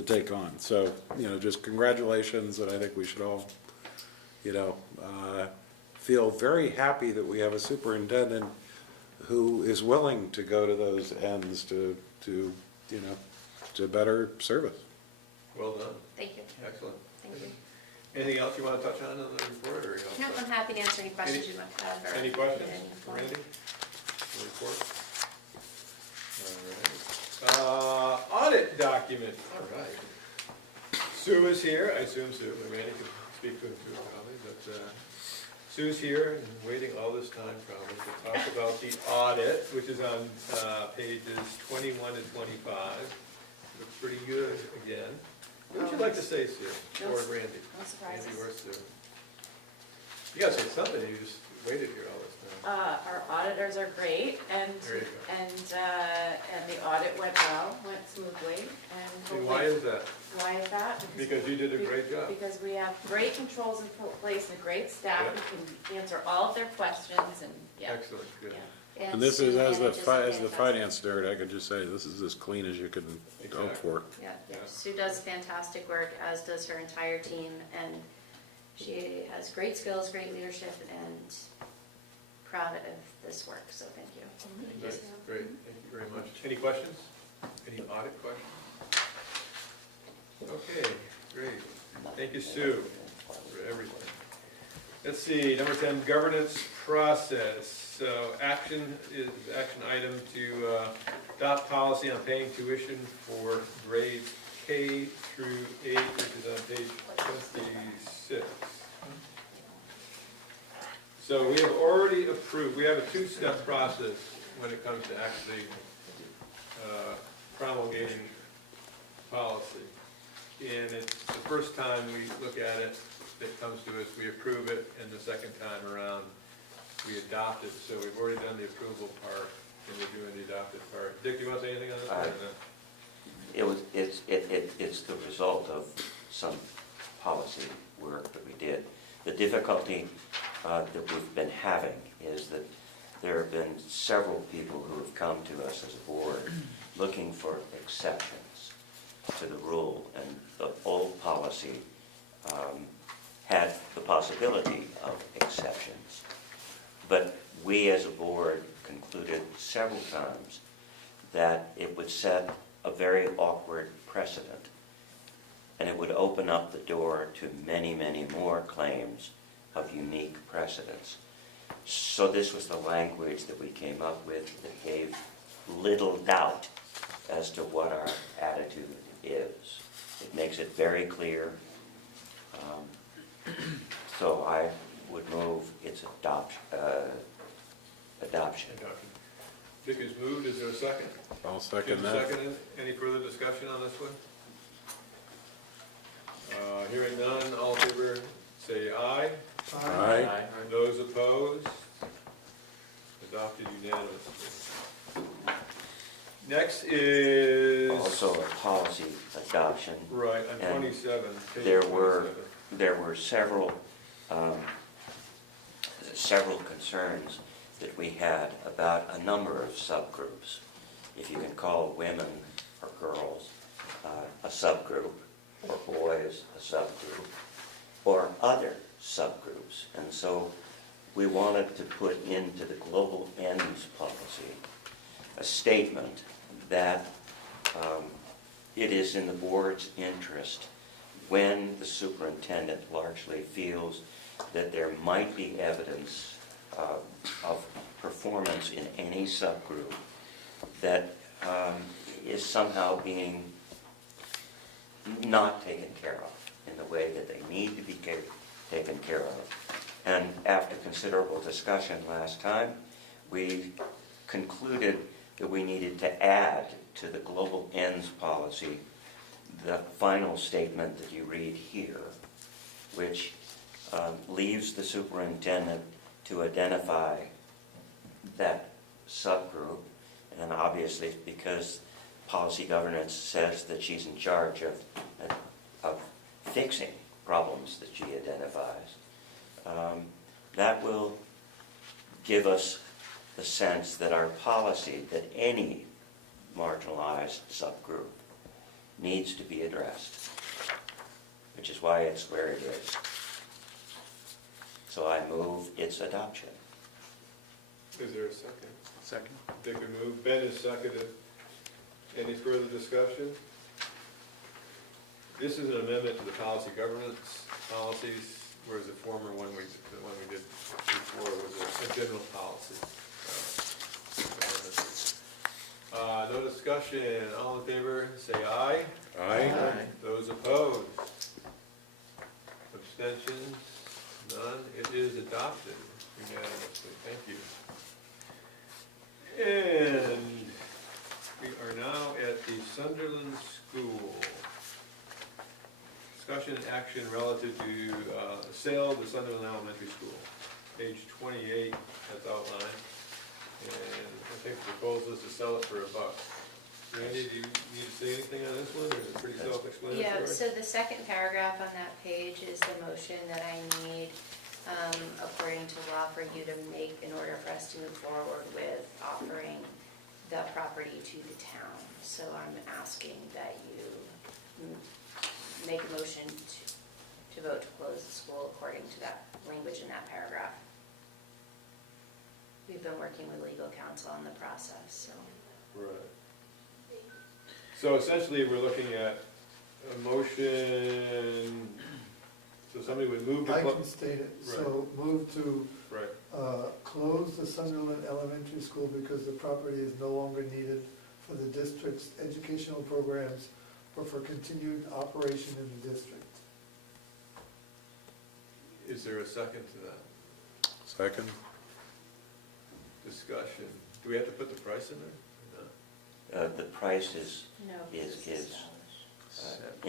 take on. So, just congratulations, and I think we should all, feel very happy that we have a superintendent who is willing to go to those ends to better service. Well done. Thank you. Excellent. Thank you. Anything else you want to touch on in the report, or? No, I'm happy to answer any questions you might have. Or Any questions, any form. Randy? The report? All right. Audit document, all right. Sue is here, I assume Sue, but Randy can speak to him too, probably, but Sue's here and waiting all this time probably to talk about the audit, which is on pages 21 and 25. Looks pretty good again. What would you like to say, Sue, or Randy? No surprises. Randy or Sue? You gotta say something, you just waited here all this time. Our auditors are great, and There you go. and the audit went well, went smoothly, and And why is that? Why is that? Because you did a great job. Because we have great controls in place and a great staff Yeah. who can answer all of their questions, and yeah. Excellent, good. Yeah. And this is, as the Sue manages as the fantastic. finance nerd, I can just say, this is as clean as you can hope for. Yeah, Sue does fantastic work, as does her entire team, and she has great skills, great leadership, and proud of this work, so thank you. That's great, thank you very much. Any questions? Any audit questions? Okay, great. Thank you, Sue, for everything. Let's see, number 10, governance process. So action item to adopt policy on paying tuition for grades K through 8, which is on page 26. So we have already approved, we have a two-step process when it comes to actually promulgating policy. And it's the first time we look at it, it comes to us, we approve it, and the second time around, we adopt it. So we've already done the approval part, and we're doing the adopted part. Dick, do you want to say anything on this? It's the result of some policy work that we did. The difficulty that we've been having is that there have been several people who have come to us as a board looking for exceptions to the rule, and the old policy had the possibility of exceptions. But we as a board concluded several times that it would set a very awkward precedent, and it would open up the door to many, many more claims of unique precedents. So this was the language that we came up with that gave little doubt as to what our attitude is. It makes it very clear. So I would move its adoption. Dick has moved, is there a second? I'll second Jim that. seconded. Any further discussion on this one? Hearing none, all in favor, say aye. Aye. Those opposed? Adopted unanimously. Next is... Also a policy adoption. Right, on And 27, page There 27. were several concerns that we had about a number of subgroups. If you can call women or girls a subgroup, or boys a subgroup, or other subgroups. And so we wanted to put into the global ends policy a statement that it is in the board's interest when the superintendent largely feels that there might be evidence of performance in any subgroup that is somehow being not taken care of in the way that they need to be taken care of. And after considerable discussion last time, we concluded that we needed to add to the global ends policy the final statement that you read here, which leaves the superintendent to identify that subgroup, and obviously because policy governance says that she's in charge of fixing problems that she identifies, that will give us the sense that our policy, that any marginalized subgroup needs to be addressed, which is why it's where it is. So I move its adoption. Is there a second? Second. Dick and move, Ben is seconded. Any further discussion? This is an amendment to the policy governance policies, whereas the former one the one we did before was a general policy. No discussion, all in favor, say aye. Aye. Those opposed? Abstentions? None? It is adopted unanimously. Thank you. And we are now at the Sunderland School. Discussion and action relative to the sale of the Sunderland Elementary School. Page 28, that's outlined. And I think the proposal is to sell it for $1. Randy, do you need to say anything on this one, or is it pretty self-explanatory? Yeah, so the second paragraph on that page is the motion that I need, according to law, for you to make in order for us to move forward with offering the property to the town. So I'm asking that you make a motion to vote to close the school according to that language in that paragraph. We've been working with legal counsel on the process, so. Right. So essentially, we're looking at a motion, so somebody would move to. I can state it, so move to Right. Close the Sunderland Elementary School because the property is no longer needed for the district's educational programs or for continued operation in the district. Is there a second to that? Second. Discussion. Do we have to put the price in there? The price is No.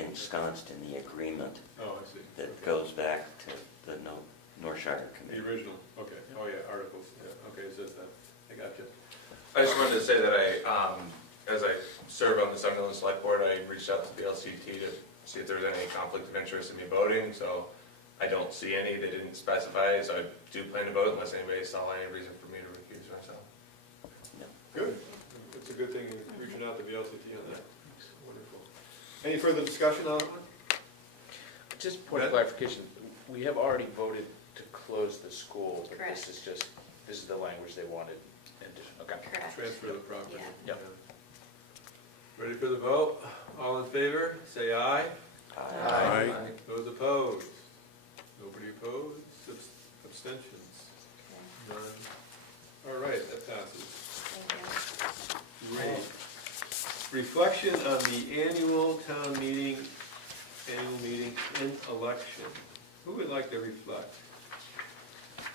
ensconced in the agreement Oh, I see. that Okay. goes back to the Norshire The Committee. original, okay. Oh, yeah, articles, yeah, okay, it says that. I got you. I just wanted to say that as I serve on the Sunderland Select Board, I reached out to the LCT to see if there's any conflict of interest in me voting, so I don't see any. They didn't specify, so I do plan to vote unless anybody saw any reason for me to recuse myself. Good. It's a good thing you're reaching out to the LCT on that. Wonderful. Any further discussion on it? Just point of clarification, we have already voted to close the school, but Correct. this is the language they wanted in addition, okay. Correct. Transfer the property. Yeah. Yep. Ready for the vote? All in favor, say aye. Aye. Those opposed? Nobody opposed? Abstentions? None. All right, that passes. Great. Reflection on the annual meeting and election. Who would like to reflect?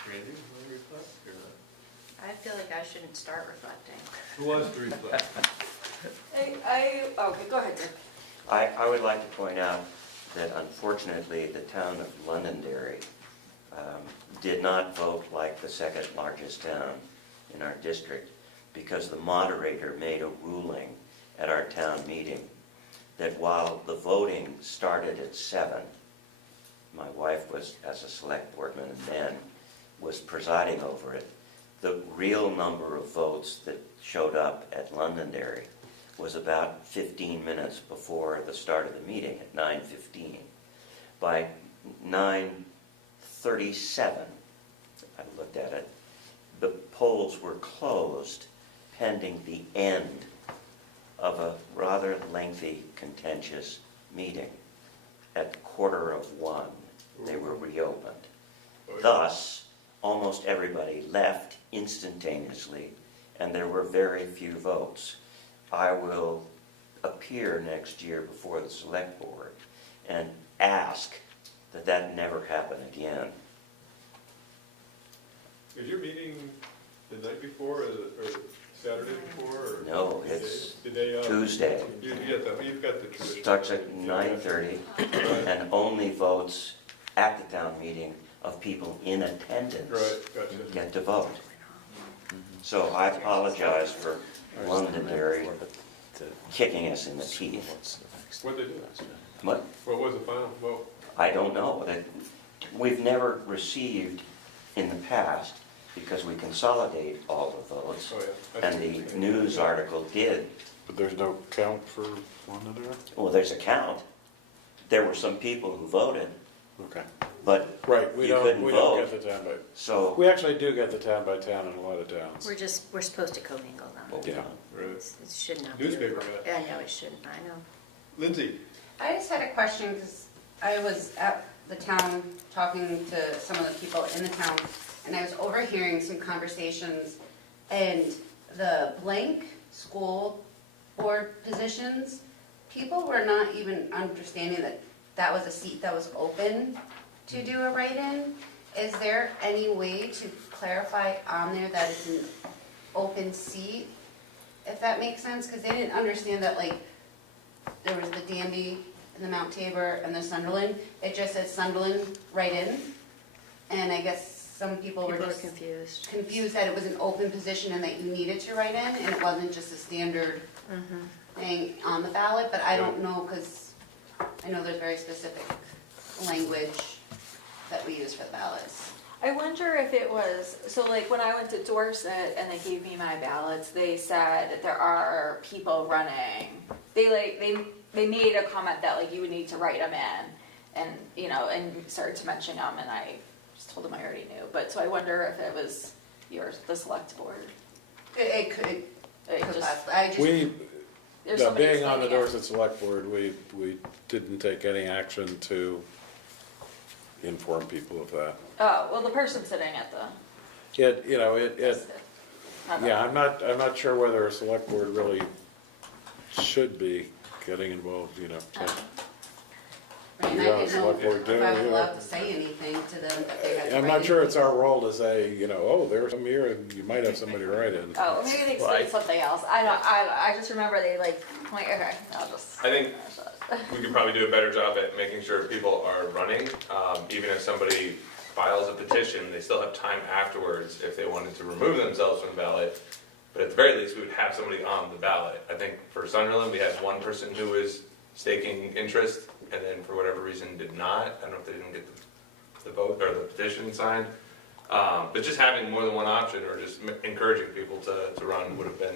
Randy, you want to reflect or not? I feel like I shouldn't start reflecting. Who wants to reflect? okay, go ahead, Dick. I would like to point out that unfortunately the town of Londonderry did not vote like the second largest town in our district because the moderator made a ruling at our town meeting that while the voting started at 7, my wife was, as a select boardman and then, was presiding over it, the real number of votes that showed up at Londonderry was about 15 minutes before the start of the meeting at 9:15. By 9:37, I looked at it, the polls were closed pending the end of a rather lengthy, contentious meeting. At 1:15, they were reopened. Thus, almost everybody left instantaneously, and there were very few votes. I will appear next year before the select board and ask that that never happen again. Is your meeting the night before or Saturday before? Or No, it's did they, Tuesday. You've got the tradition. Starts at 9:30 and only votes at the town meeting of people in attendance Right, gotcha. get to vote. So I apologize for Londonderry kicking us in the teeth. What'd they do? What? What was the final vote? I don't know. We've never received in the past, because we consolidate all the votes, Oh, yeah. and the news article did. But there's no count for Londonderry? Well, there's a count. There were some people who voted, Okay. but Right, we you don't couldn't vote. get the town by, So, we actually do get the town by town in a lot of towns. We're supposed to commingle now. Yeah. Really? It should not be. Newspaper guy. Yeah, no, it shouldn't, I know. Lindsay? I just had a question, because I was at the town talking to some of the people in the town, and I was overhearing some conversations, and the blank school board positions, people were not even understanding that that was a seat that was open to do a write-in. Is there any way to clarify on there that it's an open seat, if that makes sense? Because they didn't understand that, like, there was the Danby and the Mount Tabor and the Sunderland. It just said Sunderland write-in, and I guess some people were just confused that it was an open position and that you needed to write in, and it wasn't just a standard thing on the ballot, but I don't know, because I know there's very specific language that we use for the ballots. I wonder if it was, so like when I went to Dorset and they gave me my ballots, they said there are people running. They made a comment that like you would need to write them in, and you know, and started to mention them, and I just told them I already knew. But so I wonder if it was the select board. It could just- Being somebody on the explaining it. Dorset Select Board, we didn't take any action to inform people of that. Oh, well, the person sitting at the. Yeah, I'm not sure whether a select board really should be getting involved, you know. I mean, I didn't know if I was allowed to say anything to them that they had to I'm write not in. sure it's our role to say, you know, oh, there's some here, and you might have somebody write in. Oh, or maybe they explained something else. I just remember they like, okay, I'll just. I think we could probably do a better job at making sure people are running. Even if somebody files a petition, they still have time afterwards if they wanted to remove themselves from the ballot. But at the very least, we would have somebody on the ballot. I think for Sunderland, we had one person who was staking interest, and then for whatever reason did not. I don't know if they didn't get the vote or the petition signed. But just having more than one option, or just encouraging people to run would have been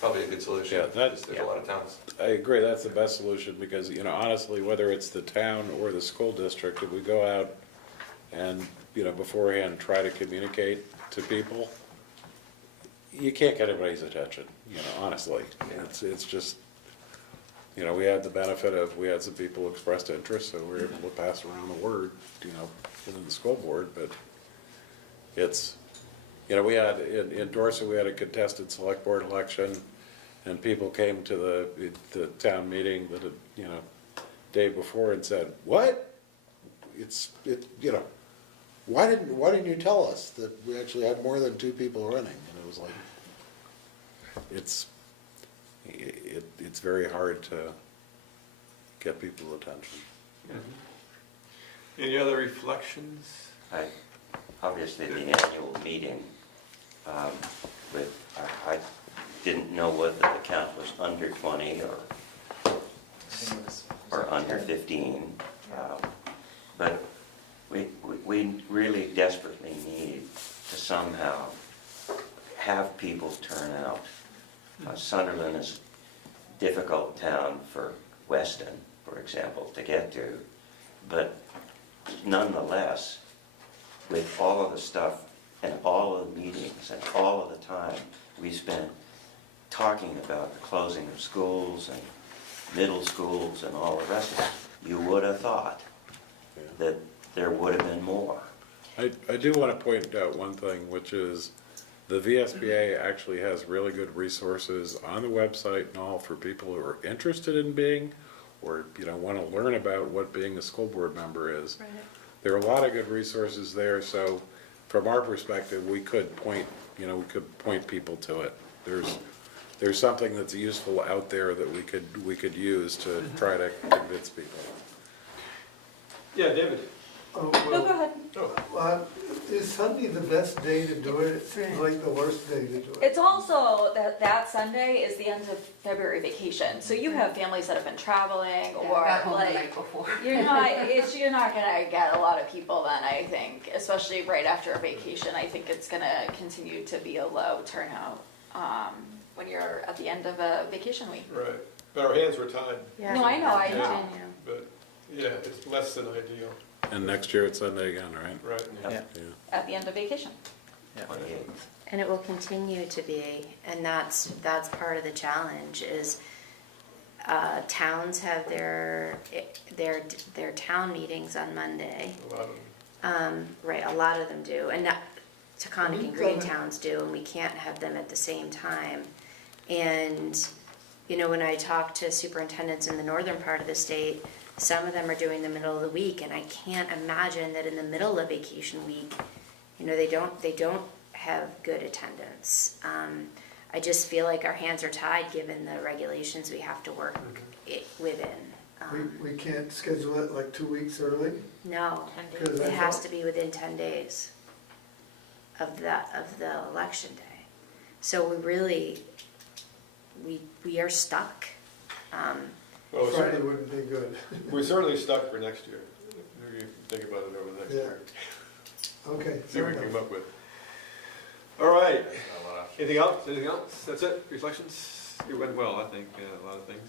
probably a good solution. Yeah, There's a lot of towns. I agree, that's the best solution, because, you know, honestly, whether it's the town or the school district, if we go out and, you know, beforehand try to communicate to people, you can't get everybody's attention, you know, honestly. It's just, you know, we had the benefit of, we had some people who expressed interest, so we were able to pass around the word, you know, within the school board, but it's, you know, we had, in Dorset, we had a contested select board election, and people came to the town meeting you know, day before and said, what? You know, why didn't you tell us that we actually had more than 2 people running? And it was like, it's very hard to get people's attention. Any other reflections? Obviously, the annual meeting, I didn't know whether the count was under 20 or under 15. But we really desperately need to somehow have people turn out. Sunderland is a difficult town for Weston, for example, to get to. But nonetheless, with all of the stuff and all of the meetings and all of the time we spent talking about the closing of schools and middle schools and all the rest of it, you would have thought that there would have been more. I do want to point out one thing, which is the VSBA actually has really good resources on the website and all for people who are interested in being, or, you know, want to learn about what being a school board member is. Right. There are a lot of good resources there, so from our perspective, we could point people to it. There's something that's useful out there that we could use to try to convince people. Yeah, David? Oh, No, well, go ahead. is Sunday the best day to do it? It seems like the worst day to do it. It's also that Sunday is the end of February vacation, so you have families that have been traveling or got home the like night before. you're not gonna get a lot of people then. I think, especially right after a vacation, I think it's gonna continue to be a low turnout when you're at the end of a vacation week. Right, but our hands were tied. No, I know, I know. But, yeah, it's less than ideal. And next year it's Sunday again, right? Right. Yeah. At the end of vacation. And it will continue to be, and that's part of the challenge is towns have their town meetings on Monday. A lot of them. Right, a lot of them do, and Taconic and Green towns do, and we can't have them at the same time. And, you know, when I talk to superintendents in the northern part of the state, some of them are doing the middle of the week, and I can't imagine that in the middle of vacation week, you know, they don't have good attendance. I just feel like our hands are tied given the regulations we have to work within. We can't schedule it like 2 weeks early? No, Because I it has thought- to be within 10 days of the election day. So we really, we are stuck. Well, Friday wouldn't be good. We're certainly stuck for next year. Maybe you can think about it over the next Yeah. year. Okay. See what we can come up with. All right. Anything else? Anything else? That's it? Reflections? It went well, I think, a lot of things.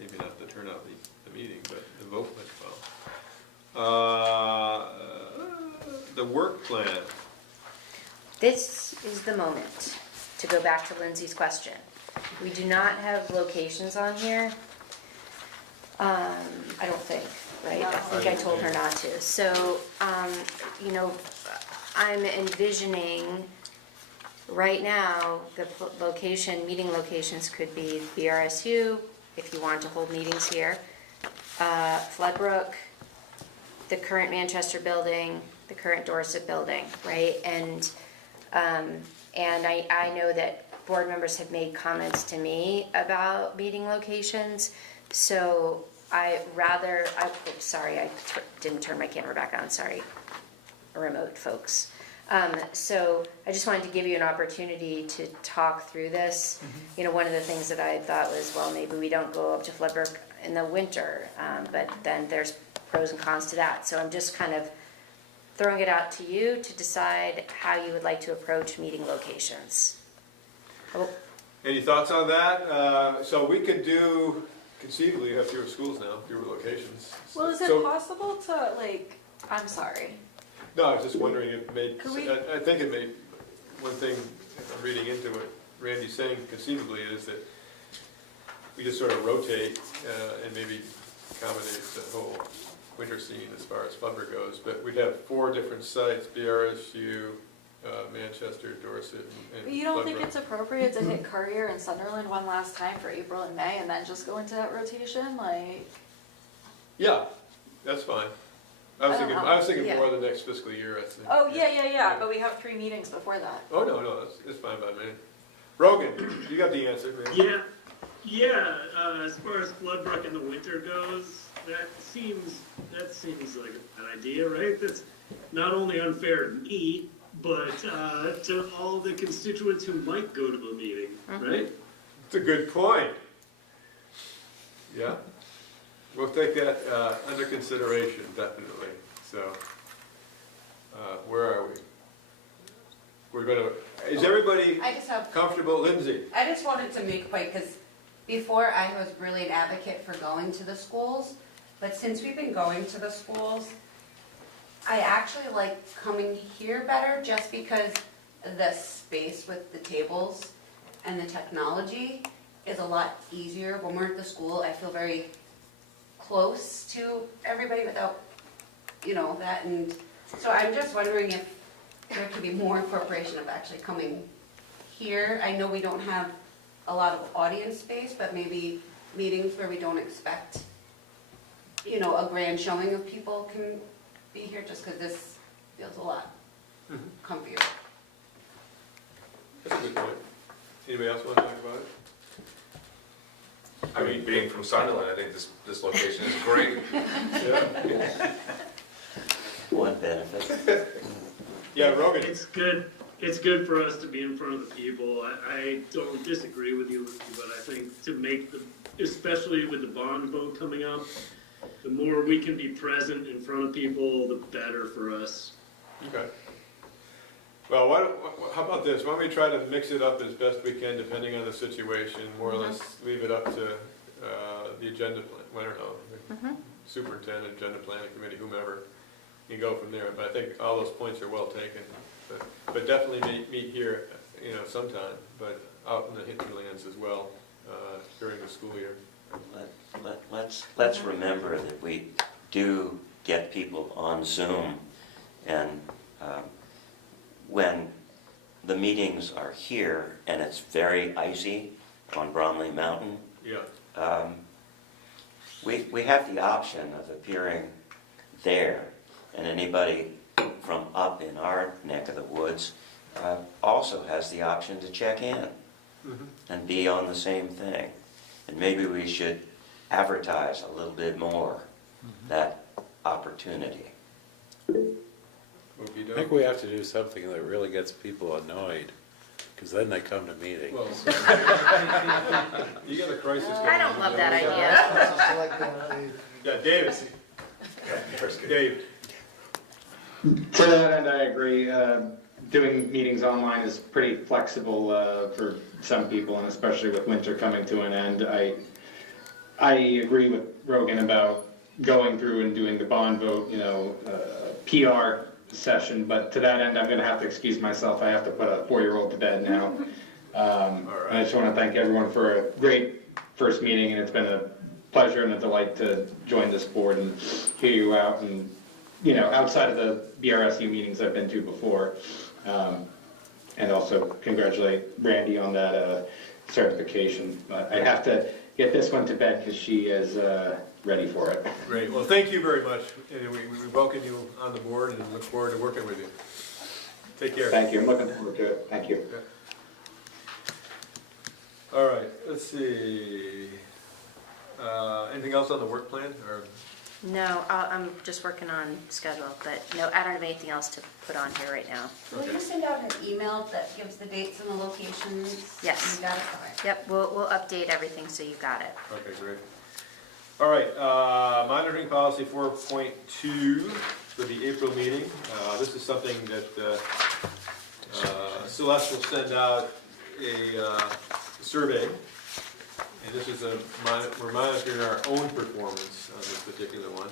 Maybe not the turnout, the meeting, but the vote went well. The work plan. This is the moment to go back to Lindsay's question. We do not have locations on here. I don't think, right? I think I told her not to. So, you know, I'm envisioning right now the meeting locations could be BRSU, if you want to hold meetings here, Floodbrook, the current Manchester building, the current Dorset building, right? And I know that board members have made comments to me about meeting locations, so sorry, I didn't turn my camera back on, sorry, remote folks. So I just wanted to give you an opportunity to talk through this. You know, one of the things that I thought was, well, maybe we don't go up to Floodbrook in the winter, but then there's pros and cons to that. So I'm just kind of throwing it out to you to decide how you would like to approach meeting locations. Any thoughts on that? So we could do, conceivably, have fewer schools now, fewer locations. Well, is it So- possible to like, I'm sorry. No, I was just wondering, it made, Could we- I think it made, one thing I'm reading into what Randy's saying conceivably is that we just sort of rotate and maybe accommodate the whole winter scene as far as Floodbrook goes, but we'd have 4 different sites, BRSU, Manchester, Dorset, and You don't think Floodbrook. it's appropriate to hit Courier and Sunderland one last time for April and May and then just go into that rotation? Like, Yeah, that's fine. I was thinking Yeah. more the next fiscal year, I think. oh, yeah, but we have 3 meetings before that. Oh, no, it's fine by me. Rogan, you got the answer, man. Yeah, as far as Floodbrook in the winter goes, that seems like an idea, right? That's not only unfair to me, but to all the constituents who might go to the meeting, right? It's a good point. Yeah, we'll take that under consideration, definitely. So, where are we? We're gonna, is everybody I just have, comfortable? Lindsay? I just wanted to make a point, because before I was really an advocate for going to the schools, but since we've been going to the schools, I actually like coming here better just because the space with the tables and the technology is a lot easier. When we're at the school, I feel very close to everybody without, you know, that. And so I'm just wondering if there could be more incorporation of actually coming here. I know we don't have a lot of audience space, but maybe meetings where we don't expect, you know, a grand showing of people can be here, just because this feels a lot comfier. That's a good point. Anybody else want to talk about it? I mean, being from Sunderland, I think this location is great. Yeah. benefit. Yeah, Rogan. It's good for us to be in front of the people. I don't disagree with you, Lucy, but I think to make especially with the bond vote coming up, the more we can be present in front of people, the better for us. Okay. Well, how about this? Why don't we try to mix it up as best we can, depending on the situation, more or less leave it up to the agenda, I don't know, superintendent, agenda planning committee, whomever, and go from there. But I think all those points are well taken. But definitely meet here, sometime, but out in the hinterlands as well, during the school year. Let's remember that we do get people on Zoom, and when the meetings are here and it's very icy on Bromley Mountain, we have the option of appearing there, and anybody from up in our neck of the woods also has the option to check in and be on the same thing. And maybe we should advertise a little bit more that opportunity. I think we have to do something that really gets people annoyed, because then they come to meetings. Well, you got a crisis. I don't love that idea. Yeah, David. Dave. To that end, I agree. Doing meetings online is pretty flexible for some people, and especially with winter coming to an end. I agree with Rogan about going through and doing the bond vote, PR session, but to that end, I'm going to have to excuse myself. I have to put a 4-year-old to bed now. And I just want to thank everyone for a great first meeting, and it's been a pleasure and a delight to join this board and hear you out, and outside of the BRSU meetings I've been to before, and also congratulate Randy on that certification. But I have to get this one to bed because she is ready for it. Great. Well, thank you very much. And we welcome you on the board and look forward to working with you. Take care. Thank you. I'm looking forward to it. Thank you. All right. Let's see. Anything else on the work plan? Or No, I'm just working on schedule, but no, I don't have anything else to put on here right now. Will you send out an email that gives the dates and the locations? Yes. You got it? All right. Yep, we'll update everything so you got it. Okay, great. All right, monitoring policy 4.2 for the April meeting. This is something that Celeste will send out a survey. And this is we're monitoring our own performance on this particular one.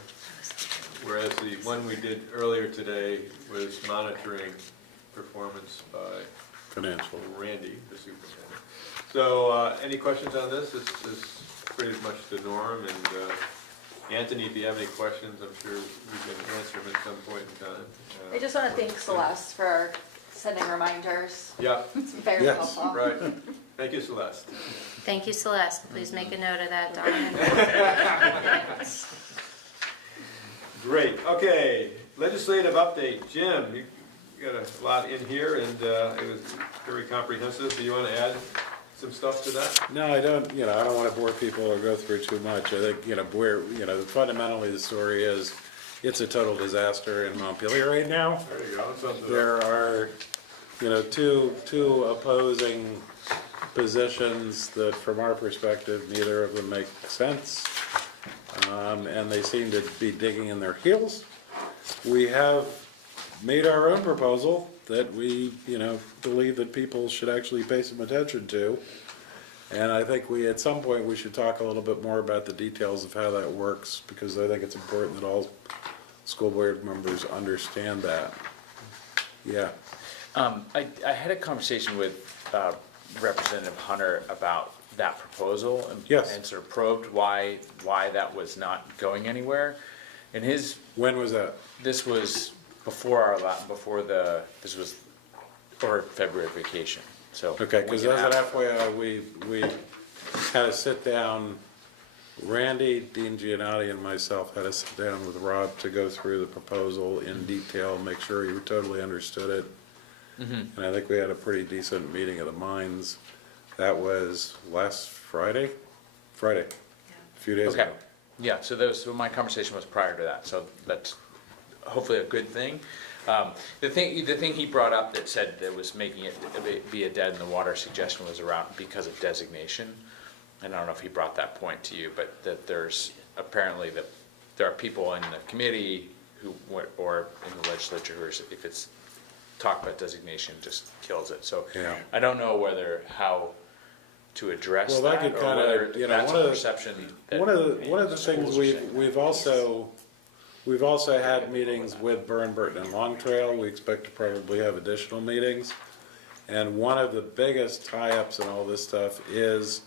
Whereas the one we did earlier today was monitoring performance by Financial Randy, the superintendent. So any questions on this? This is pretty much the norm. And Anthony, if you have any questions, I'm sure we can answer them at some point in time. I just want to thank Celeste for sending reminders. Yeah. It's very helpful. Right. Thank you, Celeste. Thank you, Celeste. Please make a note of that, Don. Great. Okay. Legislative update. Jim, you got a lot in here, and it was very comprehensive. Do you want to add some stuff to that? No, I don't. I don't want to bore people or go through too much. I think fundamentally the story is it's a total disaster in Montpelier right now. There you go. There are, two opposing positions that, from our perspective, neither of them make sense, and they seem to be digging in their heels. We have made our own proposal that we, believe that people should actually pay some attention to, and I think at some point we should talk a little bit more about the details of how that works, because I think it's important that all school board members understand that. Yeah. I had a conversation with Representative Hunter about that proposal and sort of probed why that was not going anywhere. And when was that? This was this was over February vacation. So okay, because as an FYI, we had a sit down. Randy, Dean Giannotti, and myself had a sit down with Rob to go through the proposal in detail, make sure he totally understood it. And I think we had a pretty decent meeting of the minds. That was last Friday, a few days ago. Yeah, so my conversation was prior to that, so that's hopefully a good thing. The thing he brought up that said that was making it be a dead in the water suggestion was around because of designation. And I don't know if he brought that point to you, but that there's apparently that there are people in the committee who, or in the legislature, who are, if it's talk about designation, just kills it. So Yeah. I don't know how to address Well, that could or kind whether of, you know, that's one a of perception. the, one of the things we've also had meetings with Burton and Long Trail. We expect to probably have additional meetings. And one of the biggest tie-ups in all this stuff is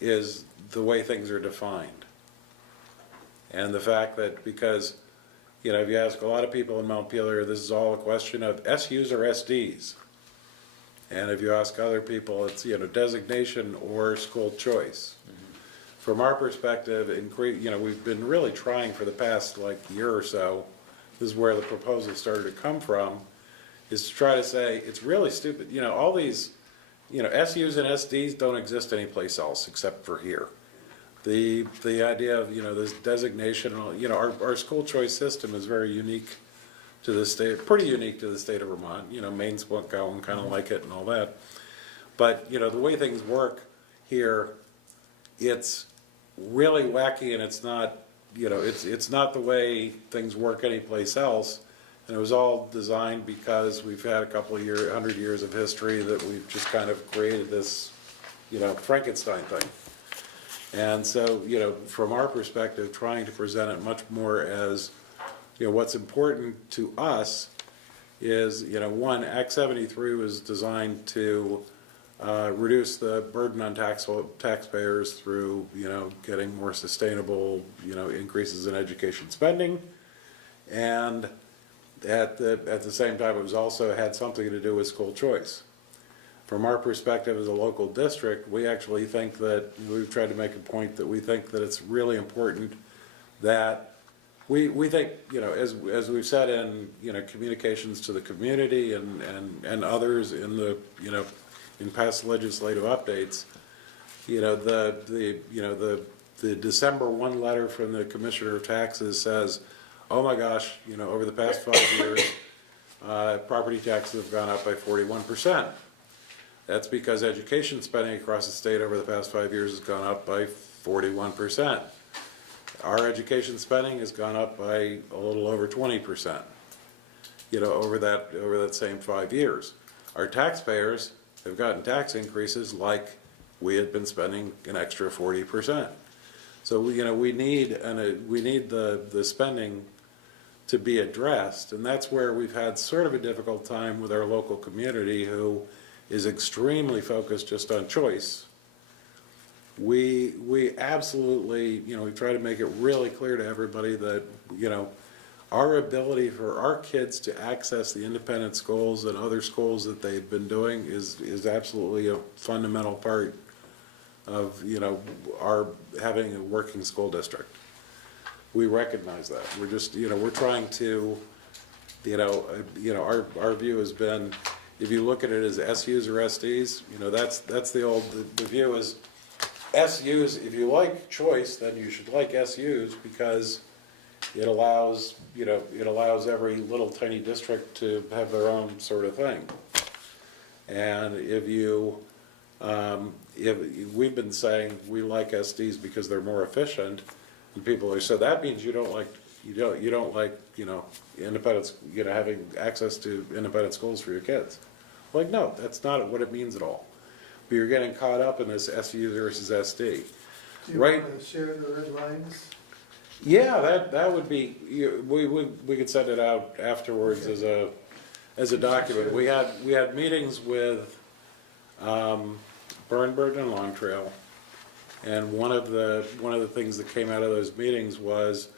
the way things are defined. And the fact that, because, you know, if you ask a lot of people in Montpelier, this is all a question of SUs or SDs. And if you ask other people, it's, you know, designation or school choice. From our perspective, you know, we've been really trying for the past like year or so, this is where the proposal started to come from, is to try to say, it's really stupid, you know, all these, you know, SUs and SDs don't exist anyplace else except for here. The idea of, you know, this designation, you know, our school choice system is very unique to the state, pretty unique to the state of Vermont. You know, Maine's got one kind of like it and all that. But, you know, the way things work here, it's really wacky, and it's not, you know, it's not the way things work anyplace else. And it was all designed because we've had a couple of 100 years of history that we've just kind of created this, you know, Frankenstein thing. And so, you know, from our perspective, trying to present it much more as, you know, what's important to us is, you know, one, Act 73 was designed to reduce the burden on taxpayers through, you know, getting more sustainable, you know, increases in education spending. And at the same time, it was also had something to do with school choice. From our perspective as a local district, we actually think that, we've tried to make a point that we think that it's really important that we think, you know, as we've said in, you know, communications to the community and others in the, you know, in past legislative updates, you know, the December 1 letter from the Commissioner of Taxes says, oh my gosh, you know, over the past 5 years, property taxes have gone up by 41%. That's because education spending across the state over the past 5 years has gone up by 41%. Our education spending has gone up by a little over 20%, you know, over that same 5 years. Our taxpayers have gotten tax increases like we had been spending an extra 40%. So, you know, we need the spending to be addressed, and that's where we've had sort of a difficult time with our local community, who is extremely focused just on choice. We absolutely, you know, we try to make it really clear to everybody that, you know, our ability for our kids to access the independent schools and other schools that they've been doing is absolutely a fundamental part of, you know, our having a working school district. We recognize that. We're just, you know, we're trying to, you know, our view has been, if you look at it as SUs or SDs, you know, that's the view is SUs, if you like choice, then you should like SUs, because it allows, you know, it allows every little tiny district to have their own sort of thing. And if we've been saying we like SDs because they're more efficient, and people are, so that means you don't like, you don't like, you know, independence, you know, having access to independent schools for your kids. Like, no, that's not what it means at all. But you're getting caught up in this SU versus SD. Do you right? want to share the red lines? Yeah, that would be, we could send it out afterwards as a document. We had meetings with Burton and Long Trail, and one of the things that came out of those meetings was,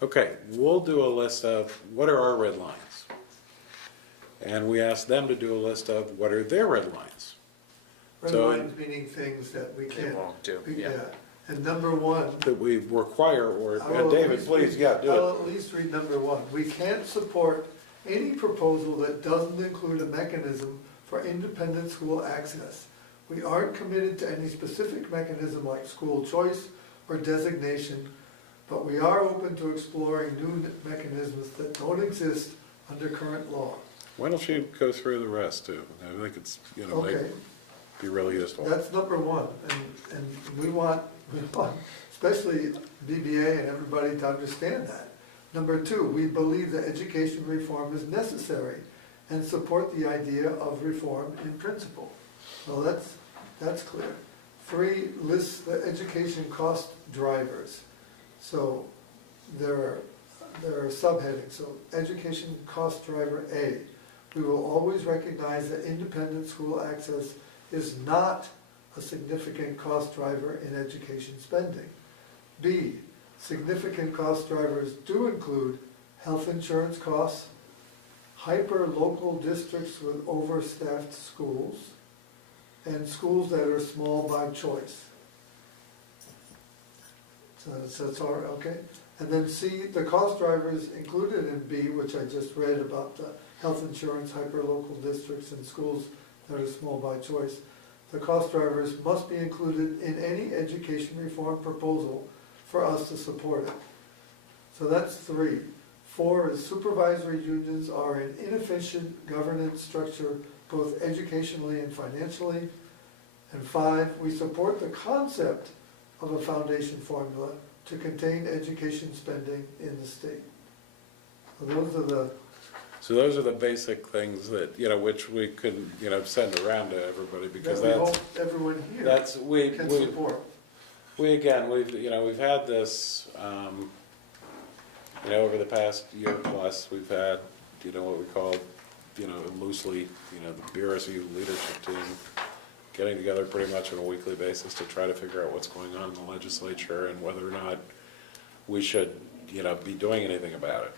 okay, we'll do a list of what are our red lines, and we asked them to do a list of what are their red lines. Red lines meaning things that we can't. Won't do. Yeah. And number one. That we require, or David, please, do it. I'll at least read number one. We can't support any proposal that doesn't include a mechanism for independent school access. We aren't committed to any specific mechanism like school choice or designation, but we are open to exploring new mechanisms that don't exist under current law. Why don't you go through the rest too? I think it's, might Okay. be really useful. That's number one, and we want, especially BBA and everybody to understand that. Number two, we believe that education reform is necessary and support the idea of reform in principle. So that's clear. Three, lists the education cost drivers. So there are subheadings. So education cost driver A. We will always recognize that independent school access is not a significant cost driver in education spending. B, significant cost drivers do include health insurance costs, hyper-local districts with overstaffed schools, and schools that are small by choice. So that's all, okay? And then C, the cost drivers included in B, which I just read about the health insurance, hyper-local districts, and schools that are small by choice. The cost drivers must be included in any education reform proposal for us to support it. So that's 3. 4 is supervisory unions are an inefficient governance structure both educationally and financially. And 5, we support the concept of a foundation formula to contain education spending in the state. So those are the basic things that, which we could, send around to everybody because that we that's. hope everyone here can support. We've had this, over the past year plus, we've had, what we call, loosely, the BRSU leadership team getting together pretty much on a weekly basis to try to figure out what's going on in the legislature and whether or not we should, be doing anything about it.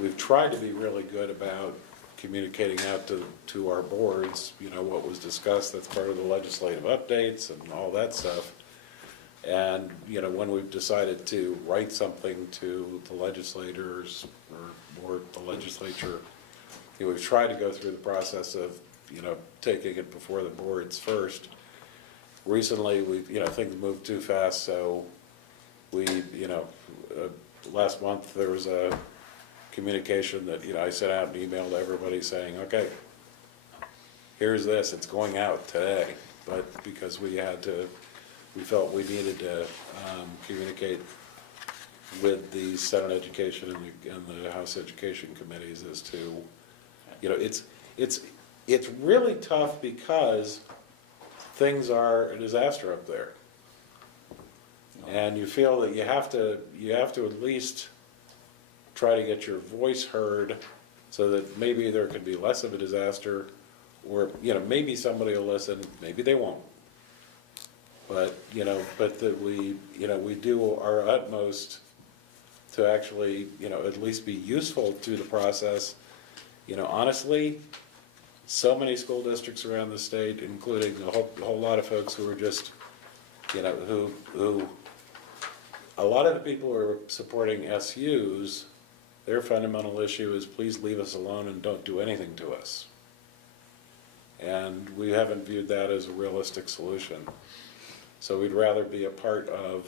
We've tried to be really good about communicating out to our boards, what was discussed. That's part of the legislative updates and all that stuff. And, when we've decided to write something to the legislators or the legislature, we've tried to go through the process of, taking it before the boards first. Recently, things moved too fast, so we, last month there was a communication that, I sent out an email to everybody saying, okay, here's this, it's going out today. But because we felt we needed to communicate with the Senate Education and the House Education Committees as to, it's really tough because things are a disaster up there. And you feel that you have to at least try to get your voice heard so that maybe there can be less of a disaster, or, maybe somebody will listen, maybe they won't. But, that we do our utmost to actually, at least be useful to the process. Honestly, so many school districts around the state, including a whole lot of folks who are just, who a lot of the people who are supporting SUs, their fundamental issue is please leave us alone and don't do anything to us. And we haven't viewed that as a realistic solution. So we'd rather be a part of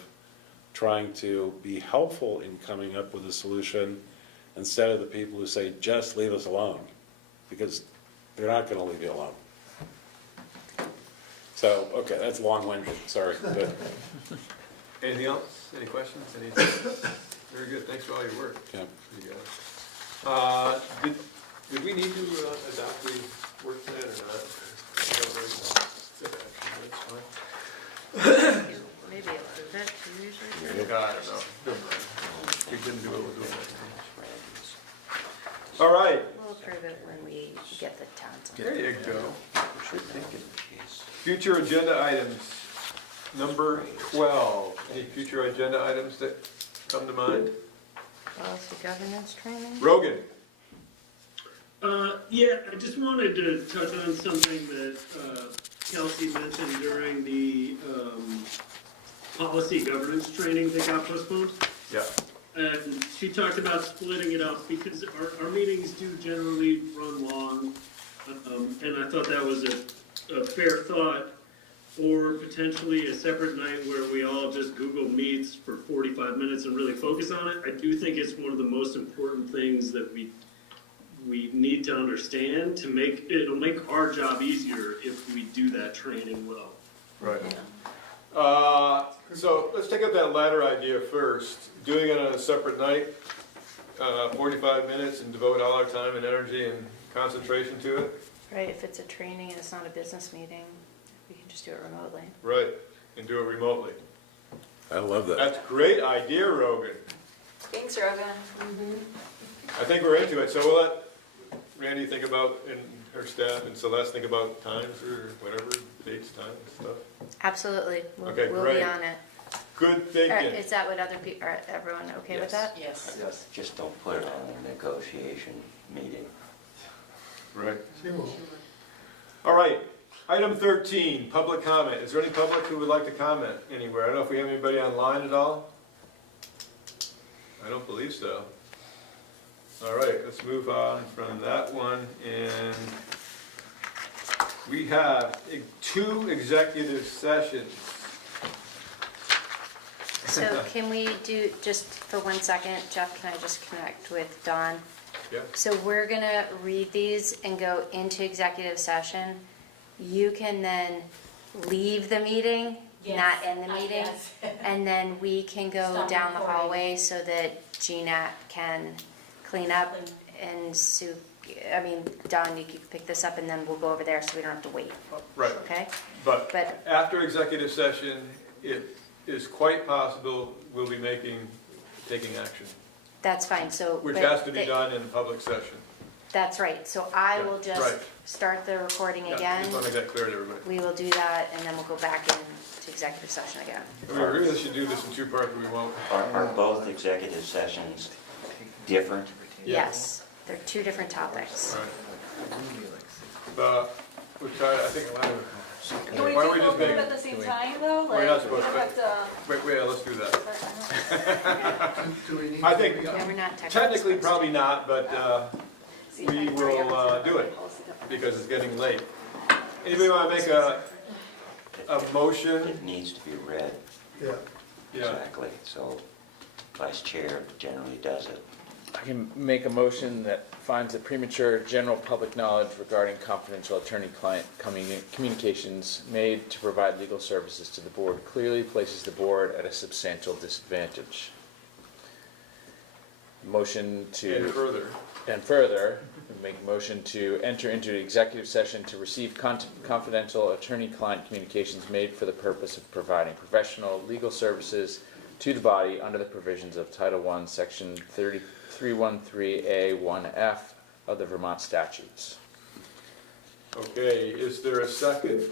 trying to be helpful in coming up with a solution instead of the people who say, just leave us alone, because they're not going to leave you alone. So, okay, that's long-winded, sorry. But Anything else? Any questions? Very good, thanks for all your work. Yeah. Did we need to adopt the work plan or not? Maybe approve it, you usually. I don't know. Never mind. We didn't do it, we'll do it next time. All right. We'll approve it when we get the towns. There you go. Future agenda items. Number 12. Any future agenda items that come to mind? Policy governance training? Rogan. Yeah, I just wanted to touch on something that Kelsey mentioned during the policy governance training that got postponed. Yeah. And she talked about splitting it up because our meetings do generally run long. And I thought that was a fair thought. or potentially a separate night where we all just Google Meets for 45 minutes and really focus on it. I do think it's one of the most important things that we need to understand to it'll make our job easier if we do that training well. Right. So let's take up that latter idea first. Doing it on a separate night, 45 minutes, and devote all our time and energy and concentration to it. Right, if it's a training and it's not a business meeting, we can just do it remotely. Right, and do it remotely. I love that. That's a great idea, Rogan. Thanks, Rogan. I think we're into it, so we'll let Randy think about, and her staff, and Celeste think about times or whatever, dates, times, and stuff. Absolutely, Okay, we'll great. be on it. Good thinking. Is that what other people, are everyone okay with that? Yes. Just don't put it on a negotiation meeting. Right. She will. All right, item 13, public comment. Is there any public who would like to comment anywhere? I don't know if we have anybody online at all. I don't believe so. All right, let's move on from that one, and we have 2 executive sessions. So can we do, just for 1 second, Jeff, can I just connect with Dawn? Yeah. So we're gonna read these and go into executive session. You can then leave the meeting, not end the meeting. Yes. And then we can go Stop down the recording. hallway so that Gina can clean up and Sue, Dawn, you can pick this up and then we'll go over there so we don't have to wait. Right. Okay? But But- after executive session, it is quite possible we'll be taking action, That's fine, so. which but has to be the- done in a public session. That's right, so I Yeah, will just right. start the recording Yeah, again. just want to make that clear to everybody. We will do that, and then we'll go back into executive session again. We really should do this in 2 parts, but we won't. Are both executive sessions different? Yes, they're 2 different topics. But, which I think a lot of. Can we Why do don't we just both of them make- at the same time, though? We're Like, not we supposed don't to. have to- Wait, let's do that. Do we need? I think, Yeah, we're not technically, supposed probably to. not, but See if I we can hurry will up. do it, because it's getting late. Anybody want to make a motion? It needs to be read. Yeah. Yeah. Exactly, so vice chair generally does it. I can make a motion that finds that premature general public knowledge regarding confidential attorney-client communications made to provide legal services to the board clearly places the board at a substantial disadvantage. Motion to. And further. And further, make a motion to enter into an executive session to receive confidential attorney-client communications made for the purpose of providing professional legal services to the body under the provisions of Title I, Section 313A1F of the Vermont statutes. Okay, is there a second?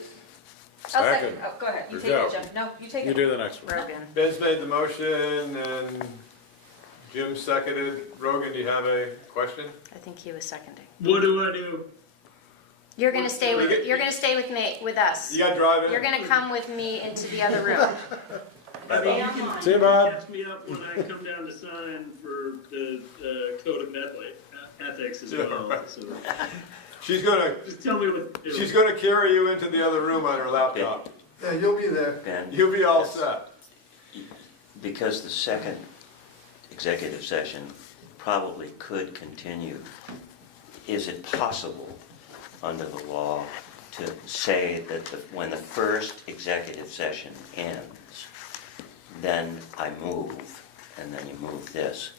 I'll second. Oh, go ahead. You Good take job. it, Jim. No, you take it. You do the next one. Rogan. Ben's made the motion and Jim seconded. Rogan, do you have a question? I think he was seconding. What do I do? You're gonna stay We with, get- you're gonna stay with me, with us. You got to drive in? You're gonna come with me into the other room. I mean, you can See you, Bob. catch me up when I come down to sign for the code of ethics as Yeah, well. right. So She's gonna, just tell me what to do. she's gonna carry you into the other room on her laptop. Yeah, you'll be there. Ben, You'll be all Yes. set. because the second executive session probably could continue, is it possible under the law to say that when the first executive session ends, then I move, and then you move this?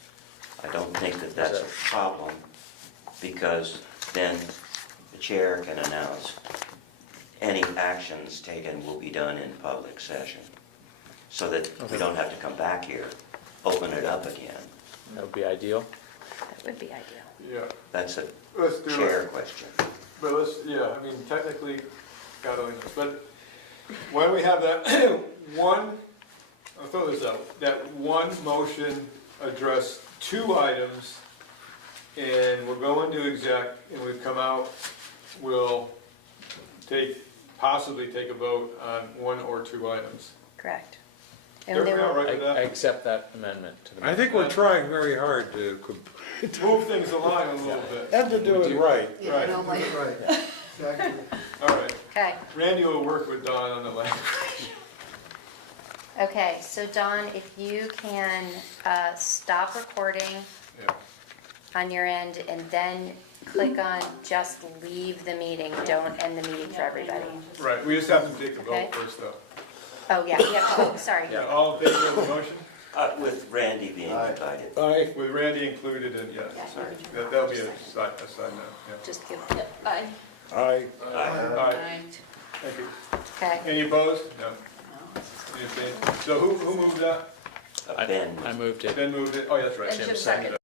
I don't think that that's a problem, because then the chair can announce any actions taken will be done in public session, so that we don't have to come back here, open it up again. That would be ideal. That would be ideal. Yeah, That's a let's do chair it. question. But let's, yeah, I mean, technically, God only knows. But why don't we have that one, I'll throw this out, that one motion address 2 items, and we'll go into exec, and we come out, we'll possibly take a vote on 1 or 2 items. Correct. And Everybody there all will, right with I that? accept that amendment to the. I think we're trying very hard to, Move things along a little bit. and to do it right. Yeah, I don't like it right. Exactly. All right. Okay, Randy will work with Don on the language. okay, so Don, if you can stop recording Yeah. on your end and then click on just leave the meeting, don't end the meeting for everybody. Right, we just have to take the Okay. vote first, though. Oh, yeah, oh, sorry. Yeah, all in favor of the motion? With Randy being invited. Aye. With Randy included, and yes, that'll be a side note, yeah. Just give, Bye. Aye. All right, thank you. okay. Any opposed? No. Any abstained? So who moved that? Ben. I moved it. Ben moved it, oh, yeah, that's right. And Jim seconded.